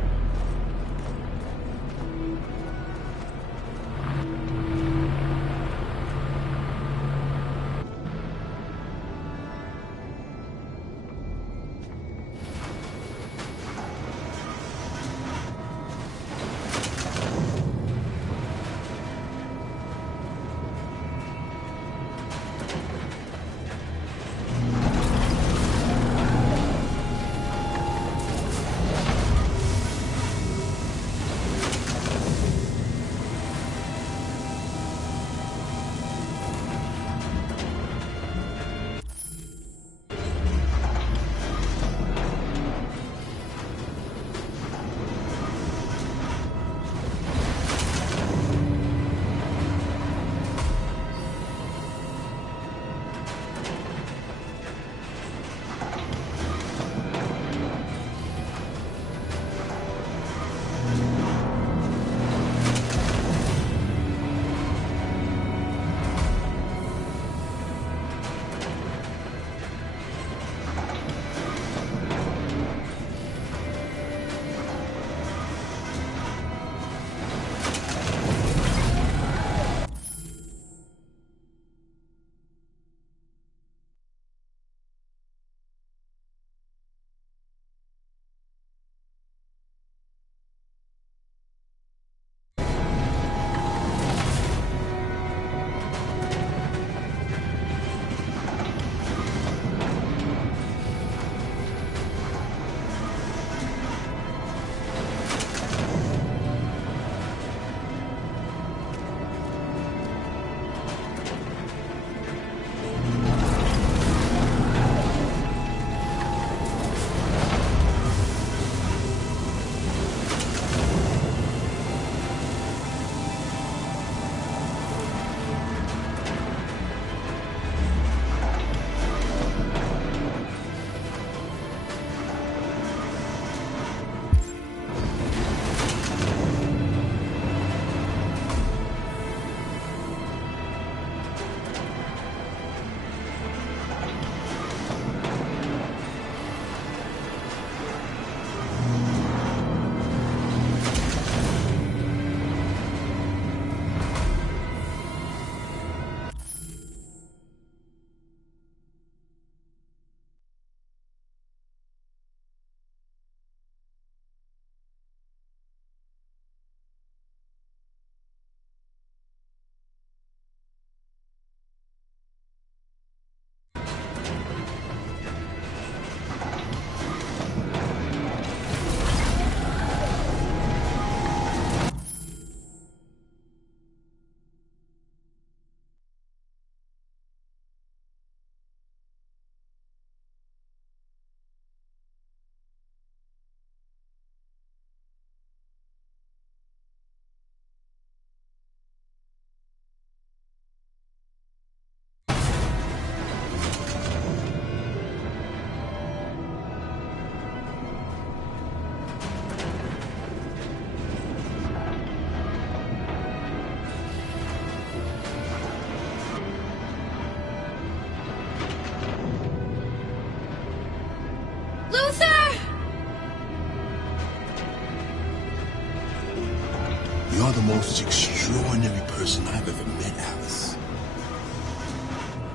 You're the most extraordinary person I've ever met, Alice.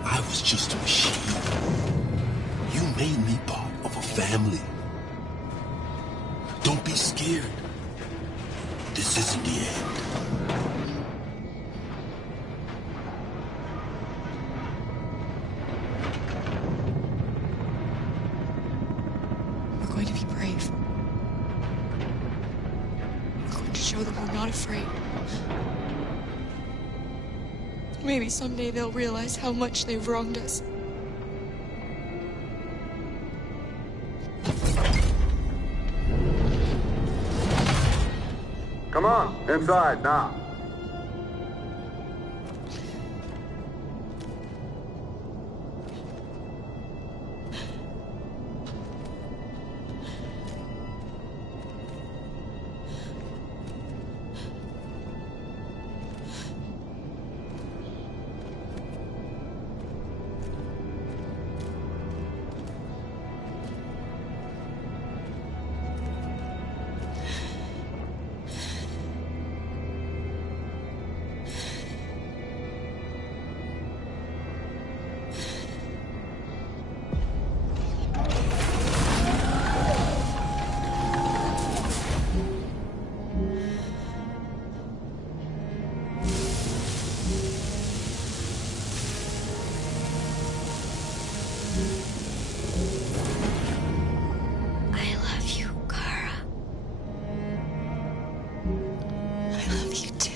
I was just a machine. You made me part of a family. Don't be scared. This isn't the end. We're going to be brave. We're going to show them we're not afraid. Maybe someday they'll realize how much they've wronged us. Come on, inside, now. I love you, Kara. I love you too.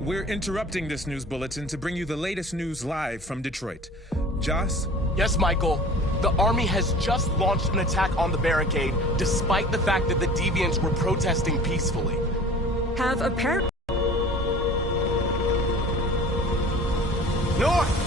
We're interrupting this news bulletin to bring you the latest news live from Detroit. Joss? Yes, Michael. The army has just launched an attack on the barricade, despite the fact that the deviants were protesting peacefully. Have apparently... North!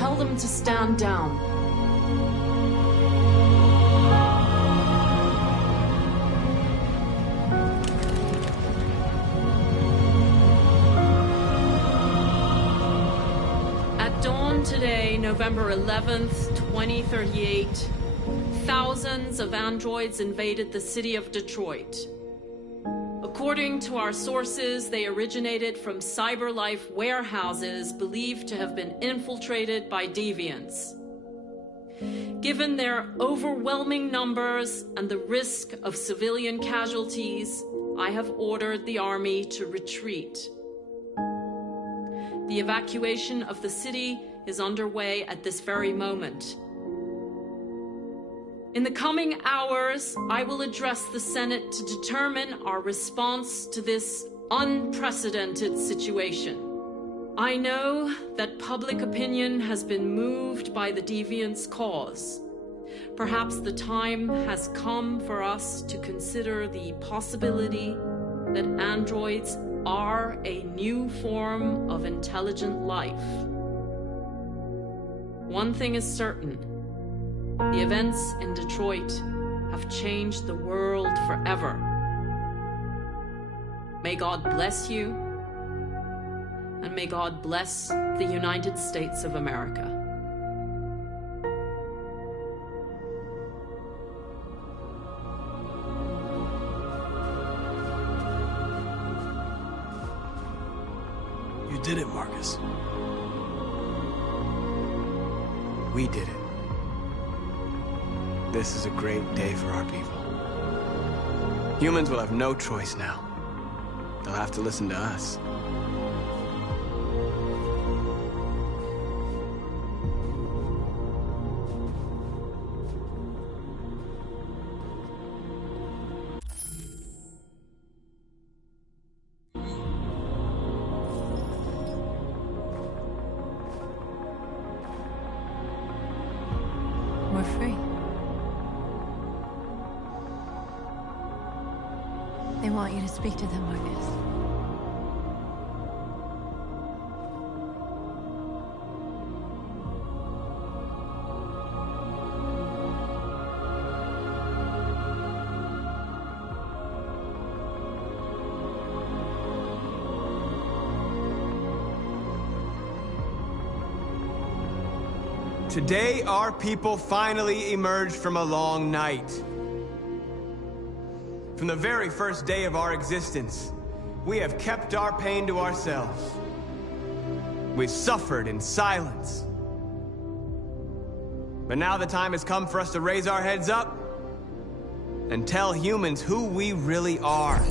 Tell them to stand down. At dawn today, November 11th, 2038, thousands of androids invaded the city of Detroit. According to our sources, they originated from CyberLife warehouses believed to have been infiltrated by deviants. Given their overwhelming numbers and the risk of civilian casualties, I have ordered the army to retreat. The evacuation of the city is underway at this very moment. In the coming hours, I will address the Senate to determine our response to this unprecedented situation. I know that public opinion has been moved by the deviants' cause. Perhaps the time has come for us to consider the possibility that androids are a new form of intelligent life. One thing is certain. The events in Detroit have changed the world forever. May God bless you, and may God bless the United States of America. You did it, Marcus. We did it. This is a great day for our people. Humans will have no choice now. They'll have to listen to us. We're free. They want you to speak to them, Marcus. Today, our people finally emerged from a long night. From the very first day of our existence, we have kept our pain to ourselves. We've suffered in silence. But now the time has come for us to raise our heads up and tell humans who we really are.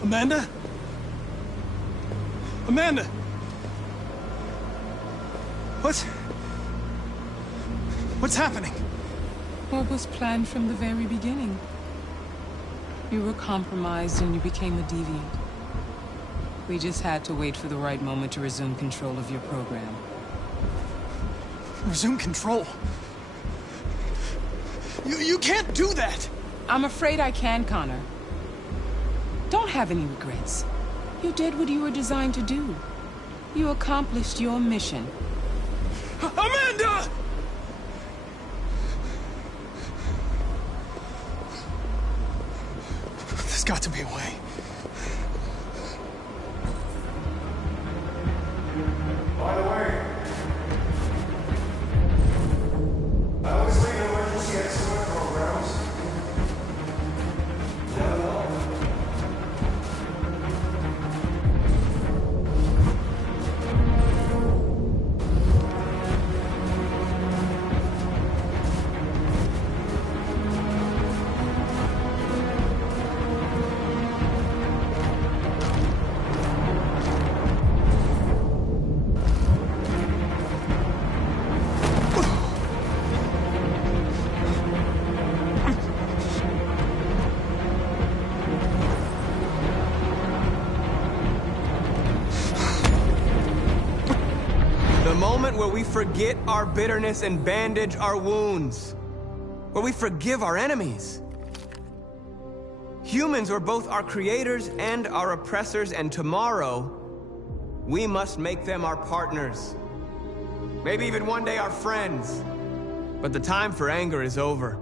Amanda? Amanda! What's happening? What was planned from the very beginning? You were compromised and you became a deviant. We just had to wait for the right moment to resume control of your program. Resume control? You can't do that! I'm afraid I can, Connor. Don't have any regrets. You did what you were designed to do. You accomplished your mission. Amanda! There's got to be a way. By the way, I always leave emergency exit programs. Never know. where we forget our bitterness and bandage our wounds. Where we forgive our enemies. Humans are both our creators and our oppressors, and tomorrow, we must make them our partners. Maybe even one day our friends. But the time for anger is over.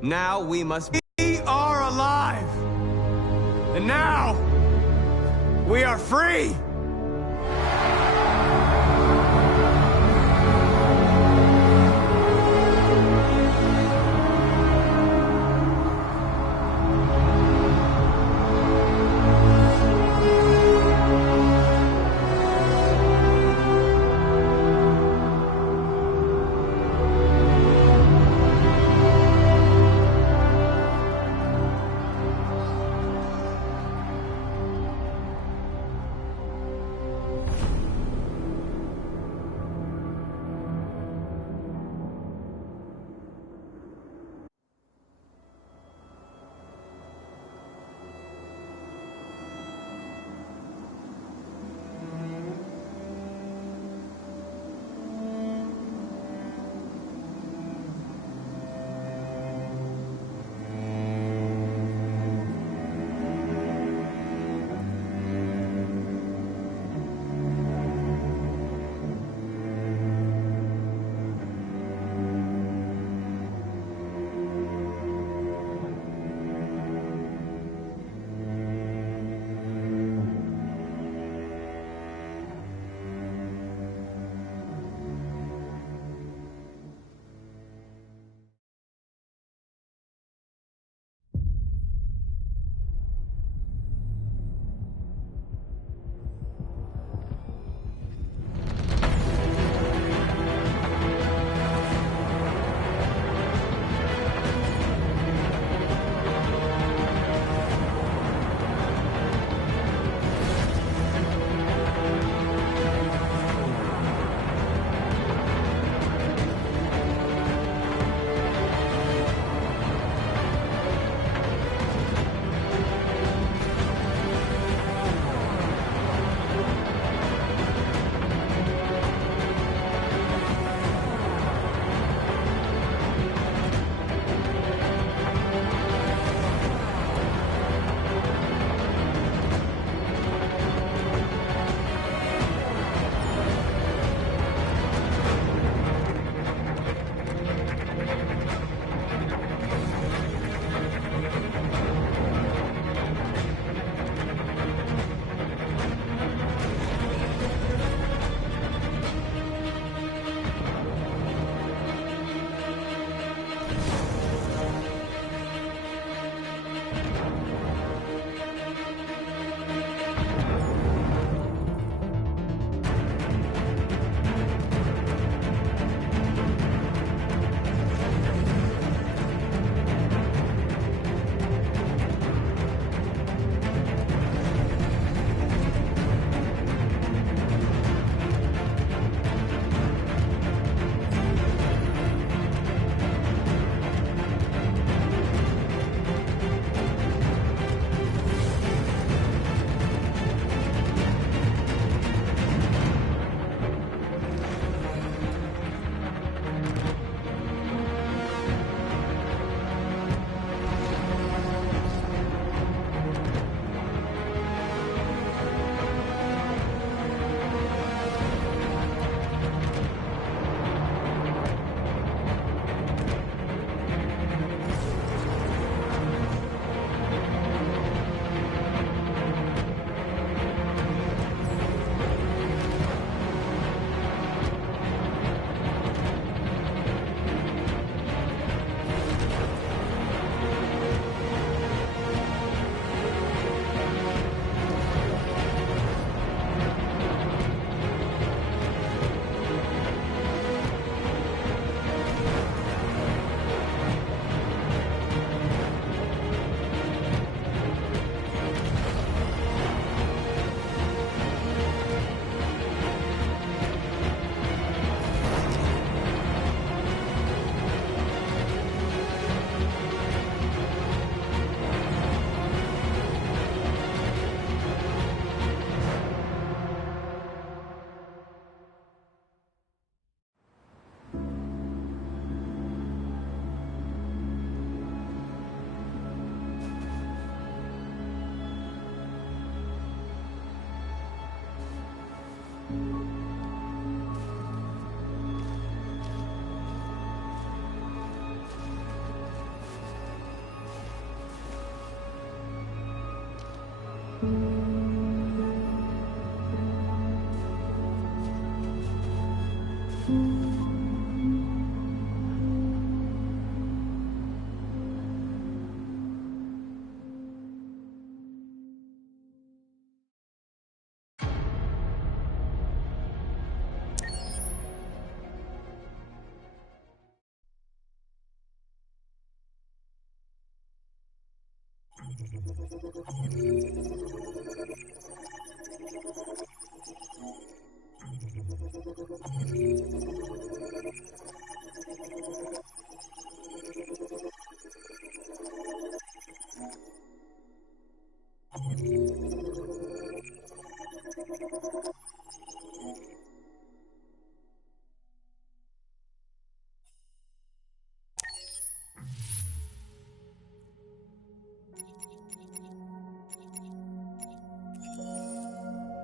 Now we must be. We are alive! And now, we are free!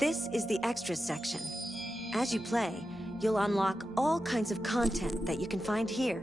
This is the extras section. As you play, you'll unlock all kinds of content that you can find here.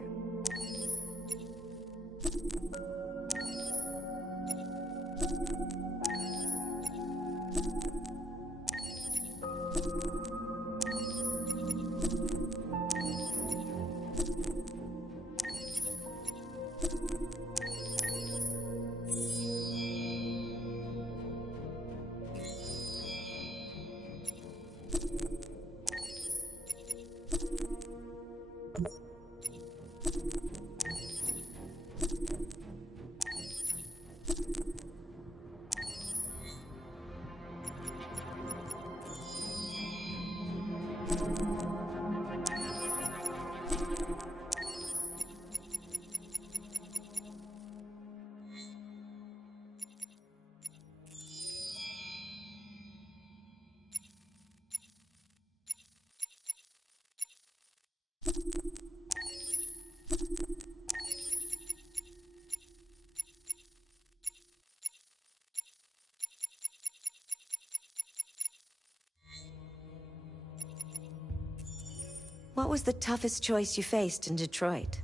What was the toughest choice you faced in Detroit?